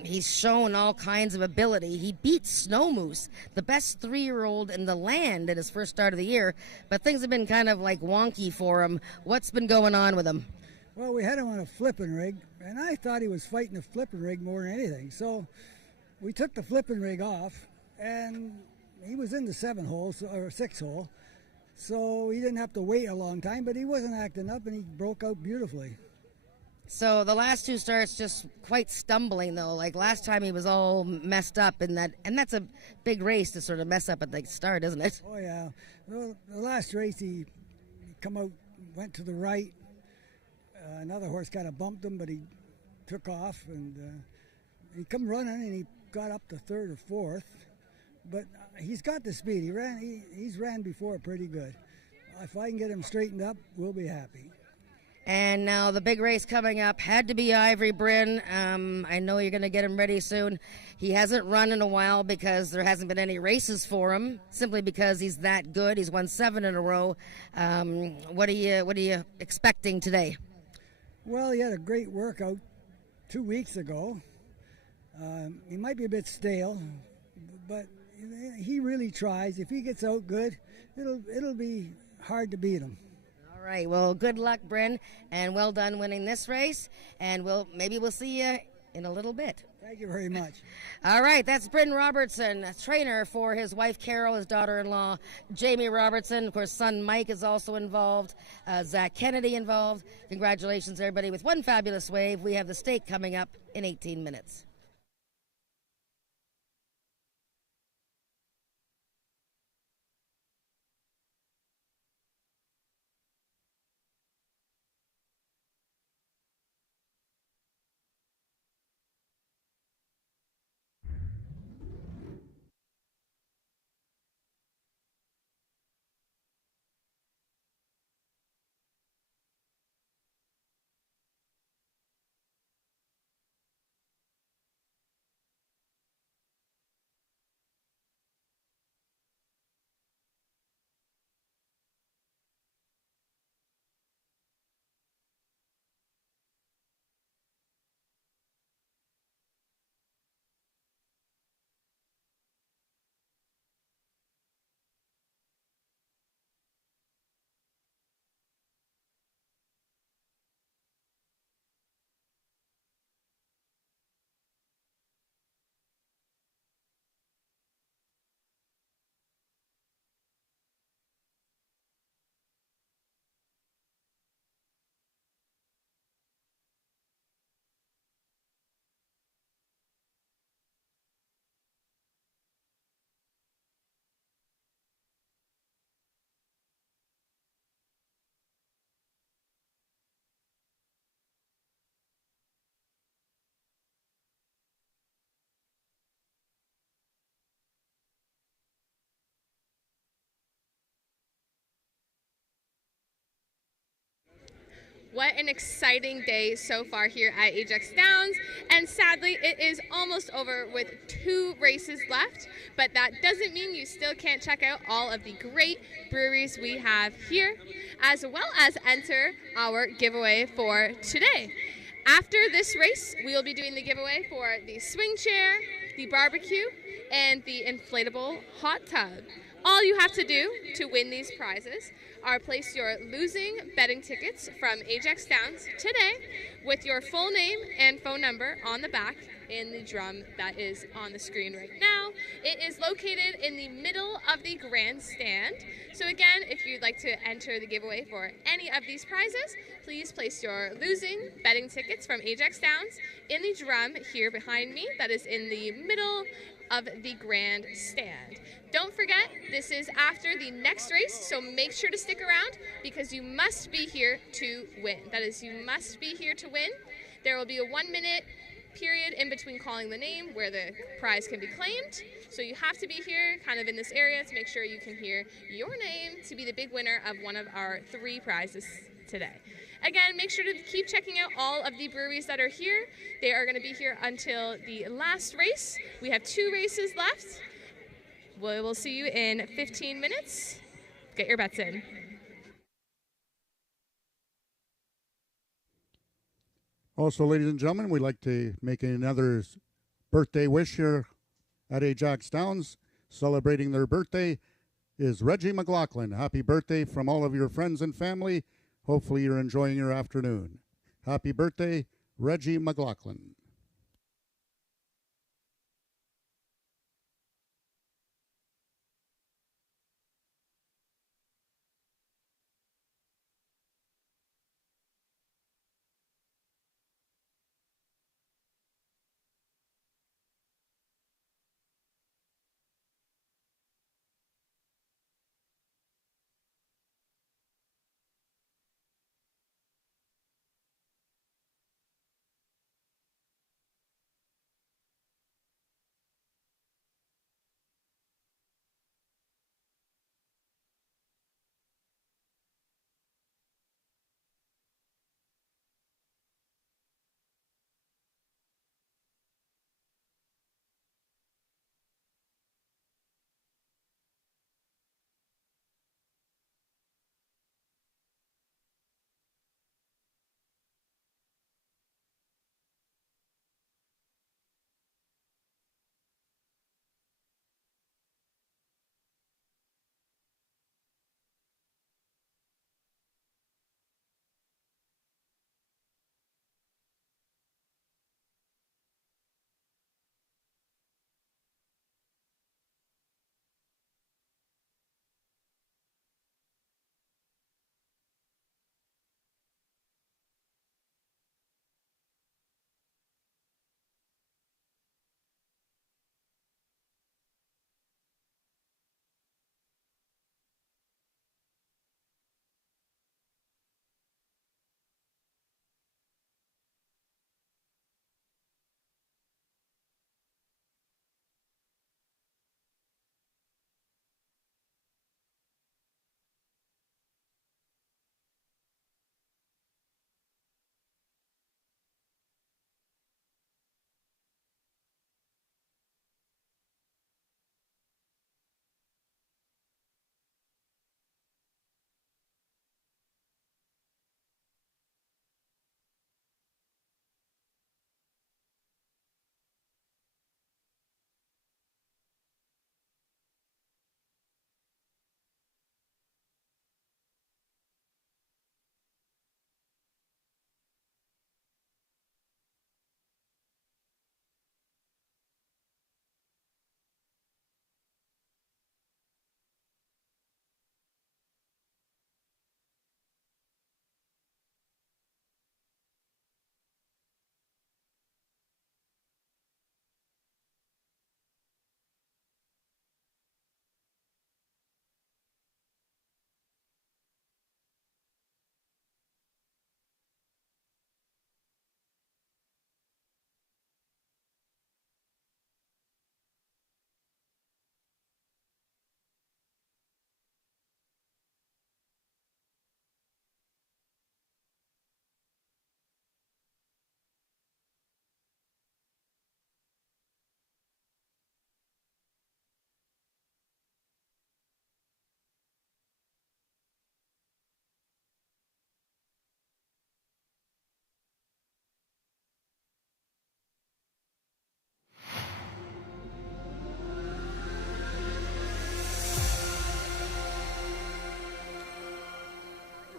He's shown all kinds of ability. He beat Snow Moose, the best 3-year-old in the land, at his first start of the year. But things have been kind of like wonky for him. What's been going on with him? Well, we had him on a flipping rig, and I thought he was fighting the flipping rig more than anything. So we took the flipping rig off, and he was in the 6 hole. So he didn't have to wait a long time, but he wasn't acting up, and he broke out beautifully. So the last 2 starts just quite stumbling, though. Like last time he was all messed up, and that's a big race to sort of mess up at the start, isn't it? Oh, yeah. Well, the last race he come out, went to the right. Another horse kind of bumped him, but he took off, and he come running, and he got up to 3rd or 4th. But he's got the speed. He's ran before pretty good. If I can get him straightened up, we'll be happy. And now the big race coming up, Had to Be Ivory, Bryn. I know you're going to get him ready soon. He hasn't run in a while because there hasn't been any races for him, simply because he's that good. He's won 7 in a row. What are you expecting today? Well, he had a great workout 2 weeks ago. He might be a bit stale, but he really tries. If he gets out good, it'll be hard to beat him. All right, well, good luck, Bryn, and well done winning this race, and maybe we'll see you in a little bit. Thank you very much. All right, that's Bryn Robertson, a trainer for his wife Carol, his daughter-in-law Jamie Robertson. Of course, son Mike is also involved, Zach Kennedy involved. Congratulations, everybody, with One Fabulous Wave. We have the stake coming up in 18 minutes. What an exciting day so far here at Ajax Downs, and sadly it is almost over with 2 races left, but that doesn't mean you still can't check out all of the great breweries we have here, as well as enter our giveaway for today. After this race, we will be doing the giveaway for the swing chair, the barbecue, and the inflatable hot tub. All you have to do to win these prizes are place your losing betting tickets from Ajax Downs today with your full name and phone number on the back in the drum that is on the screen right now. It is located in the middle of the grandstand. So again, if you'd like to enter the giveaway for any of these prizes, please place your losing betting tickets from Ajax Downs in the drum here behind me that is in the middle of the grandstand. Don't forget, this is after the next race, so make sure to stick around because you must be here to win. That is, you must be here to win. There will be a 1-minute period in between calling the name where the prize can be claimed. So you have to be here kind of in this area to make sure you can hear your name to be the big winner of one of our 3 prizes today. Again, make sure to keep checking out all of the breweries that are here. They are going to be here until the last race. We have 2 races left. We will see you in 15 minutes. Get your bets in. Also, ladies and gentlemen, we'd like to make another birthday wish here at Ajax Downs. Celebrating their birthday is Reggie McLaughlin. Happy birthday from all of your friends and family. Hopefully you're enjoying your afternoon. Happy birthday, Reggie McLaughlin.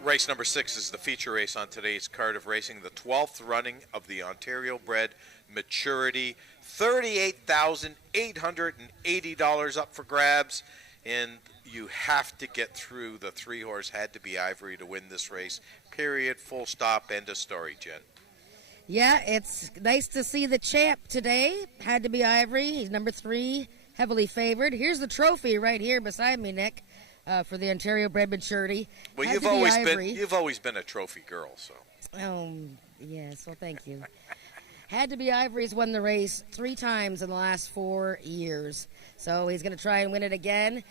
Race number 6 is the feature race on today's card of racing, the 12th running of the Ontario bred Maturity. $38,880 up for grabs, and you have to get through the 3-horse Had to Be Ivory to win this race. Period, full stop, end of story, Jen. Yeah, it's nice to see the champ today. Had to Be Ivory. He's number 3, heavily favored. Here's the trophy right here beside me, Nick, for the Ontario bred Maturity. Well, Had you've always been a trophy girl, so. Yes, well, thank you. Had to Be Ivory's won the race 3 times in the last 4 years, so he's going to try and win it again.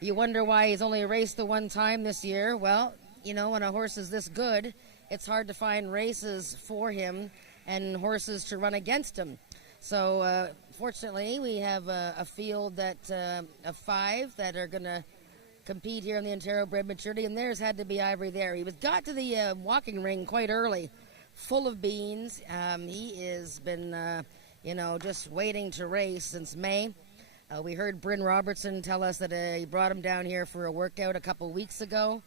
You wonder why he's only raced the 1 time this year. Well, you know, when a horse is this good, it's hard to find races for him and horses to run against him. So, fortunately, we have a field of 5 that are going to compete here in the Ontario bred Maturity, and there's Had to Be Ivory there. He got to the walking ring quite early, full of beans. He has been, just waiting to race since May. We heard Bryn Robertson tell us that he brought him down here for a workout a couple weeks ago.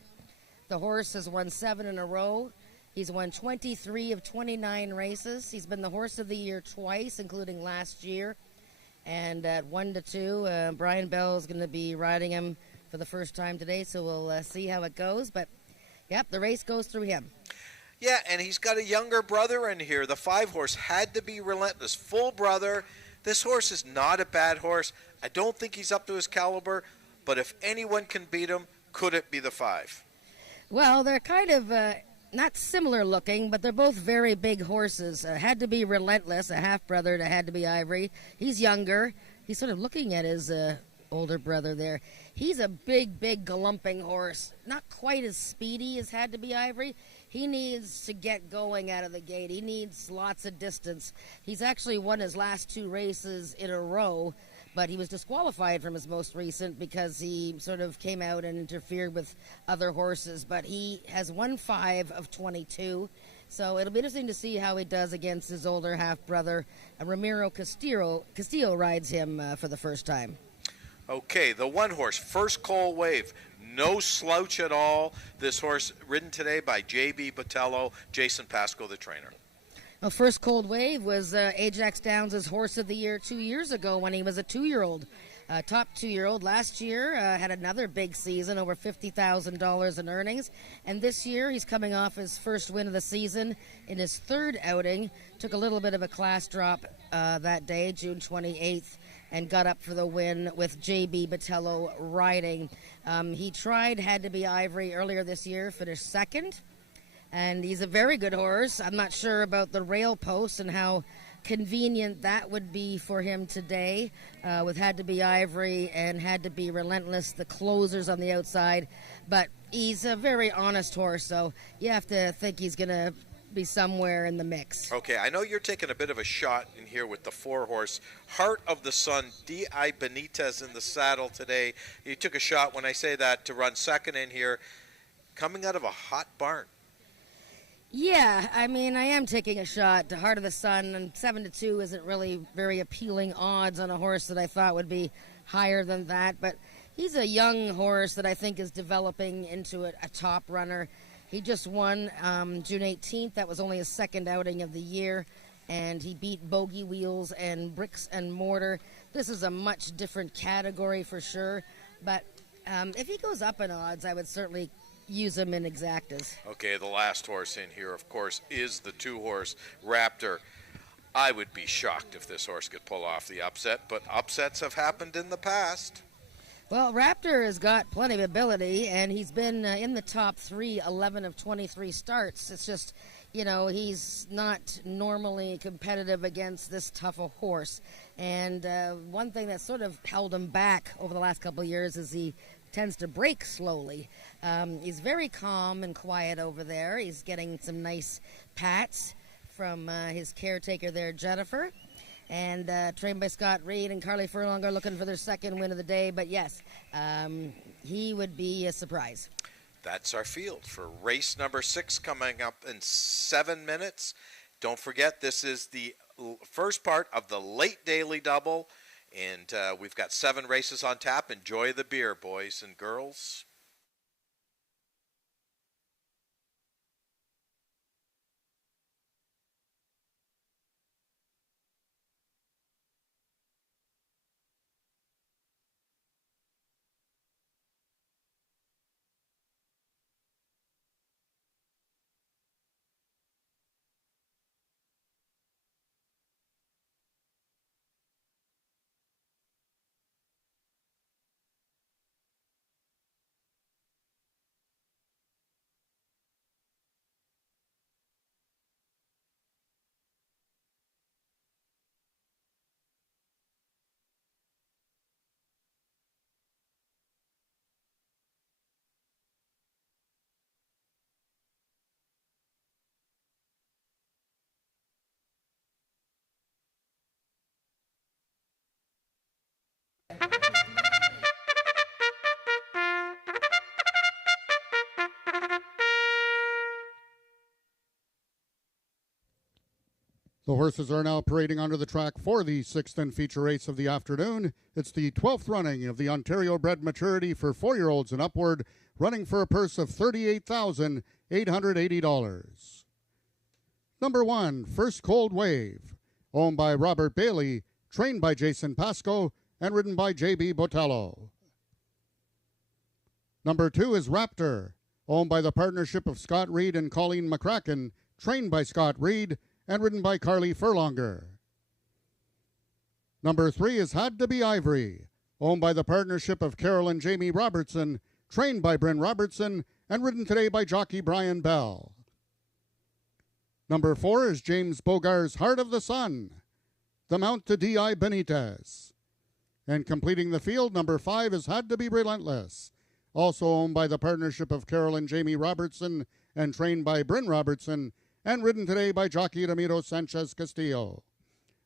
The horse has won 7 in a row. He's won 23 of 29 races. He's been the horse of the year twice, including last year. And at 1-2, Brian Bell is going to be riding him for the first time today, so we'll see how it goes. But, yep, the race goes through him. Yeah, and he's got a younger brother in here. The 5-horse Had to Be Relentless, full brother. This horse is not a bad horse. I don't think he's up to his caliber, but if anyone can beat him, could it be the 5? Well, they're kind of not similar looking, but they're both very big horses. Had to Be Relentless, a half-brother to Had to Be Ivory. He's younger. He's sort of looking at his older brother there. He's a big, big galumping horse. Not quite as speedy as Had to Be Ivory. He needs to get going out of the gate. He needs lots of distance. He's actually won his last 2 races in a row, but he was disqualified from his most recent because he sort of came out and interfered with other horses. But he has won 5 of 22, so it'll be interesting to see how he does against his older half-brother. Ramiro Castillo rides him for the first time. Okay, the 1-horse, First Cold Wave. No slouch at all. This horse ridden today by J.B. Botello, Jason Pasco, the trainer. Well, First Cold Wave was Ajax Downs' Horse of the Year 2 years ago when he was a 2-year-old. Top 2-year-old. Last year had another big season, over $50,000 in earnings. And this year he's coming off his first win of the season in his 3rd outing. Took a little bit of a class drop that day, June 28th, and got up for the win with J.B. Botello riding. He tried Had to Be Ivory earlier this year, finished 2nd. And he's a very good horse. I'm not sure about the rail post and how convenient that would be for him today with Had to Be Ivory and Had to Be Relentless, the closers on the outside. But he's a very honest horse, so you have to think he's going to be somewhere in the mix. Okay, I know you're taking a bit of a shot in here with the 4-horse Heart of the Sun, D.I. Benitez in the saddle today. You took a shot when I say that to run 2nd in here, coming out of a hot barn. Yeah, I mean, I am taking a shot to Heart of the Sun, and 7-2 isn't really very appealing odds on a horse that I thought would be higher than that. But he's a young horse that I think is developing into a top runner. He just won June 18th. That was only his 2nd outing of the year, and he beat Bogey Wheels and Bricks and Mortar. This is a much different category for sure, but if he goes up in odds, I would certainly use him in exactas. Okay, the last horse in here, of course, is the 2-horse Raptor. I would be shocked if this horse could pull off the upset, but upsets have happened in the past. Well, Raptor has got plenty of ability, and he's been in the top 3, 11 of 23 starts. It's just, he's not normally competitive against this tough a horse. And one thing that sort of held him back over the last couple of years is he tends to break slowly. He's very calm and quiet over there. He's getting some nice pats from his caretaker there, Jennifer. And trained by Scott Reed and Carly Furlong are looking for their 2nd win of the day. But yes, he would be a surprise. That's our field for race number 6 coming up in 7 minutes. Don't forget, this is the first part of the late daily double. And we've got 7 races on tap. Enjoy the beer, boys and girls. The horses are now parading onto the track for the sixth and feature race of the afternoon. It's the 12th running of the Ontario Bred Maturity for 4-year-olds and upward, running for a purse of $38,880. Number 1, First Cold Wave, owned by Robert Bailey, trained by Jason Pasco, and ridden by J.B. Botello. Number 2 is Raptor, owned by the partnership of Scott Reed and Colleen McCracken, trained by Scott Reed, and ridden by Carly Furlonger. Number 3 is Had to Be Ivory, owned by the partnership of Carol and Jamie Robertson, trained by Bryn Robertson, and ridden today by jockey Brian Bell. Number 4 is James Bogar's Heart of the Sun, the mount to D.I. Benitez. And completing the field, number 5 is Had to Be Relentless, also owned by the partnership of Carol and Jamie Robertson and trained by Bryn Robertson, and ridden today by jockey Ramiro Sanchez Castillo.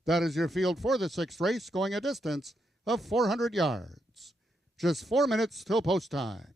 That is your field for the sixth race, going a distance of 400 yards. Just 4 minutes till post time.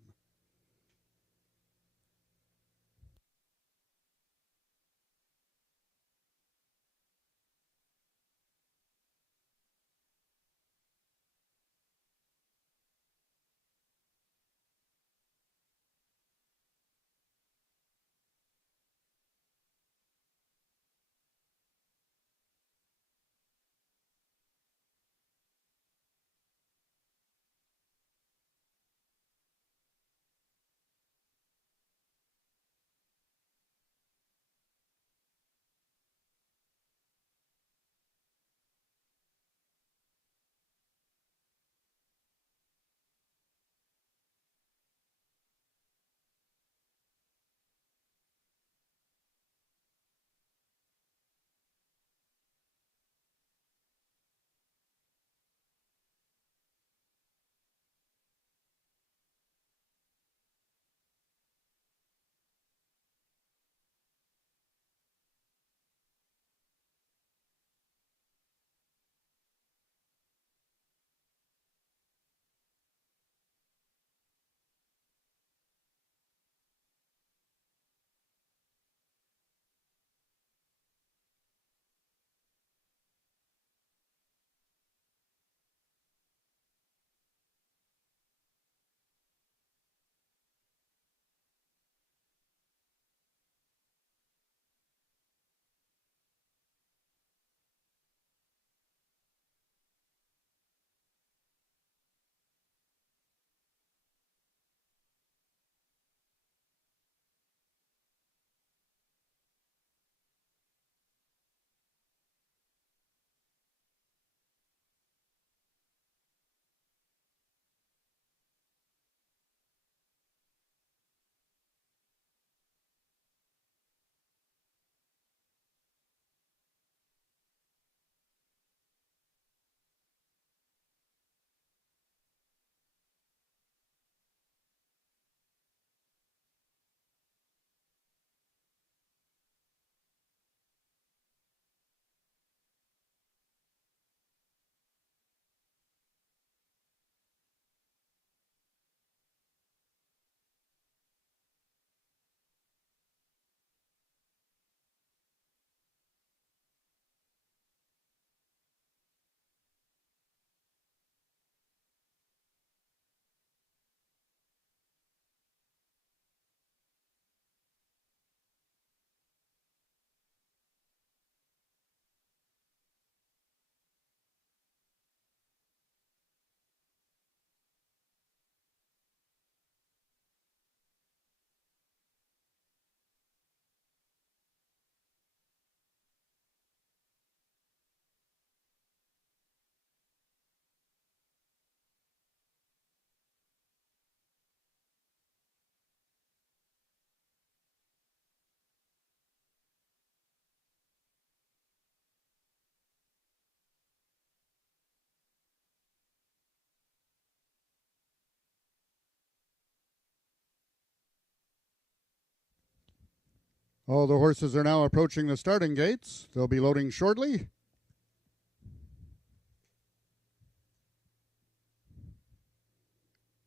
All the horses are now approaching the starting gates. They'll be loading shortly.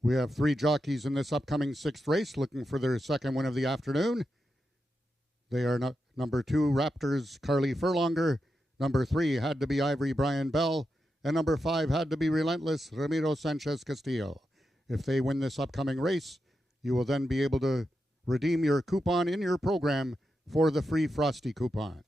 We have 3 jockeys in this upcoming sixth race looking for their second win of the afternoon. They are number 2 Raptors Carly Furlonger, Number 3 had to be Ivory Brian Bell, and number 5 had to be Relentless Ramiro Sanchez Castillo. If they win this upcoming race, you will then be able to redeem your coupon in your program for the free Frosty coupon.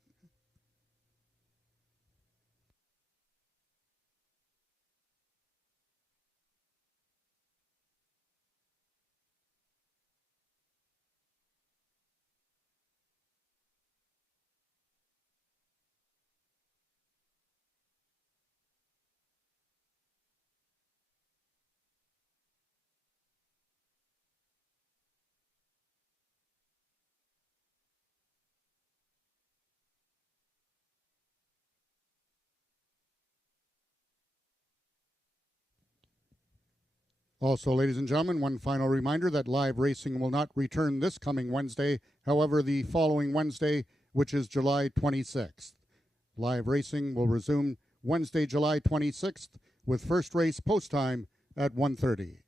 Also, ladies and gentlemen, one final reminder that live racing will not return this coming Wednesday, however, the following Wednesday, which is July 26th. Live racing will resume Wednesday, July 26th, with first race post time at 1:30.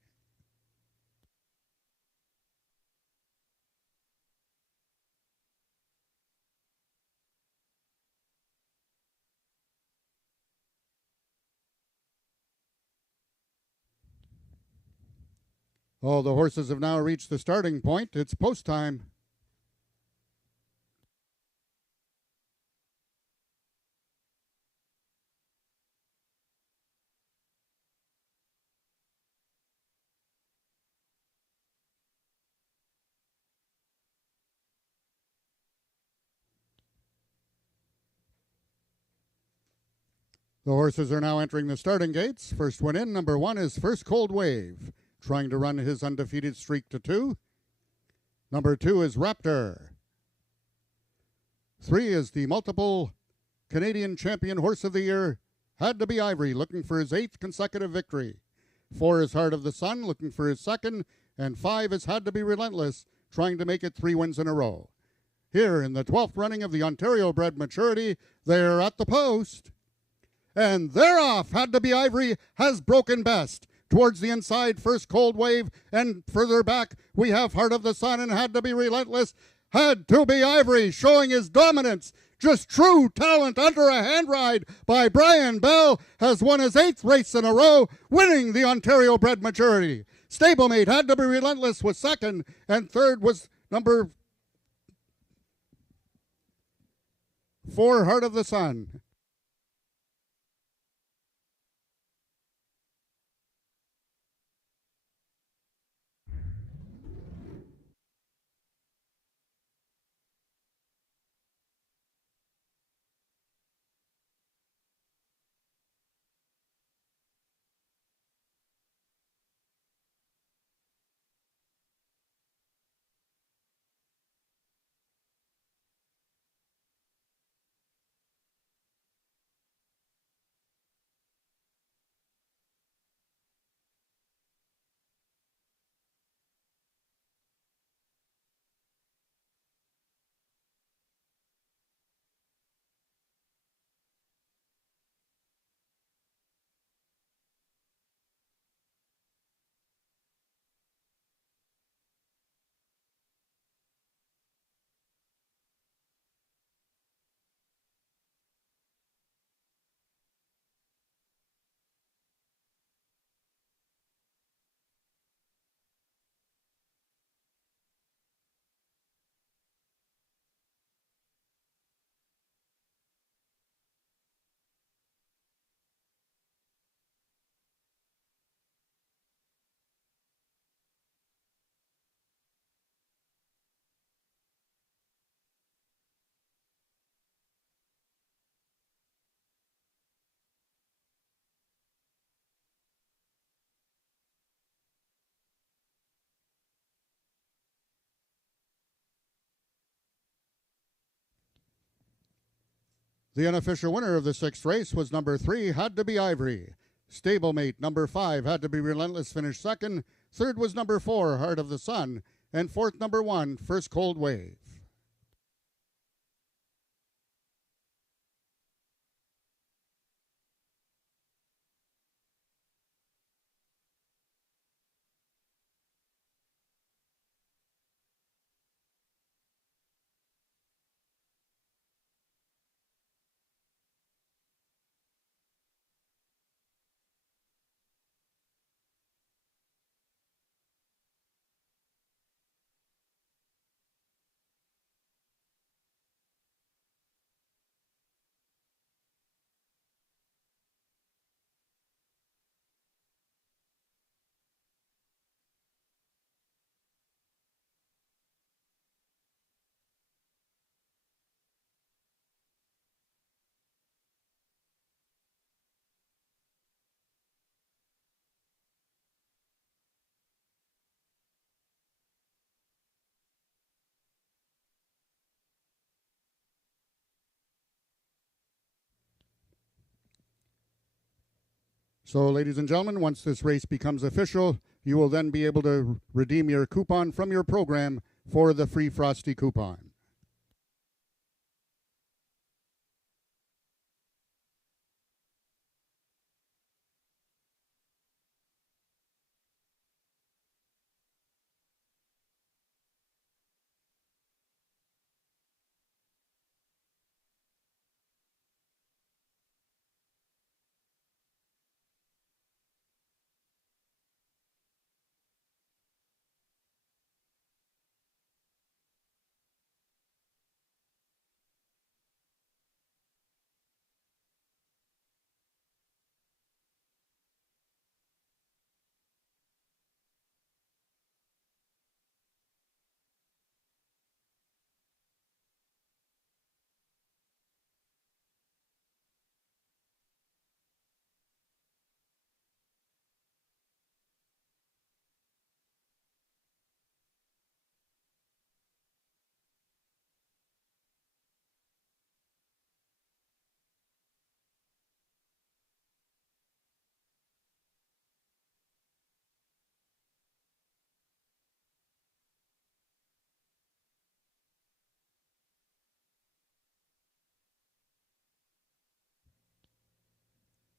All the horses have now reached the starting point. It's post time. The horses are now entering the starting gates. First one in, number 1 is First Cold Wave, trying to run his undefeated streak to 2. Number 2 is Raptor. 3 is the multiple Canadian champion horse of the year, Had to Be Ivory, looking for his 8th consecutive victory. 4 is Heart of the Sun, looking for his 2nd, and 5 is Had to Be Relentless, trying to make it 3 wins in a row. Here in the 12th running of the Ontario bred maturity, they're at the post. And they're off. Had to Be Ivory has broken best. Towards the inside, First Cold Wave, and further back, we have Heart of the Sun and Had to Be Relentless. Had to Be Ivory showing his dominance. Just true talent under a hand ride by Brian Bell has won his 8th race in a row, winning the Ontario bred maturity. Stablemate Had to Be Relentless was 2nd, and 3rd was number 4, Heart of the Sun. The unofficial winner of the 6th race was number 3, Had to Be Ivory. Stablemate number 5, Had to Be Relentless, finished 2nd. 3rd was number 4, Heart of the Sun. And 4th, number 1, First Cold Wave. So, ladies and gentlemen, once this race becomes official, you will then be able to redeem your coupon from your program for the free Frosty coupon.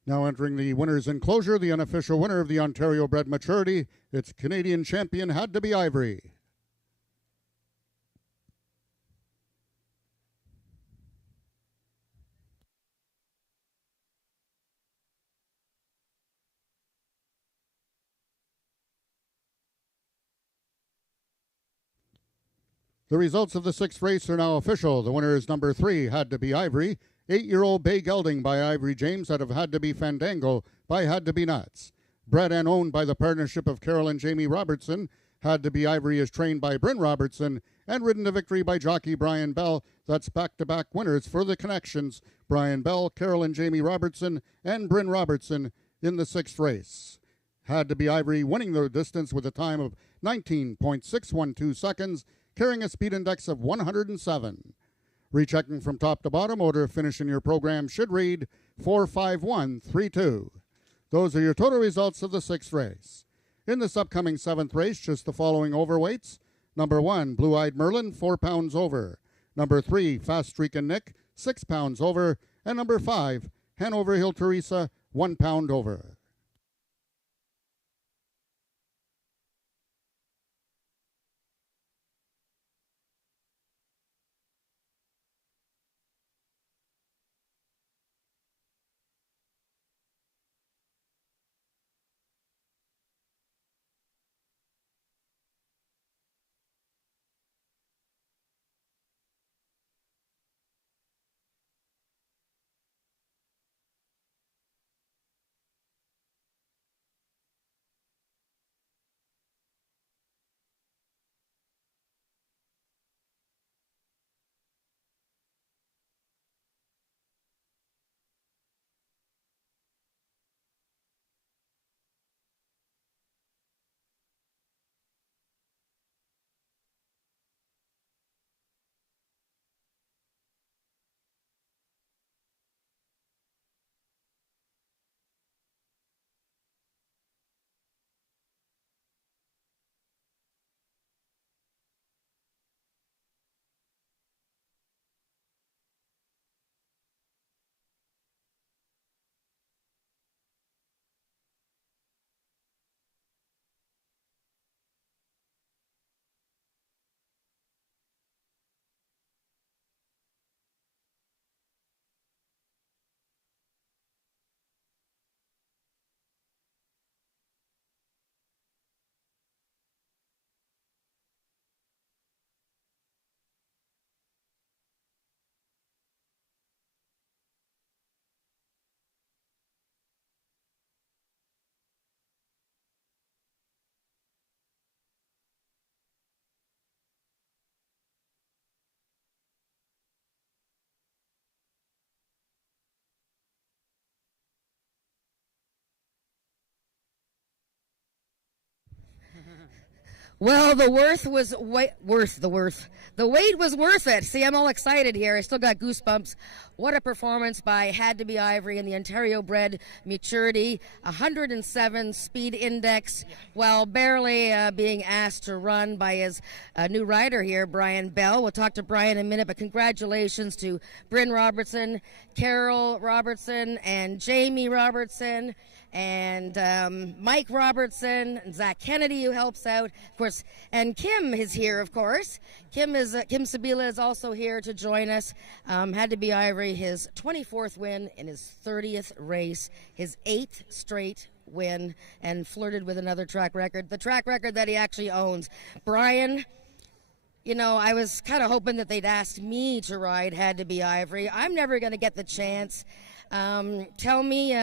Now entering the winner's enclosure, the unofficial winner of the Ontario Bred Maturity, its Canadian champion had to be Ivory. The results of the sixth race are now official. The winner is number 3, Had to Be Ivory. 8-year-old Bay Gelding by Ivory James out of Had to Be Fandango by Had to Be Nuts. Bred and owned by the partnership of Carol and Jamie Robertson, Had to Be Ivory is trained by Bryn Robertson and ridden to victory by jockey Brian Bell. That's back-to-back winners for the Connections. Brian Bell, Carol and Jamie Robertson, and Bryn Robertson in the sixth race. Had to Be Ivory winning the distance with a time of 19.612 seconds, carrying a speed index of 107. Rechecking from top to bottom, order of finish in your program should read 45132. Those are your total results of the sixth race. In this upcoming seventh race, just the following overweights. Number 1, Blue Eyed Merlin, 4 pounds over. Number 3, Fast Streakin' Nick, 6 pounds over. And number 5, Hanover Hill Teresa, 1 pound over. Well, the worth was the wait was worth it. See, I'm all excited here. I still got goosebumps. What a performance by Had to Be Ivory in the Ontario bred maturity, 107 speed index, while barely being asked to run by his new rider here, Brian Bell. We'll talk to Brian in a minute, but congratulations to Bryn Robertson, Carol Robertson, and Jamie Robertson, and Mike Robertson, and Zach Kennedy, who helps out, of course, and Kim is here, of course. Kim Sabila is also here to join us. Had to Be Ivory, his 24th win in his 30th race, his 8th straight win, and flirted with another track record, the track record that he actually owns. Brian, you know, I was kind of hoping that they'd ask me to ride Had to Be Ivory. I'm never going to get the chance. Tell me,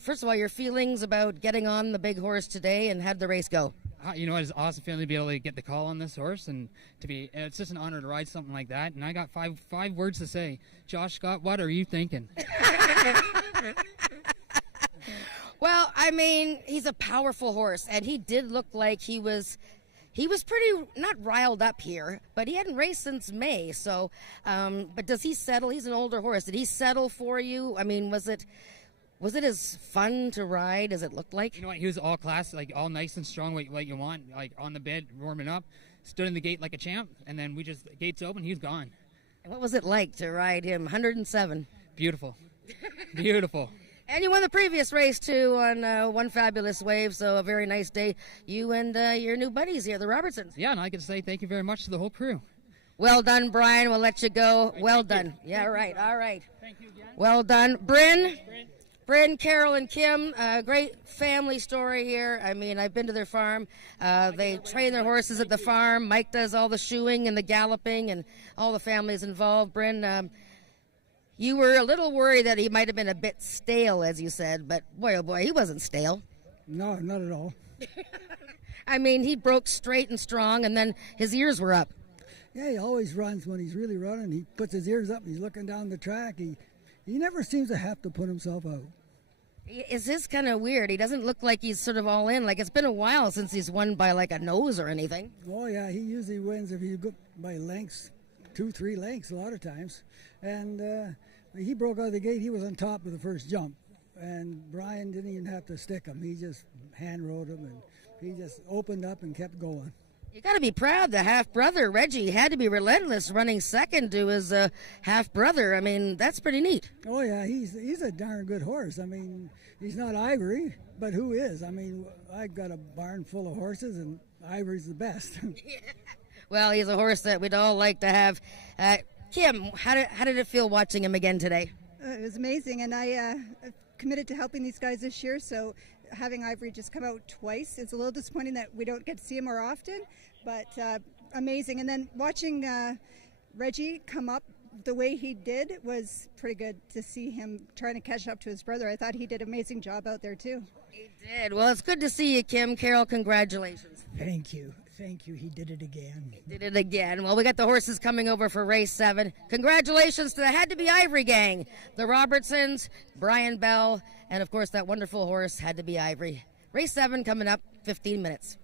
first of all, your feelings about getting on the big horse today, and how'd the race go? You know, it's an awesome feeling to be able to get the call on this horse, and it's just an honor to ride something like that. And I got five words to say. Josh Scott, what are you thinking? Well, I mean, he's a powerful horse, and he did look like he was pretty, not riled up here, but he hadn't raced since May. So, but does he settle? He's an older horse. Did he settle for you? I mean, was it as fun to ride as it looked like? You know what? He was all class, like all nice and strong, like you want, like on the bed, warming up. Stood in the gate like a champ, and then gates open, he's gone. And what was it like to ride him? 107. Beautiful, beautiful. And you won the previous race, too, on One Fabulous Wave, so a very nice day. You and your new buddies here, the Robertsons. Yeah, and I can say thank you very much to the whole crew. Well done, Brian. We'll let you go. Well done. Yeah, right. All right. Thank you again. Well done. Bryn, Carol, and Kim, great family story here. I mean, I've been to their farm. They train their horses at the farm. Mike does all the shoeing and the galloping, and all the families involved. Bryn, you were a little worried that he might have been a bit stale, as you said, but boy, oh boy, he wasn't stale. No, not at all. I mean, he broke straight and strong, and then his ears were up. Yeah, he always runs when he's really running. He puts his ears up and he's looking down the track. He never seems to have to put himself out. Is this kind of weird? He doesn't look like he's sort of all in. Like, it's been a while since he's won by, like, a nose or anything. Oh, yeah, he usually wins if you go by lengths, 2-3 lengths a lot of times. And he broke out of the gate. He was on top of the first jump. And Brian didn't even have to stick him. He just hand rode him, and he just opened up and kept going. You got to be proud. The half-brother, Reggie, had to be relentless running second to his half-brother. I mean, that's pretty neat. Oh, yeah, he's a darn good horse. I mean, he's not Ivory, but who is? I mean, I've got a barn full of horses, and Ivory's the best. Well, he's a horse that we'd all like to have. Kim, how did it feel watching him again today? It was amazing, and I committed to helping these guys this year, so having Ivory just come out twice, it's a little disappointing that we don't get to see him more often, but amazing. And then watching Reggie come up the way he did was pretty good to see him trying to catch up to his brother. I thought he did an amazing job out there, too. He did. Well, it's good to see you, Kim. Carol, congratulations. Thank you. Thank you. He did it again. Did it again. Well, we got the horses coming over for race 7. Congratulations to the Had to Be Ivory gang. The Robertsons, Brian Bell, and, of course, that wonderful horse, Had to Be Ivory. Race 7 coming up, 15 minutes.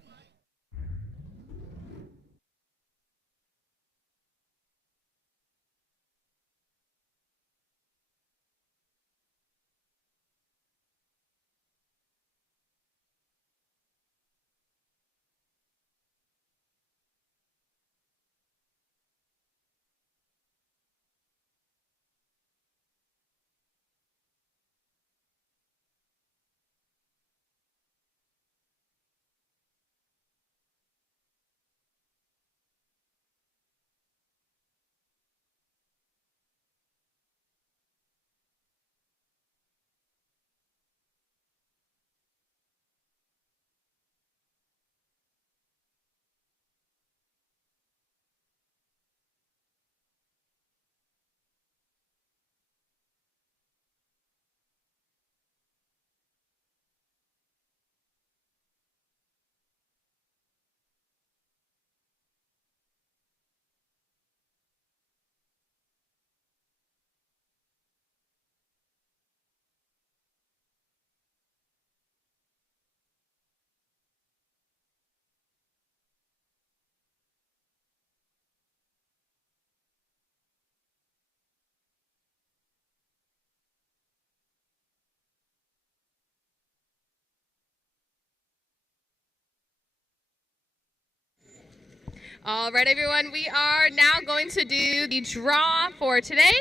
All right, everyone, we are now going to do the draw for today.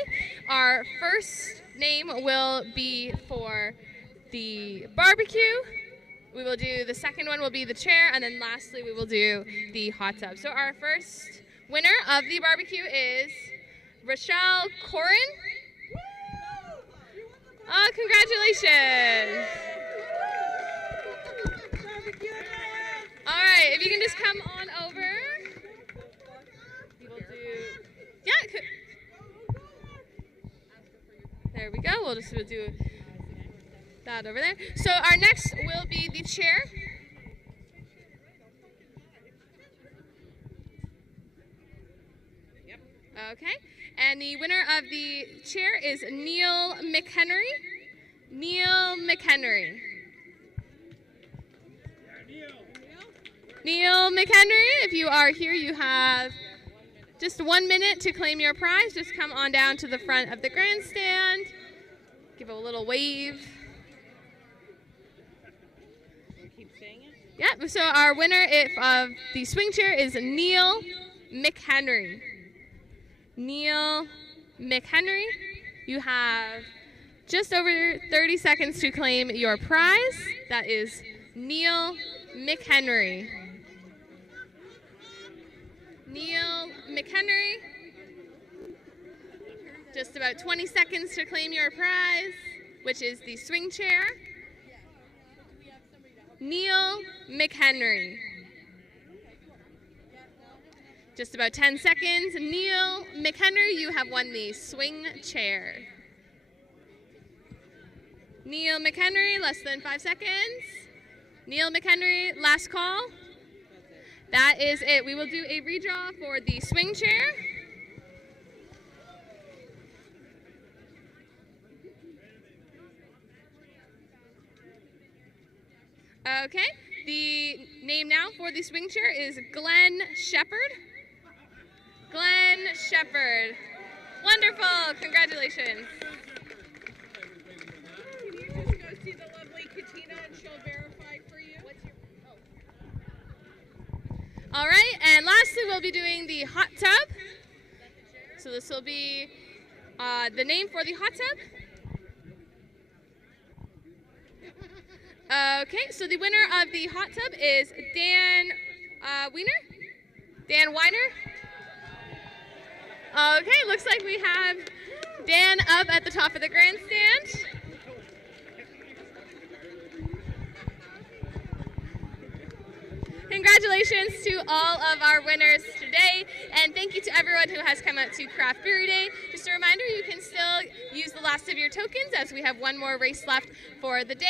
Our first name will be for the barbecue. We will do the second one will be the chair, and then lastly we will do the hot tub. So our first winner of the barbecue is Rochelle Corin. Congratulations. All right, if you can just come on over. We will do, there we go. We'll do that over there. So our next will be the chair. Okay, and the winner of the chair is Neil McHenry. Neil McHenry. Neil McHenry, if you are here, you have just 1 minute to claim your prize. Just come on down to the front of the grandstand. Give a little wave. Keep saying it? Yeah, so our winner of the swing chair is Neil McHenry. Neil McHenry, you have just over 30 seconds to claim your prize. That is Neil McHenry. Neil McHenry, just about 20 seconds to claim your prize, which is the swing chair. Neil McHenry. Just about 10 seconds. Neil McHenry, you have won the swing chair. Neil McHenry, less than 5 seconds. Neil McHenry, last call. That is it. We will do a redraw for the swing chair. Okay, the name now for the swing chair is Glenn Shepard. Glenn Shepard. Wonderful, congratulations. Can you just go see the lovely Katina and she'll verify for you? All right, and lastly we'll be doing the hot tub. So this will be the name for the hot tub. Okay, so the winner of the hot tub is Dan Weiner? Dan Weiner? Okay, looks like we have Dan up at the top of the grandstand. Congratulations to all of our winners today, and thank you to everyone who has come out to Craft Brewery Day. Just a reminder, you can still use the last of your tokens as we have one more race left for the day.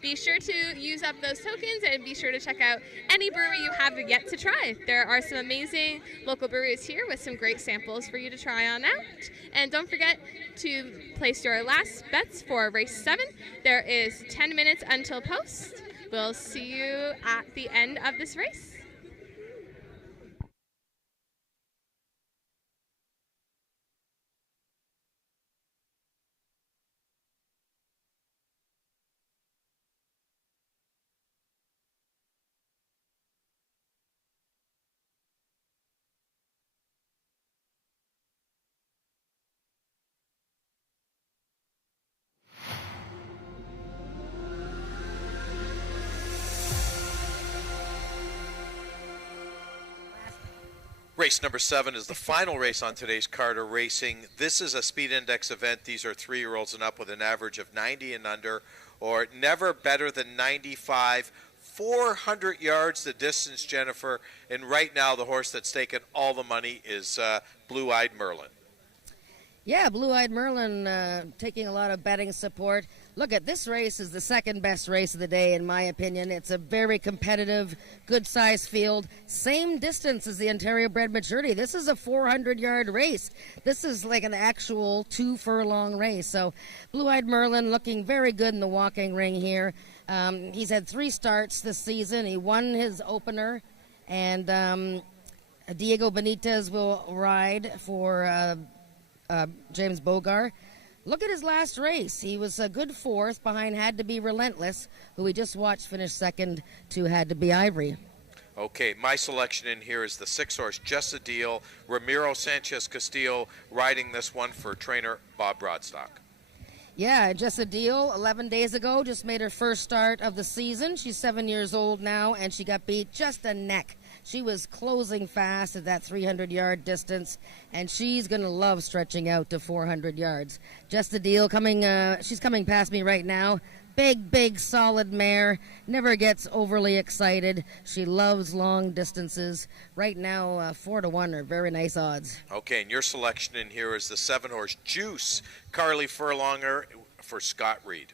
Be sure to use up those tokens and be sure to check out any brewery you have yet to try. There are some amazing local breweries here with some great samples for you to try on out. And don't forget to place your last bets for race 7. There is 10 minutes until post. We'll see you at the end of this race. Race number 7 is the final race on today's Carter Racing. This is a speed index event. These are 3-year-olds and up with an average of 90 and under, or never better than 95. 400 yards the distance, Jennifer. And right now the horse that's taken all the money is Blue Eyed Merlin. Yeah, Blue Eyed Merlin taking a lot of betting support. Look, at this race is the second best race of the day, in my opinion. It's a very competitive, good-sized field. Same distance as the Ontario Bred Maturity. This is a 400-yard race. This is like an actual 2-furlong race. So Blue Eyed Merlin looking very good in the walking ring here. He's had 3 starts this season. He won his opener, and Diego Benitez will ride for James Bogar. Look at his last race. He was a good 4th behind Had to Be Relentless, who we just watched finish second to Had to Be Ivory. Okay, my selection in here is the 6-horse Just a Deal. Ramiro Sanchez Castillo riding this one for trainer Bob Broadstock. Yeah, Just a Deal. 11 days ago, just made her first start of the season. She's 7 years old now, and she got beat just a neck. She was closing fast at that 300-yard distance, and she's going to love stretching out to 400 yards. Just a Deal coming. She's coming past me right now. Big, solid mare. Never gets overly excited. She loves long distances. Right now, 4-1 are very nice odds. Okay, and your selection in here is the 7-horse Juice, Carly Furlonger for Scott Reed.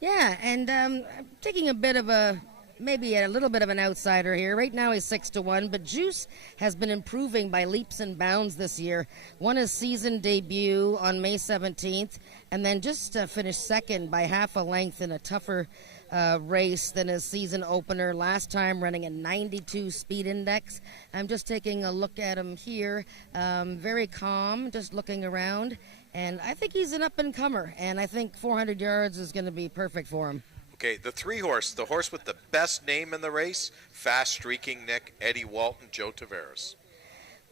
Yeah, and I'm taking a bit of maybe a little bit of an outsider here. Right now he's 6-1, but Juice has been improving by leaps and bounds this year. Won his season debut on May 17th, and then just finished second by half a length in a tougher race than his season opener last time, running a 92 speed index. I'm just taking a look at him here. Very calm, just looking around, and I think he's an up-and-comer, and I think 400 yards is going to be perfect for him. Okay, the 3-horse, the horse with the best name in the race, Fast Streaking Nick, Eddie Walton, Joe Tavares.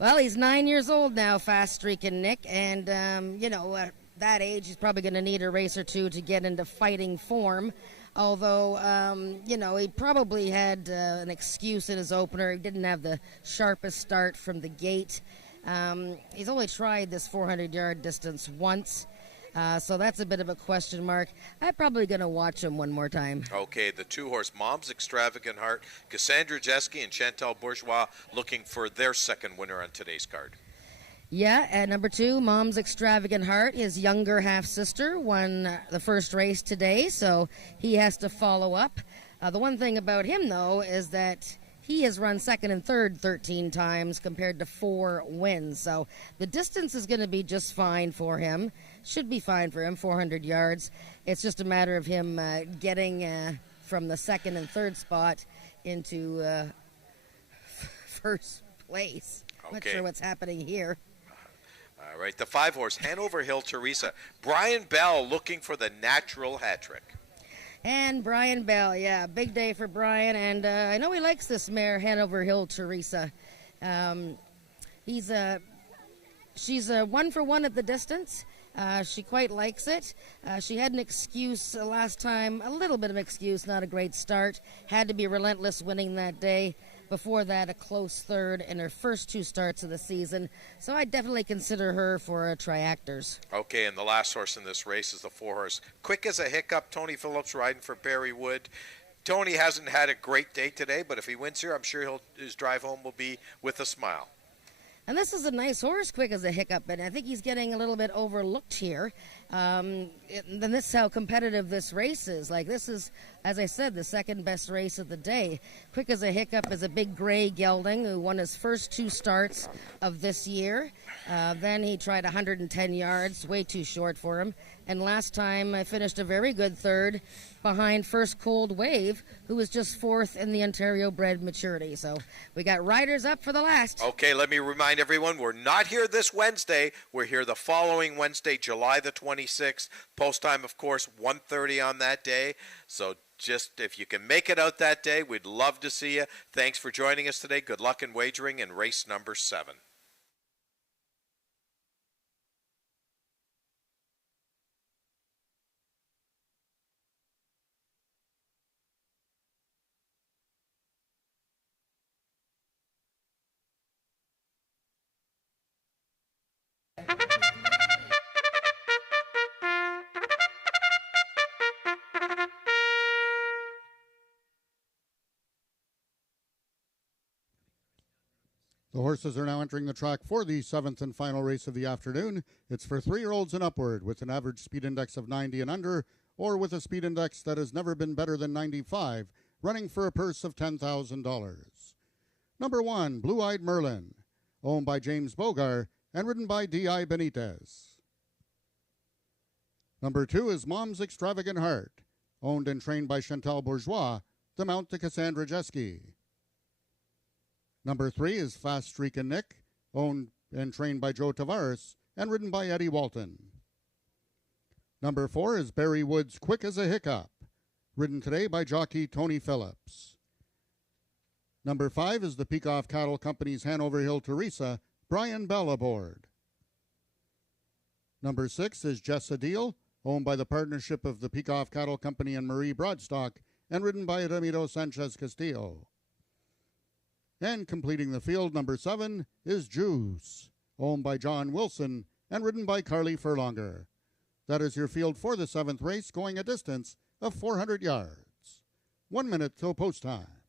Well, he's 9 years old now, Fast Streaking Nick, and, at that age, he's probably going to need a race or two to get into fighting form. Although, he probably had an excuse in his opener. He didn't have the sharpest start from the gate. He's only tried this 400-yard distance once. So that's a bit of a question mark. I'm probably going to watch him one more time. Okay, the 2-horse Mom's Extravagant Heart, Cassandra Jeske and Chantal Bourgeois looking for their second winner on today's card. Yeah, at number 2, Mom's Extravagant Heart. His younger half-sister won the first race today, so he has to follow up. The one thing about him, though, is that he has run second and third 13 times compared to 4 wins. So the distance is going to be just fine for him. Should be fine for him, 400 yards. It's just a matter of him getting from the second and third spot into first place. Okay. Not sure what's happening here. All right, the 5-horse Hanover Hill Teresa. Brian Bell looking for the natural hat trick. And Brian Bell, yeah, big day for Brian. And I know he likes this mare, Hanover Hill Teresa. She's 1 for 1 at the distance. She quite likes it. She had an excuse last time, a little bit of excuse, not a great start. Had to be relentless winning that day. Before that, a close third in her first 2 starts of the season. So I definitely consider her for triactors. Okay, and the last horse in this race is the 4-horse. Quick as a hiccup, Tony Phillips riding for Barry Wood. Tony hasn't had a great day today, but if he wins here, I'm sure his drive home will be with a smile. And this is a nice horse, Quick as a hiccup, and I think he's getting a little bit overlooked here. Then this is how competitive this race is. Like, this is, as I said, the second best race of the day. Quick as a hiccup is a big gray gelding who won his first 2 starts of this year. Then he tried 110 yards, way too short for him. And last time I finished a very good third behind First Cold Wave, who was just 4th in the Ontario bred maturity. So we got riders up for the last. Okay, let me remind everyone, we're not here this Wednesday. We're here the following Wednesday, July the 26th. Post time, of course, 1:30 on that day. So just if you can make it out that day, we'd love to see you. Thanks for joining us today. Good luck in wagering in race number 7. The horses are now entering the track for the 7th and final race of the afternoon. It's for 3-year-olds and upward with an average speed index of 90 and under, or with a speed index that has never been better than 95, running for a purse of $10,000. Number 1, Blue Eyed Merlin, owned by James Bogar and ridden by D.I. Benitez. Number 2 is Mom's Extravagant Heart, owned and trained by Chantal Bourgeois, the mount to Cassandra Jeske. Number 3 is Fast Streakin' Nick, owned and trained by Joe Tavares and ridden by Eddie Walton. Number 4 is Barry Wood's Quick as a Hiccup, ridden today by jockey Tony Phillips. Number 5 is the Peikoff Cattle Company's Hanover Hill Teresa, Brian Bell aboard. Number 6 is Jessa Deal, owned by the partnership of the Peikoff Cattle Company and Marie Broadstock, and ridden by Ramiro Sanchez Castillo. And completing the field, number 7 is Juice, owned by John Wilson and ridden by Carly Furlonger. That is your field for the 7th race, going a distance of 400 yards. 1 minute till post time.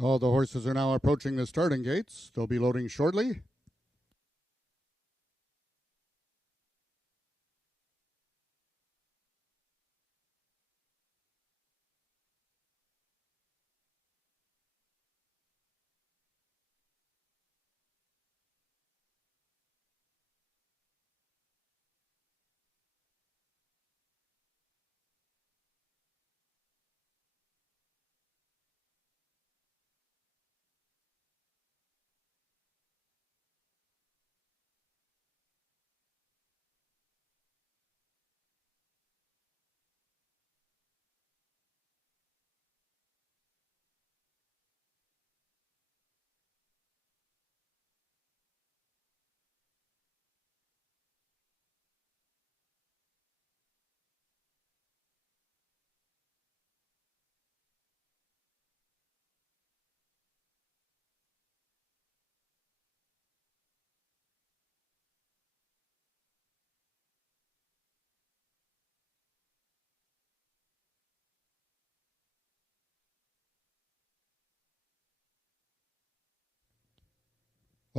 All the horses are now approaching the starting gates. They'll be loading shortly.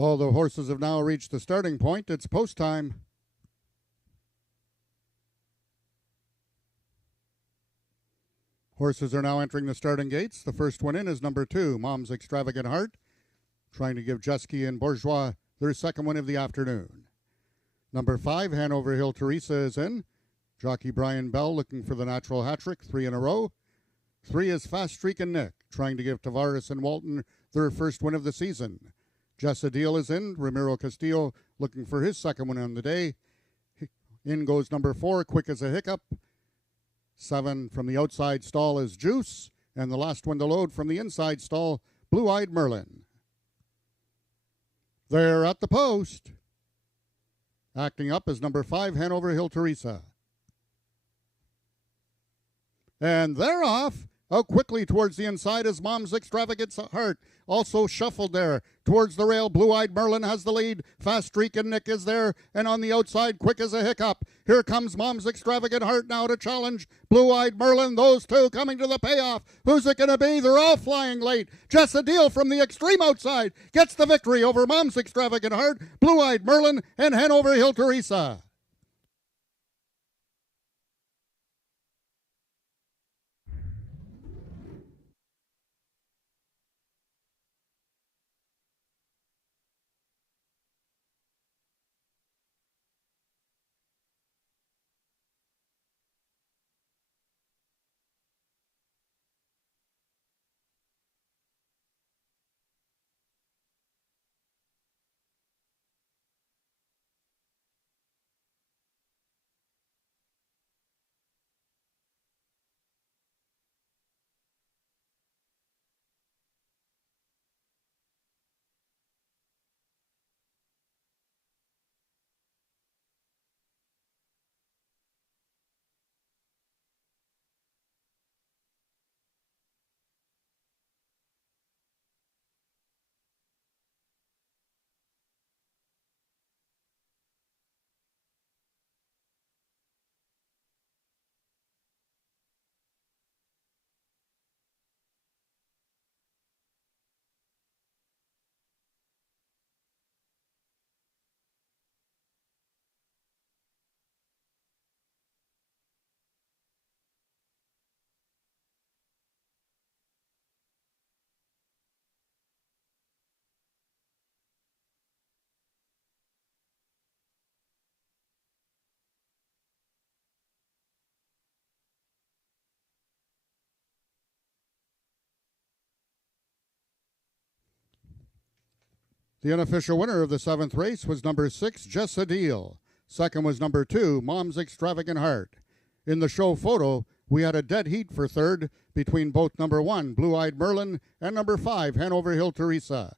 All the horses have now reached the starting point. It's post time. Horses are now entering the starting gates. The first one in is number 2, Mom's Extravagant Heart, trying to give Jesky and Bourgeois their second win of the afternoon. Number 5, Hanover Hill Teresa is in. Jockey Brian Bell looking for the natural hat-trick, 3 in a row. 3 is Fast Streak and Nick, trying to give Tavares and Walton their first win of the season. Jessa Deal is in. Ramiro Castillo looking for his second win on the day. In goes number 4, Quick as a Hiccup. 7 from the outside stall is Juice. And the last one to load from the inside stall, Blue Eyed Merlin. They're at the post. Acting up is number 5, Hanover Hill Teresa. And they're off. Out quickly towards the inside is Mom's Extravagant Heart. Also shuffled there towards the rail. Blue-Eyed Merlin has the lead. Fast Streak and Nick is there. And on the outside, Quick as a Hiccup. Here comes Mom's Extravagant Heart now to challenge Blue-Eyed Merlin. Those two coming to the payoff. Who's it going to be? They're all flying late. Jessa Deal from the extreme outside gets the victory over Mom's Extravagant Heart, Blue-Eyed Merlin, and Hanover Hill Teresa. The unofficial winner of the 7th race was number 6, Jessa Deal. Second was number 2, Mom's Extravagant Heart. In the show photo, we had a dead heat for third between both number 1, Blue-Eyed Merlin, and number 5, Hanover Hill Teresa.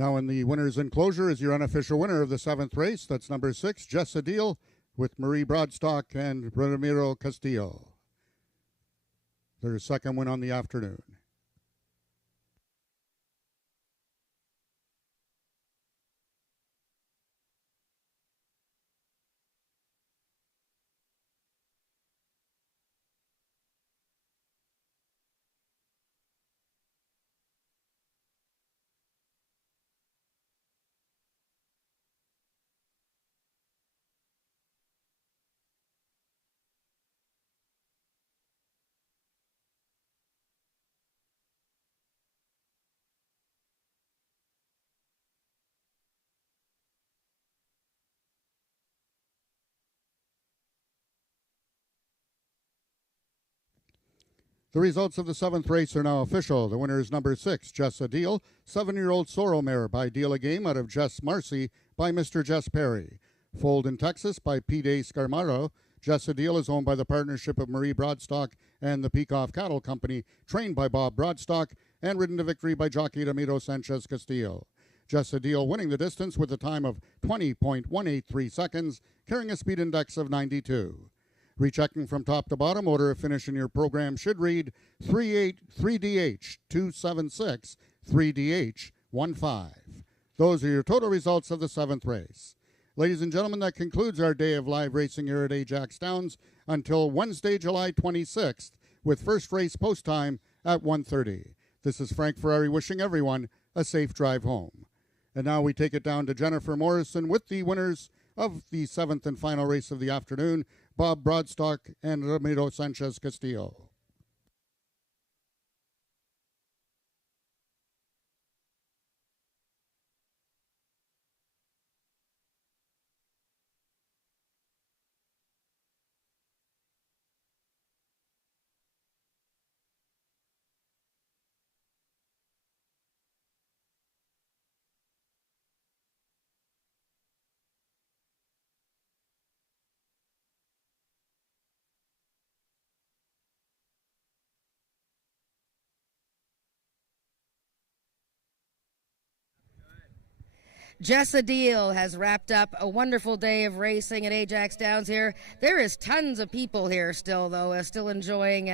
Now in the winner's enclosure is your unofficial winner of the 7th race. That's number 6, Jess Adil, with Marie Broadstock and Ramiro Castillo. Their second win on the afternoon. The results of the 7th race are now official. The winner is number 6, Jess Adil, 7-year-old Sorrel Mare by Deal a Game out of Jess Marcy by Mr. Jess Perry. Foaled in Texas by P. De Scarmaro. Jess Adil is owned by the partnership of Marie Broadstock and the Peacock Cattle Company, trained by Bob Broadstock, and ridden to victory by jockey Ramiro Sanchez Castillo. Jess Adil winning the distance with a time of 20.183 seconds, carrying a speed index of 92. Rechecking from top to bottom, order of finish in your program should read 3DH 276 3DH 15. Those are your total results of the 7th race. Ladies and gentlemen, that concludes our day of live racing here at Ajax Downs until Wednesday, July 26th, with first race post time at 1:30. This is Frank Ferrari wishing everyone a safe drive home. And now we take it down to Jennifer Morrison with the winners of the 7th and final race of the afternoon, Bob Broadstock and Ramiro Sanchez Castillo. Jess Adil has wrapped up a wonderful day of racing at Ajax Downs here. There is tons of people here still, though, still enjoying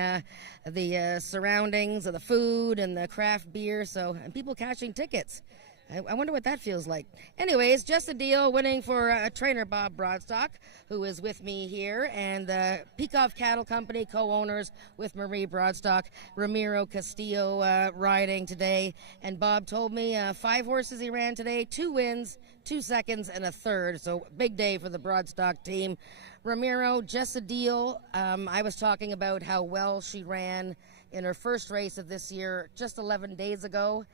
the surroundings of the food and the craft beer, and people catching tickets. I wonder what that feels like. Anyways, Jess Adil winning for trainer Bob Broadstock, who is with me here, and the Peacock Cattle Company co-owners with Marie Broadstock, Ramiro Castillo riding today. And Bob told me 5 horses he ran today, 2 wins, 2 seconds, and a third. So big day for the Broadstock team. Ramiro, Jess Adil, I was talking about how well she ran in her first race of this year just 11 days ago.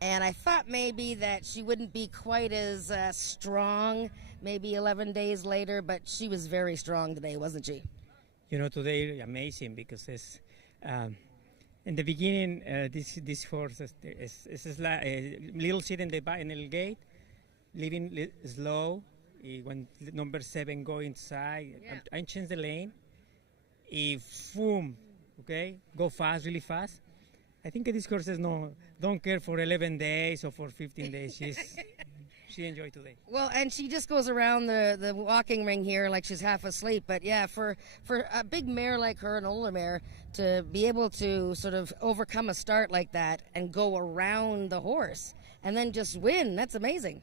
And I thought maybe that she wouldn't be quite as strong maybe 11 days later, but she was very strong today, wasn't she? You know, today amazing because it's, in the beginning, this horse is like a little sit in the gate, leaving slow. When number 7 go inside, yeah. I change the lane. If boom, okay, go fast, really fast. I think these horses don't care for 11 days or for 15 days. She enjoyed today. Well, and she just goes around the walking ring here like she's half asleep. But yeah, for a big mare like her, an older mare, to be able to sort of overcome a start like that and go around the horse and then just win, that's amazing.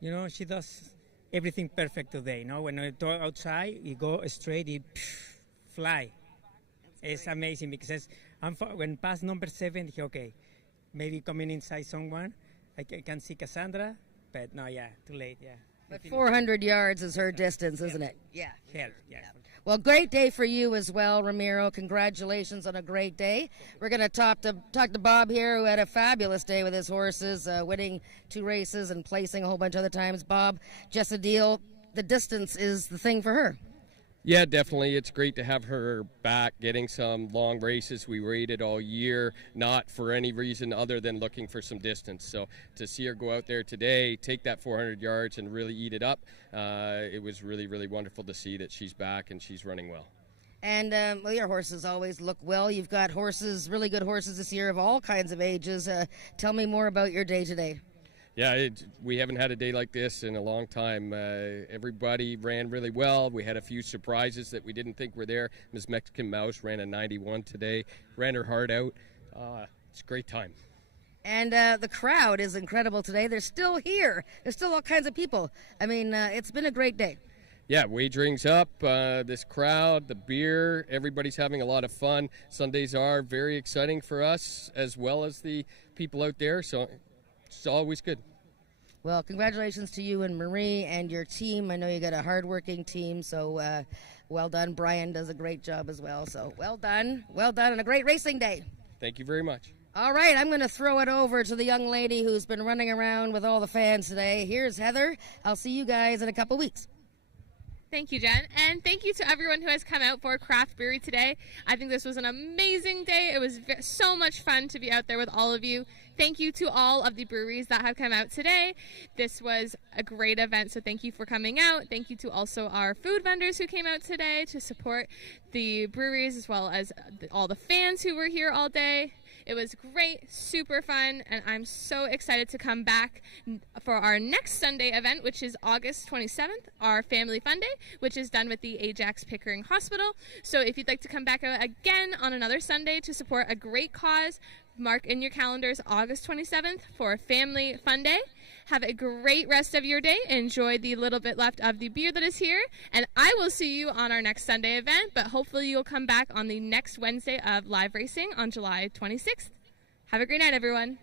You know, she does everything perfect today. You know, when I go outside, you go straight, you fly. It's amazing because when past number 7, okay, maybe coming inside someone, I can see Cassandra, but no, yeah, too late, yeah. But 400 yards is her distance, isn't it? Yeah. Yeah. Well, great day for you as well, Ramiro. Congratulations on a great day. We're going to talk to Bob here, who had a fabulous day with his horses, winning 2 races and placing a whole bunch of other times. Bob, Jess Adil, the distance is the thing for her. Yeah, definitely. It's great to have her back, getting some long races. We waited all year, not for any reason other than looking for some distance. So to see her go out there today, take that 400 yards and really eat it up, it was really, really wonderful to see that she's back and she's running well. And well, your horses always look well. You've got horses, really good horses this year of all kinds of ages. Tell me more about your day today. Yeah, we haven't had a day like this in a long time. Everybody ran really well. We had a few surprises that we didn't think were there. Ms. Mexican Mouse ran a 91 today, ran her heart out. It's a great time. And the crowd is incredible today. They're still here. There's still all kinds of people. I mean, it's been a great day. Yeah, wagering's up, this crowd, the beer, everybody's having a lot of fun. Sundays are very exciting for us as well as the people out there, so it's always good. Well, congratulations to you and Marie and your team. I know you got a hard-working team, so well done. Brian does a great job as well, so well done, and a great racing day. Thank you very much. All right, I'm going to throw it over to the young lady who's been running around with all the fans today. Here's Heather. I'll see you guys in a couple weeks. Thank you, Jen, and thank you to everyone who has come out for Craft Brewery today. I think this was an amazing day. It was so much fun to be out there with all of you. Thank you to all of the breweries that have come out today. This was a great event, so thank you for coming out. Thank you to also our food vendors who came out today to support the breweries, as well as all the fans who were here all day. It was great, super fun, and I'm so excited to come back for our next Sunday event, which is August 27th, our Family Fun Day, which is done with the Ajax Pickering Hospital. So if you'd like to come back out again on another Sunday to support a great cause, mark in your calendars August 27th for Family Fun Day. Have a great rest of your day. Enjoy the little bit left of the beer that is here. And I will see you on our next Sunday event, but hopefully you'll come back on the next Wednesday of live racing on July 26th. Have a great night, everyone.